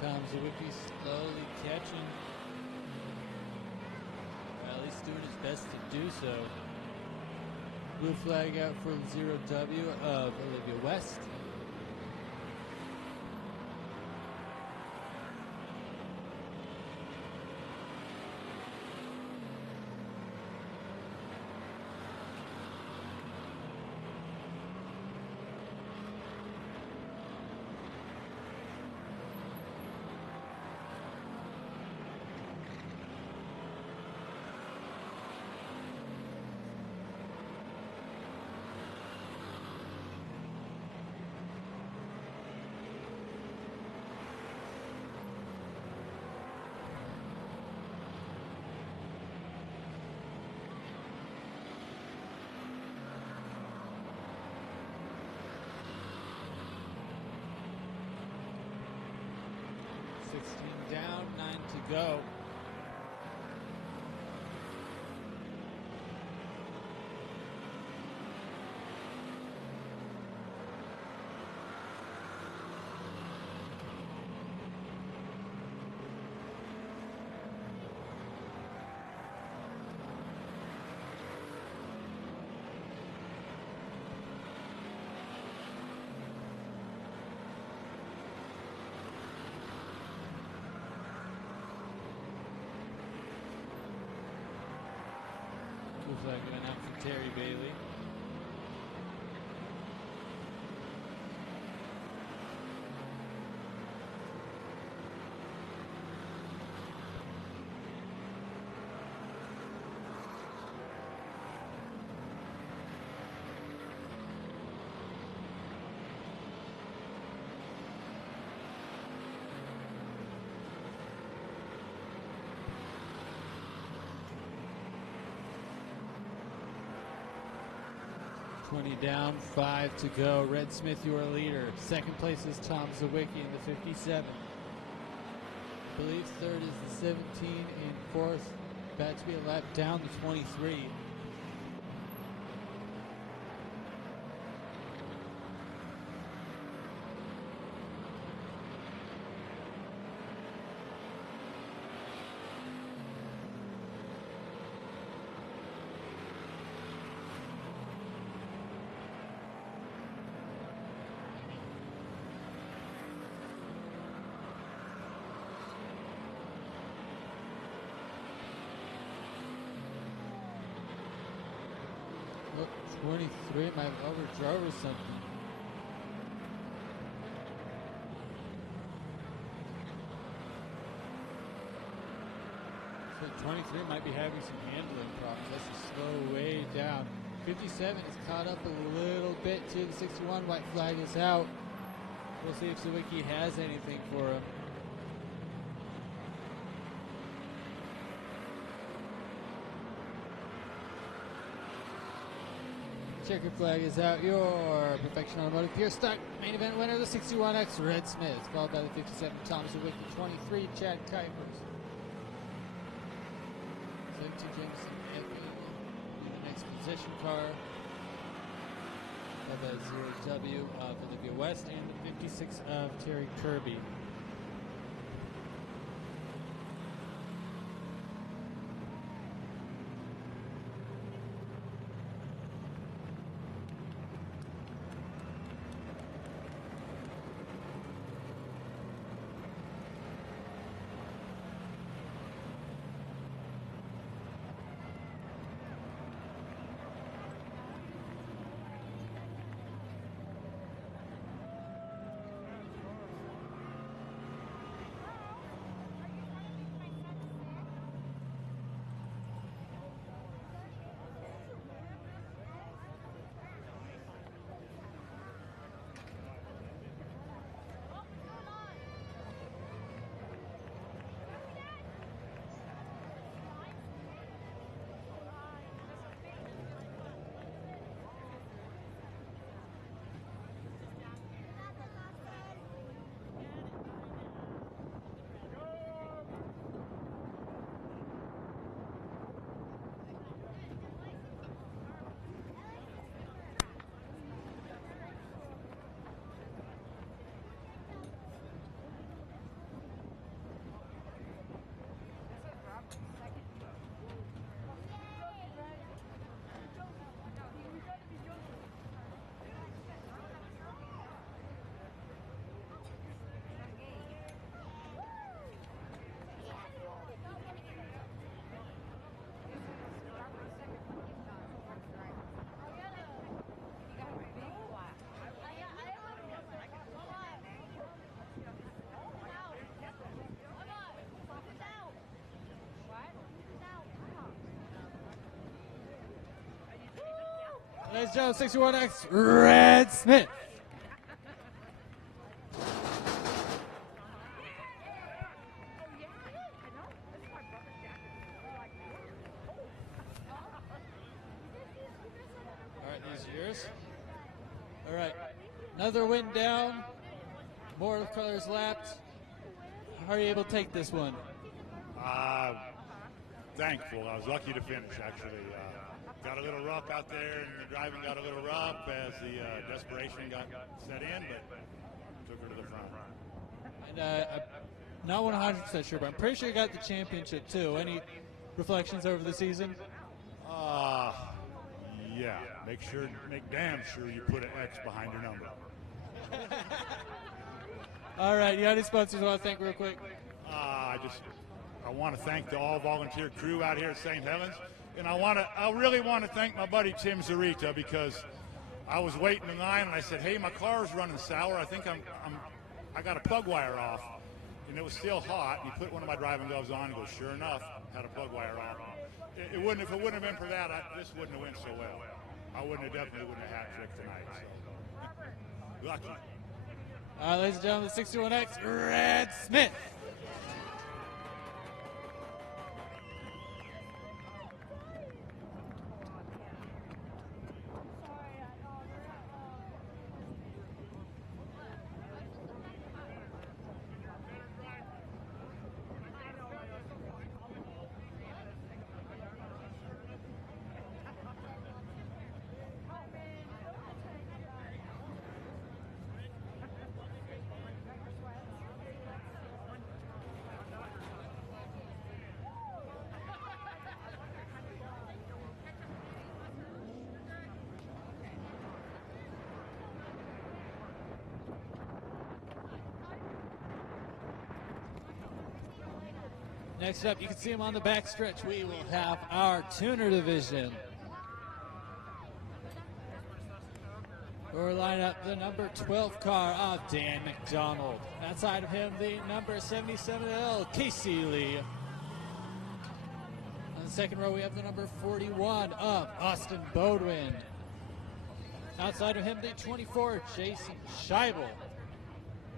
Tom Zawicki slowly catching. Well, at least doing his best to do so. Blue flag out for the 0W of Olivia West. go. Looks like it went out for Terry Bailey. Down, 5 to go. Red Smith, your leader. Second place is Tom Zawicki in the 57. I believe third is the 17, and fourth, about to be a lap down to 23. Look, 23 might have overdrove or something. So 23 might be having some handling problems. That's a slow way down. 57 is caught up a little bit to the 61. White flag is out. We'll see if Zawicki has anything for him. Checker flag is out. Your Perfection Automotive Pure Stock main event winner, the 61X Red Smith, followed by the 57 Thomas Zawicki, 23 Chad Kuipers, 17 Jameson Effie in the next position car, followed by the 0W of Olivia West and the 56 of Terry Kirby. Ladies and gentlemen, 61X Red Smith. All right, these are yours. All right, another win down. More colors lapped. How are you able to take this one? Thankful. I was lucky to finish, actually. Got a little rough out there, and the driving got a little rough as the desperation got set in, but took her to the front. And I'm not 100% sure, but I'm pretty sure you got the championship too. Any reflections over the season? Yeah. Make damn sure you put an X behind your number. All right, you got any sponsors you want to thank real quick? I want to thank the all-volunteer crew out here at St. Helens, and I really want to thank my buddy Tim Zarita, because I was waiting in line and I said, "Hey, my car's running sour. I think I got a plug wire off," and it was still hot. And he put one of my driving gloves on and goes, "Sure enough, had a plug wire off." If it wouldn't have been for that, this wouldn't have went so well. I definitely wouldn't have hat trick tonight. So lucky. All right, ladies and gentlemen, the 61X, Red Smith. Next up, you can see him on the back stretch. We will have our tuner division. We'll line up the number 12 car of Dan McDonald. Outside of him, the number 77L, Casey Lee. On the second row, we have the number 41 of Austin Bodwin. Outside of him, the 24, Jason Scheibel.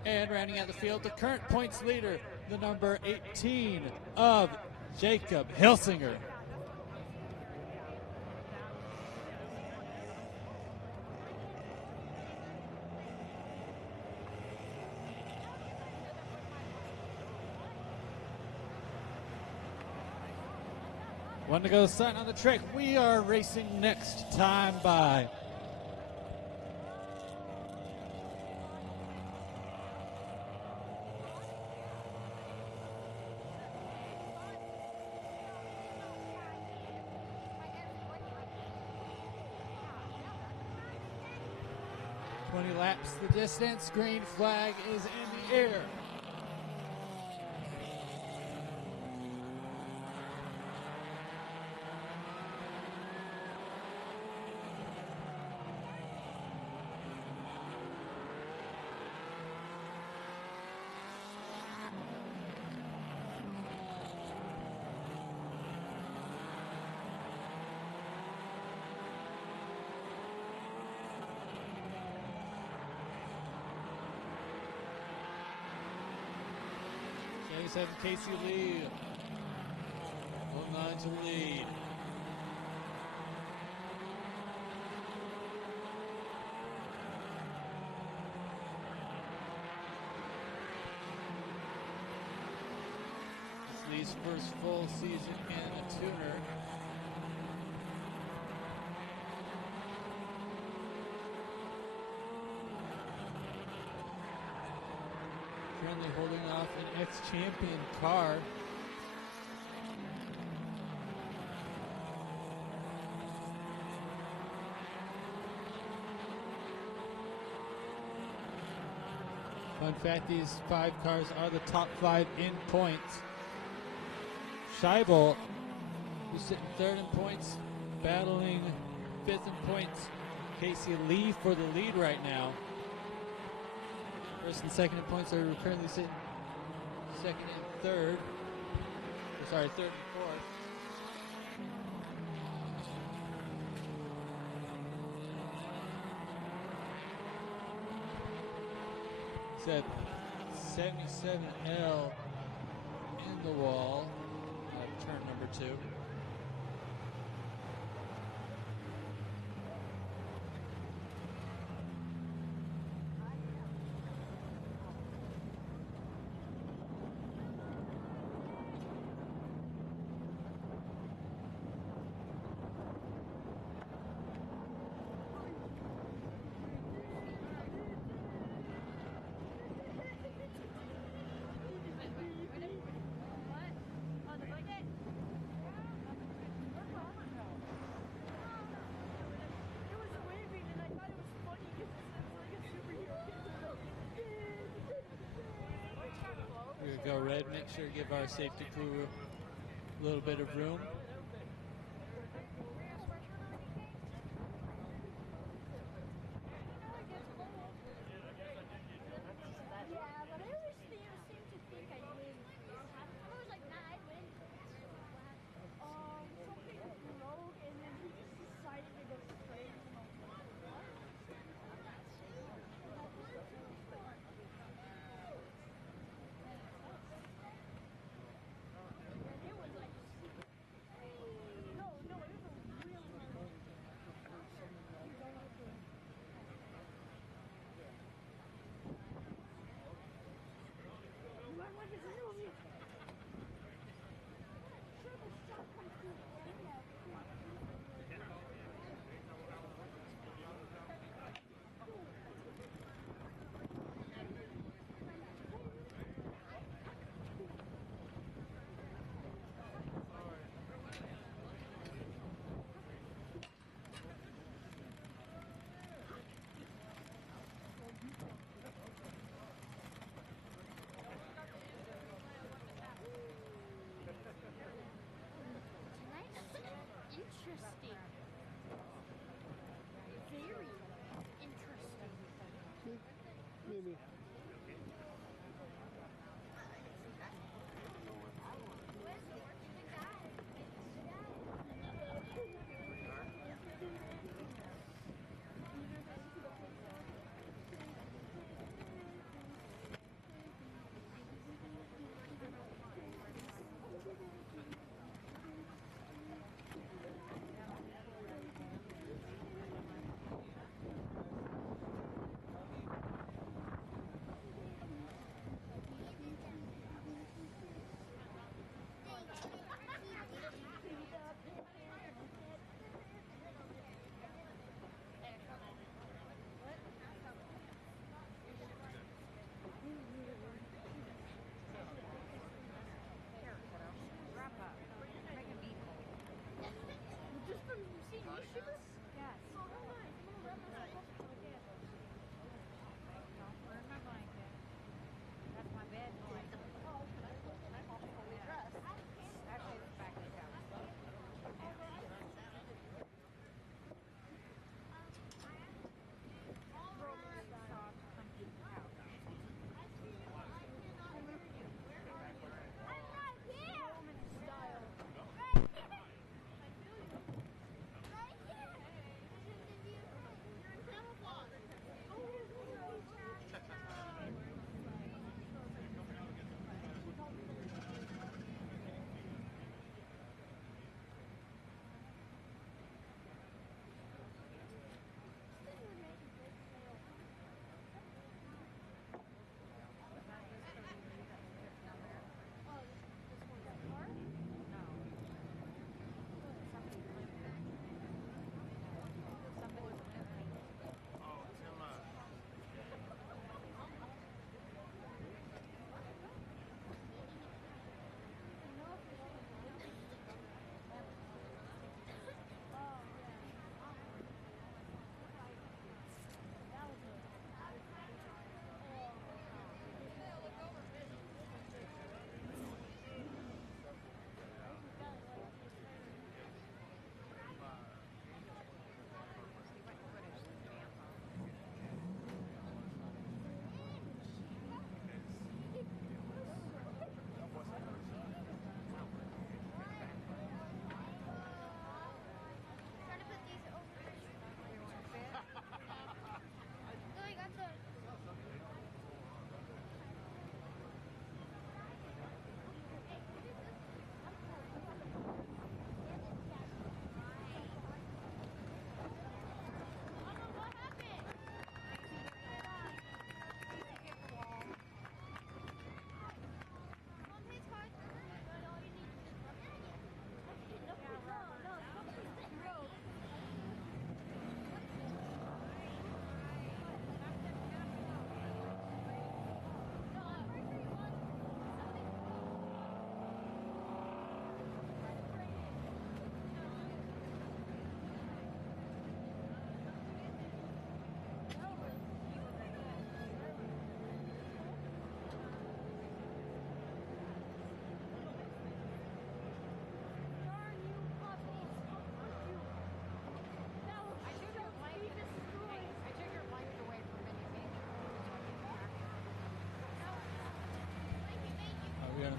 And rounding out the field, the current points leader, the number 18 of Jacob Hilsinger. One to go, starting on the track. We are racing next time by. Laps the distance, green flag is in the air. Casey Lee holding on to the lead. This Lee's first full season in a tuner. Currently holding off an ex-champion car. Fun fact, these 5 cars are the top 5 in points. Scheibel, who's sitting 3rd in points, battling 5th in points. Casey Lee for the lead right now. First and second in points are currently sitting 2nd and 3rd. Sorry, 3rd and 4th. Set 77L in the wall at turn number 2. we go, Red. Make sure to give our safety crew a little bit of room.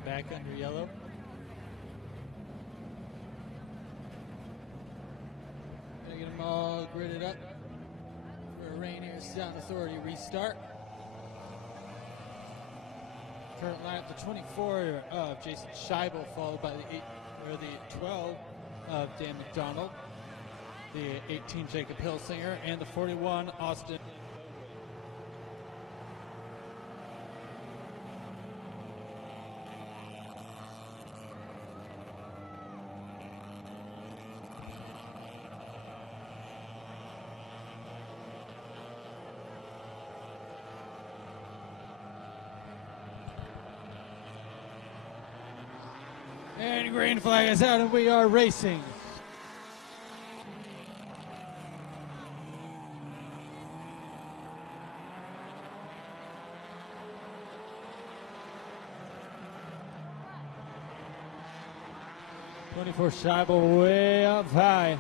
back under yellow. Gonna get them all gridded up for a Rainier Sound Authority restart. Current lineup: the 24 of Jason Scheibel, followed by the 12 of Dan McDonald, the 18 Jacob Hilsinger, and the 41 Austin. And green flag is out, and we are racing. '24 Scheibel way up high.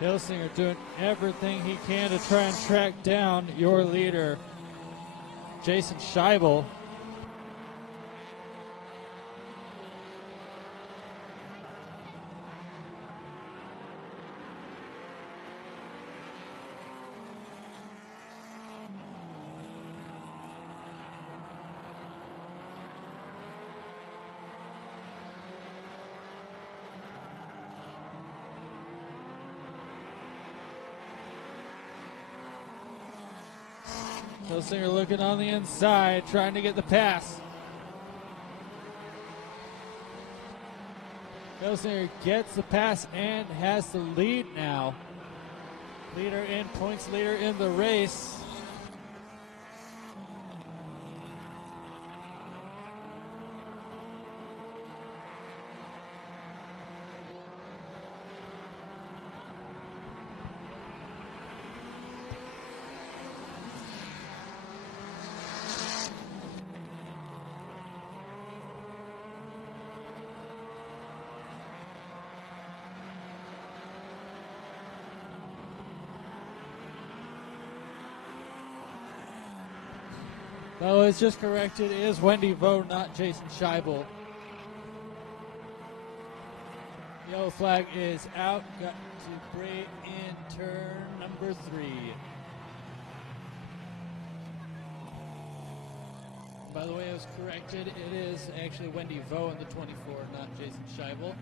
Hilsinger doing everything he can to try and track down your leader, Jason Scheibel. Hilsinger looking on the inside, trying to get the pass. Hilsinger gets the pass and has the lead now. Leader in points, leader in the race. Oh, it's just corrected. It is Wendy Vo, not Jason Scheibel. Yellow flag is out. Got to brake in turn number 3. By the way, it was corrected. It is actually Wendy Vo in the 24, not Jason Scheibel.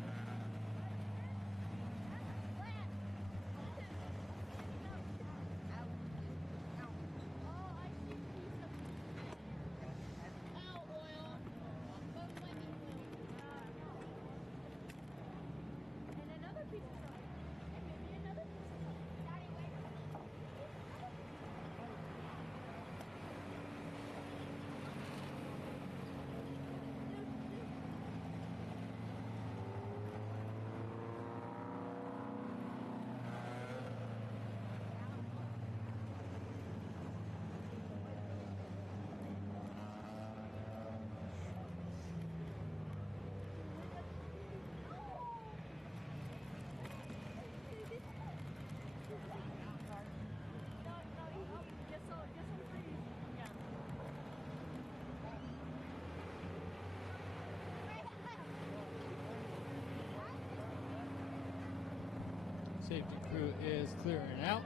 Safety crew is clearing out.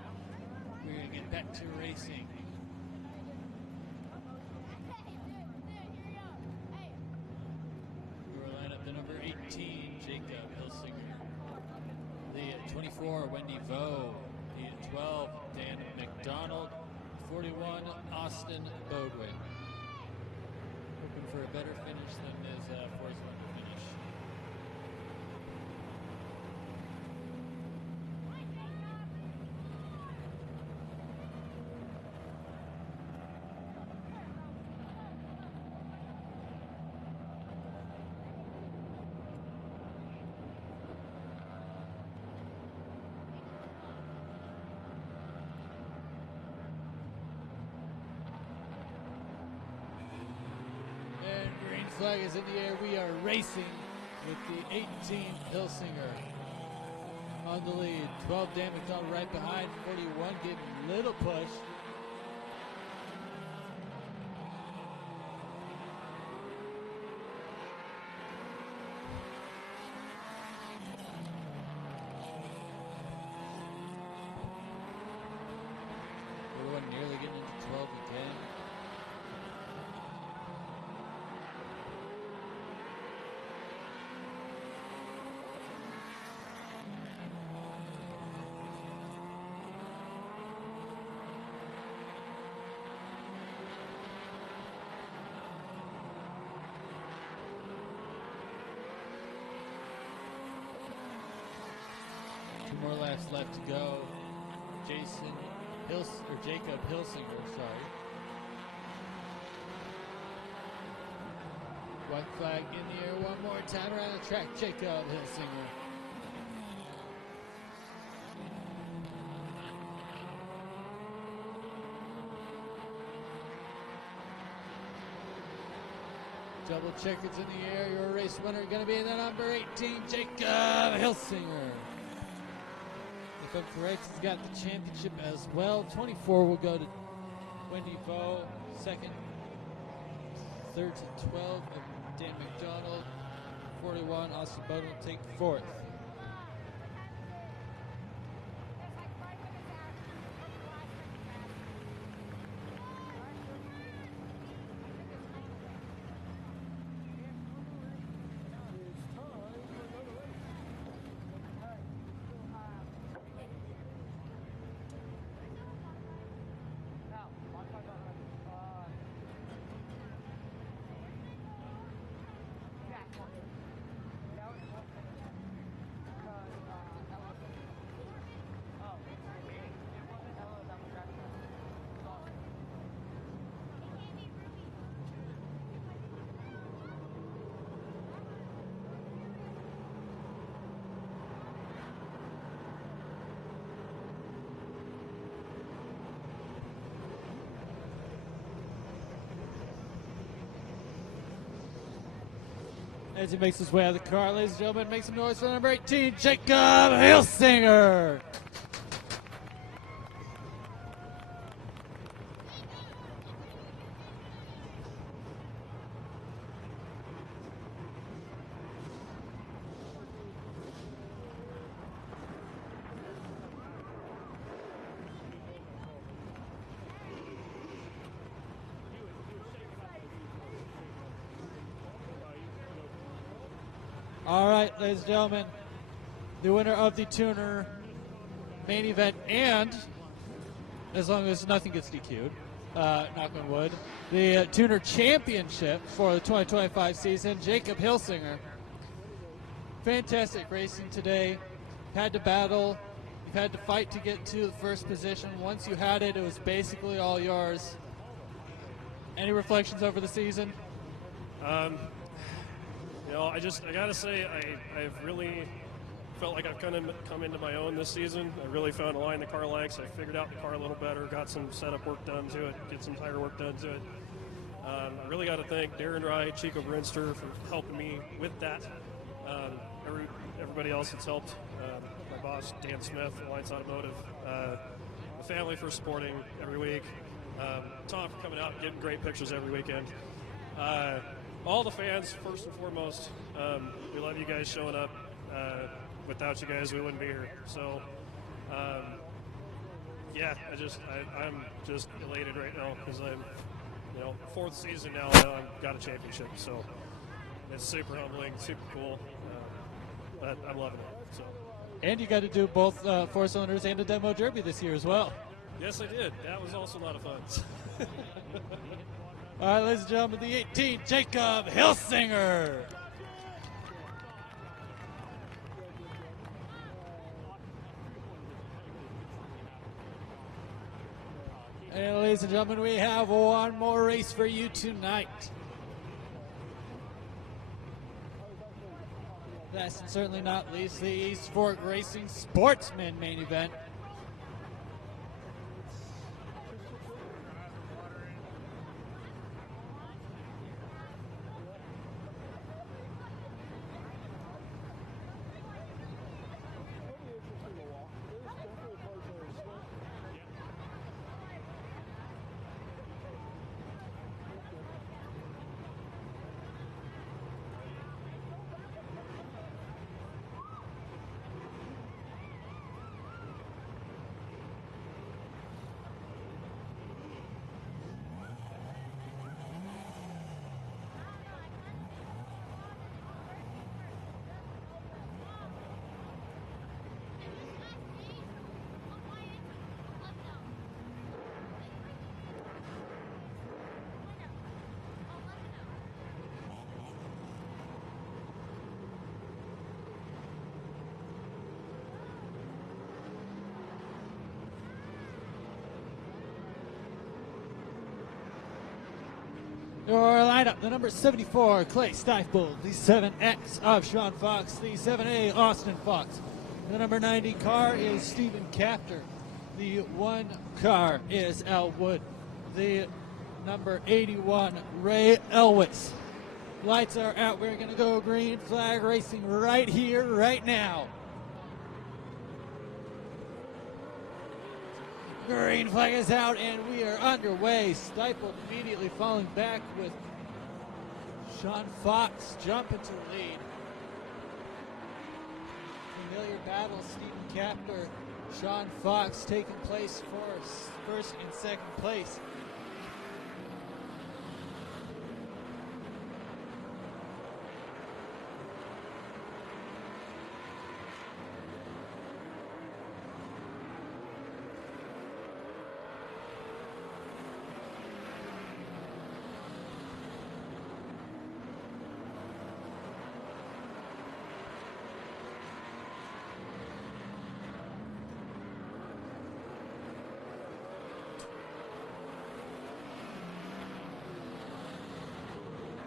We're going to get back to racing. We'll line up the number 18, Jacob Hilsinger. The 24, Wendy Vo. The 12, Dan McDonald. 41, Austin Bodwin. Hoping for a better finish than his four-cylinder finish. And green flag is in the air. We are racing with the 18 Hilsinger on the lead. 12 Dan McDonald right behind. 41 getting a little push. Everyone nearly getting into 12 again. Two more laps left to go. Jacob Hilsinger, sorry. White flag in the air one more time around the track. Jacob Hilsinger. Double checkers in the air. Your race winner going to be the number 18, Jacob Hilsinger. If I'm correct, he's got the championship as well. 24 will go to Wendy Vo. Second, third to 12 of Dan McDonald. 41, Austin Bowden will take fourth. As he makes his way out of the car, ladies and gentlemen, make some noise for number 18, Jacob Hilsinger. All right, ladies and gentlemen, the winner of the tuner main event, and as long as nothing gets DQ'd, knock on wood, the tuner championship for the 2025 season, Jacob Hilsinger. Fantastic racing today. Had to battle. You've had to fight to get to the first position. Once you had it, it was basically all yours. Any reflections over the season? You know, I gotta say, I've really felt like I've kind of come into my own this season. I really found a line the car likes. I figured out the car a little better, got some setup work done to it, get some tire work done to it. I really got to thank Darren Wright, Chico Brinster for helping me with that. Everybody else that's helped. My boss, Dan Smith, Alliance Automotive. The family for supporting every week. Tom for coming out and getting great pictures every weekend. All the fans, first and foremost, we love you guys showing up. Without you guys, we wouldn't be here. So, yeah, I'm just elated right now because I'm, fourth season now. I've got a championship. So it's super humbling, super cool. But I'm loving it. So. And you got to do both four cylinders and a demo derby this year as well. Yes, I did. That was also a lot of fun. All right, ladies and gentlemen, the 18, Jacob Hilsinger. And ladies and gentlemen, we have one more race for you tonight. Last and certainly not least, the East Fork Racing Sportsman main event. Your lineup, the number 74, Clay Stifle, the 7X of Sean Fox, the 7A, Austin Fox. The number 90 car is Stephen Capter. The 1 car is Al Wood. The number 81, Ray Elwitz. Lights are out. We're going to go green flag racing right here, right now. Green flag is out, and we are underway. Stifled immediately falling back with Sean Fox jumping to the lead. Familiar battle, Stephen Capter, Sean Fox taking place for first and second place.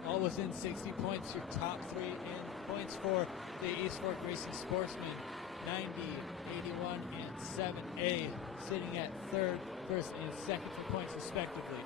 All within 60 points, your top 3 in points for the East Fork Racing Sportsman. 90, 81, and 7A sitting at third, first, and second for points respectively.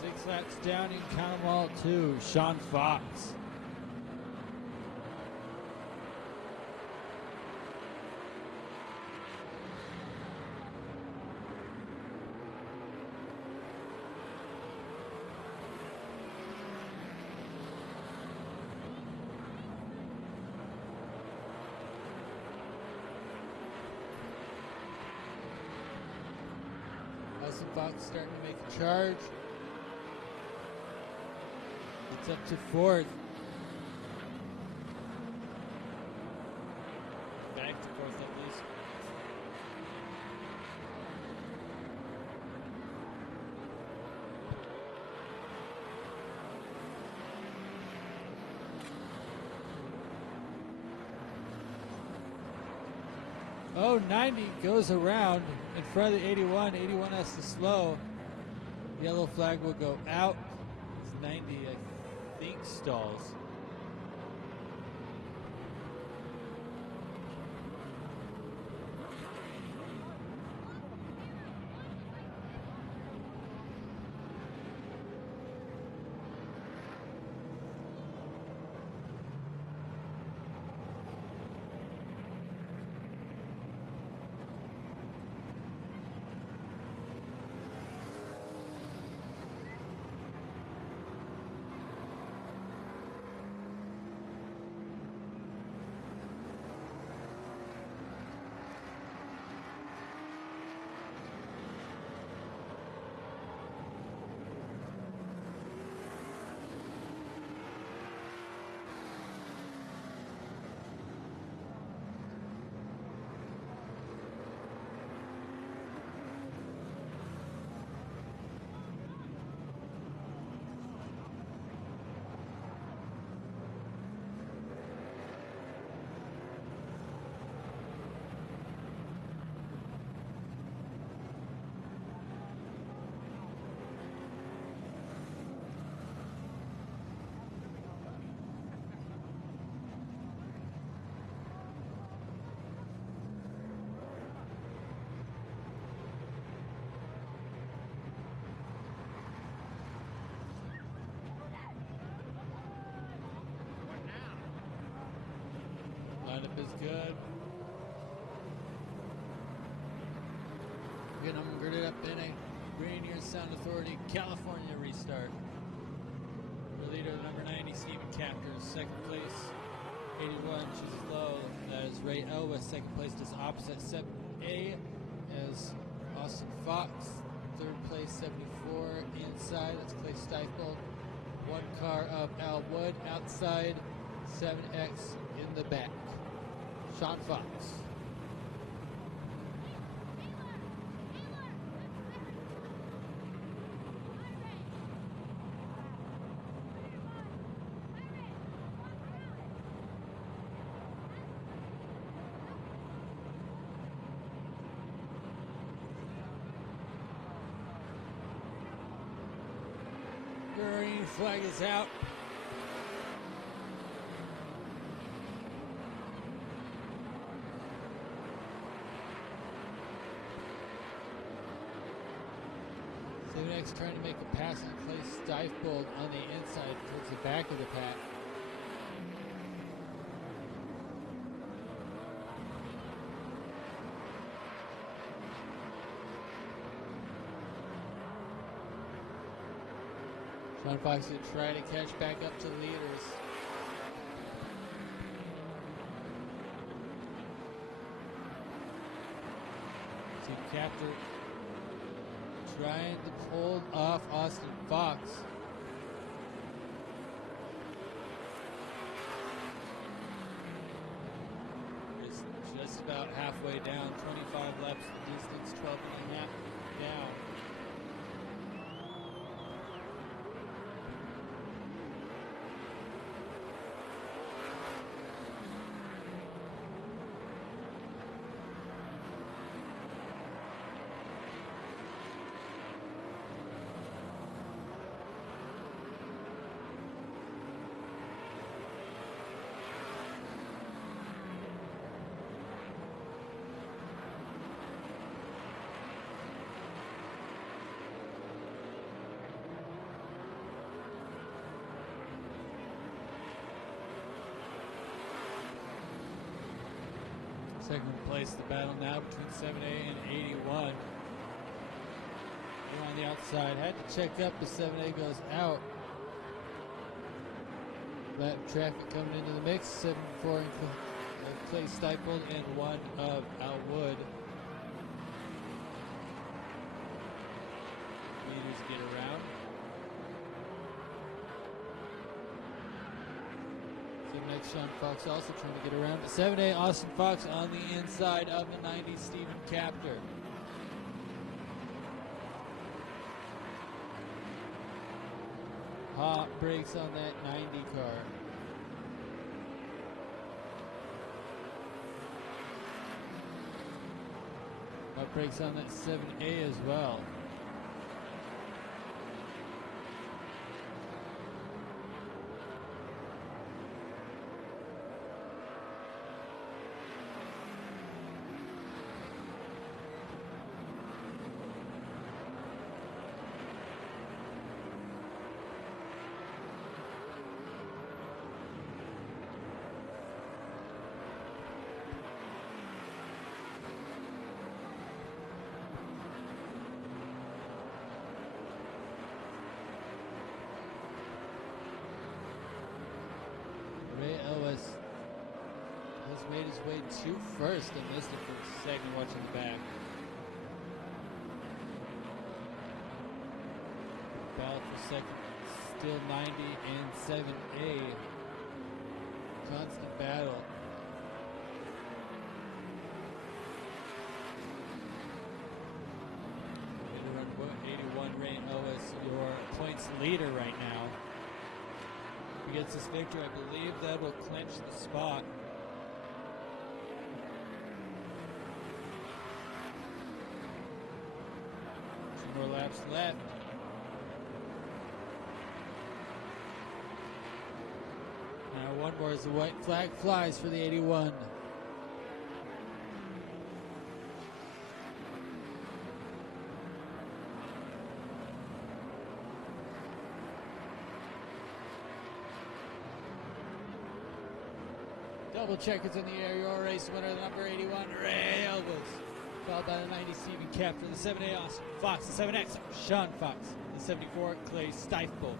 Six laps down in count 'em all to Sean Fox. Austin Fox starting to make a charge. It's up to fourth. Back to fourth at least. Oh, 90 goes around in front of the 81. 81 has to slow. Yellow flag will go out. It's 90, I think, stalls. started up in a Rainier Sound Authority California restart. The leader, number 90, Stephen Capter, second place, 81, chooses low. That is Ray Elwes. Second place does opposite, 7A, as Austin Fox. Third place, 74, inside, that's Clay Stiefel. One car of Al Wood outside, 7X in the back. Sean Fox. Green flag is out. X trying to make a pass on Clay Stiefel on the inside towards the back of the pack. Sean Fox will try to catch back up to the leaders. Team Captor trying to pull off Austin Fox. It's just about halfway down, 25 laps distance, 12 and a half down. Second place, the battle now between 7A and 81. We're on the outside. Had to check up as 7A goes out. Lap traffic coming into the mix. 7-4 Clay Stiefel and one of Al Wood. Leaders get around. Next, Sean Fox also trying to get around. 7A Austin Fox on the inside of the 90 Stephen Capter. Hot brakes on that 90 car. Hot brakes on that 7A as well. Ray Elwes has made his way to first and missed it for second, watching the back. Battle for second, still 90 and 7A. Constant battle. Run 81 Ray Elwes, your points leader right now. If he gets this victory, I believe that will clinch the spot. Two more laps left. Now one more as the white flag flies for the 81. Double checkers in the air. Your race winner, number 81, Ray Elwes. followed by the 90 Stephen Kepner, the 7A Austin Fox, the 7X Sean Fox, the 74 Clay Stiefel.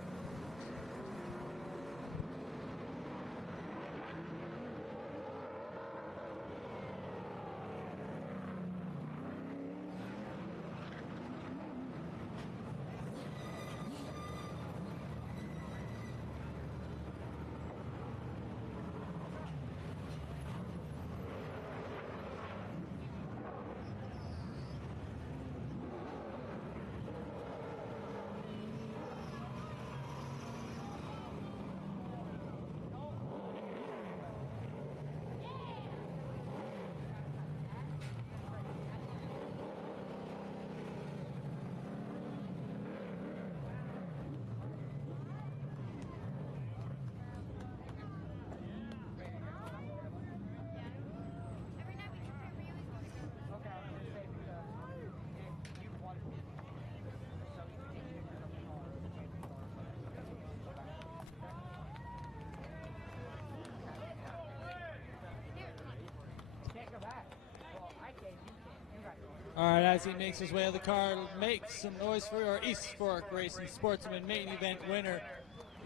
All right, as he makes his way to the car, make some noise for our East Fork Racing Sportsman main event winner,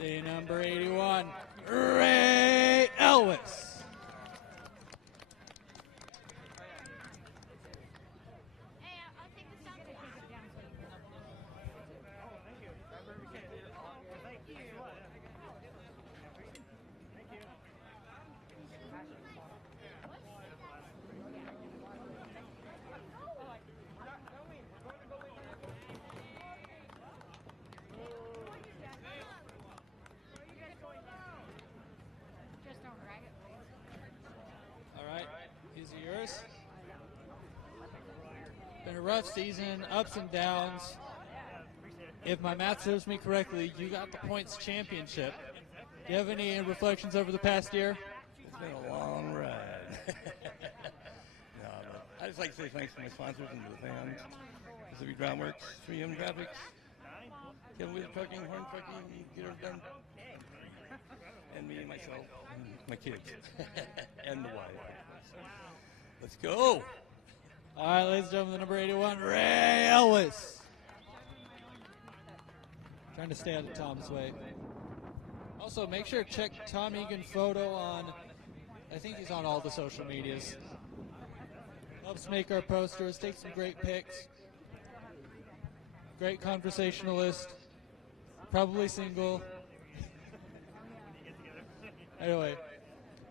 the number 81, Ray Elwes. Yours. Been a rough season, ups and downs. If my math serves me correctly, you got the points championship. Do you have any reflections over the past year? It's been a long ride. No, but I just like to say thanks to my sponsors and to the fans. Pacific Groundworks, 3M Graphics, Kevin Wheeler Trucking, Horn Trucking, Get It Done, and me and myself, and my kids, and the wife. Let's go. All right, ladies and gentlemen, the number 81, Ray Elwes. Trying to stay out of Tom's way. Also, make sure to check Tom Egan photo on, I think he's on all the social medias. Helps make our posters, takes some great pics. Great conversationalist. Probably single. Anyway.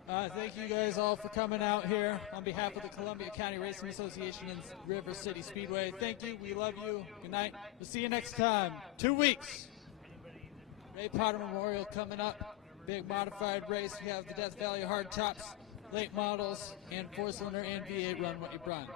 Thank you guys all for coming out here on behalf of the Columbia County Racing Association and River City Speedway. Thank you. We love you. Good night. We'll see you next time. 2 weeks. Ray Potter Memorial coming up. Big modified race. We have the Death Valley Hard Tops, late models, and 4-cylinder and V8 Run What You Run.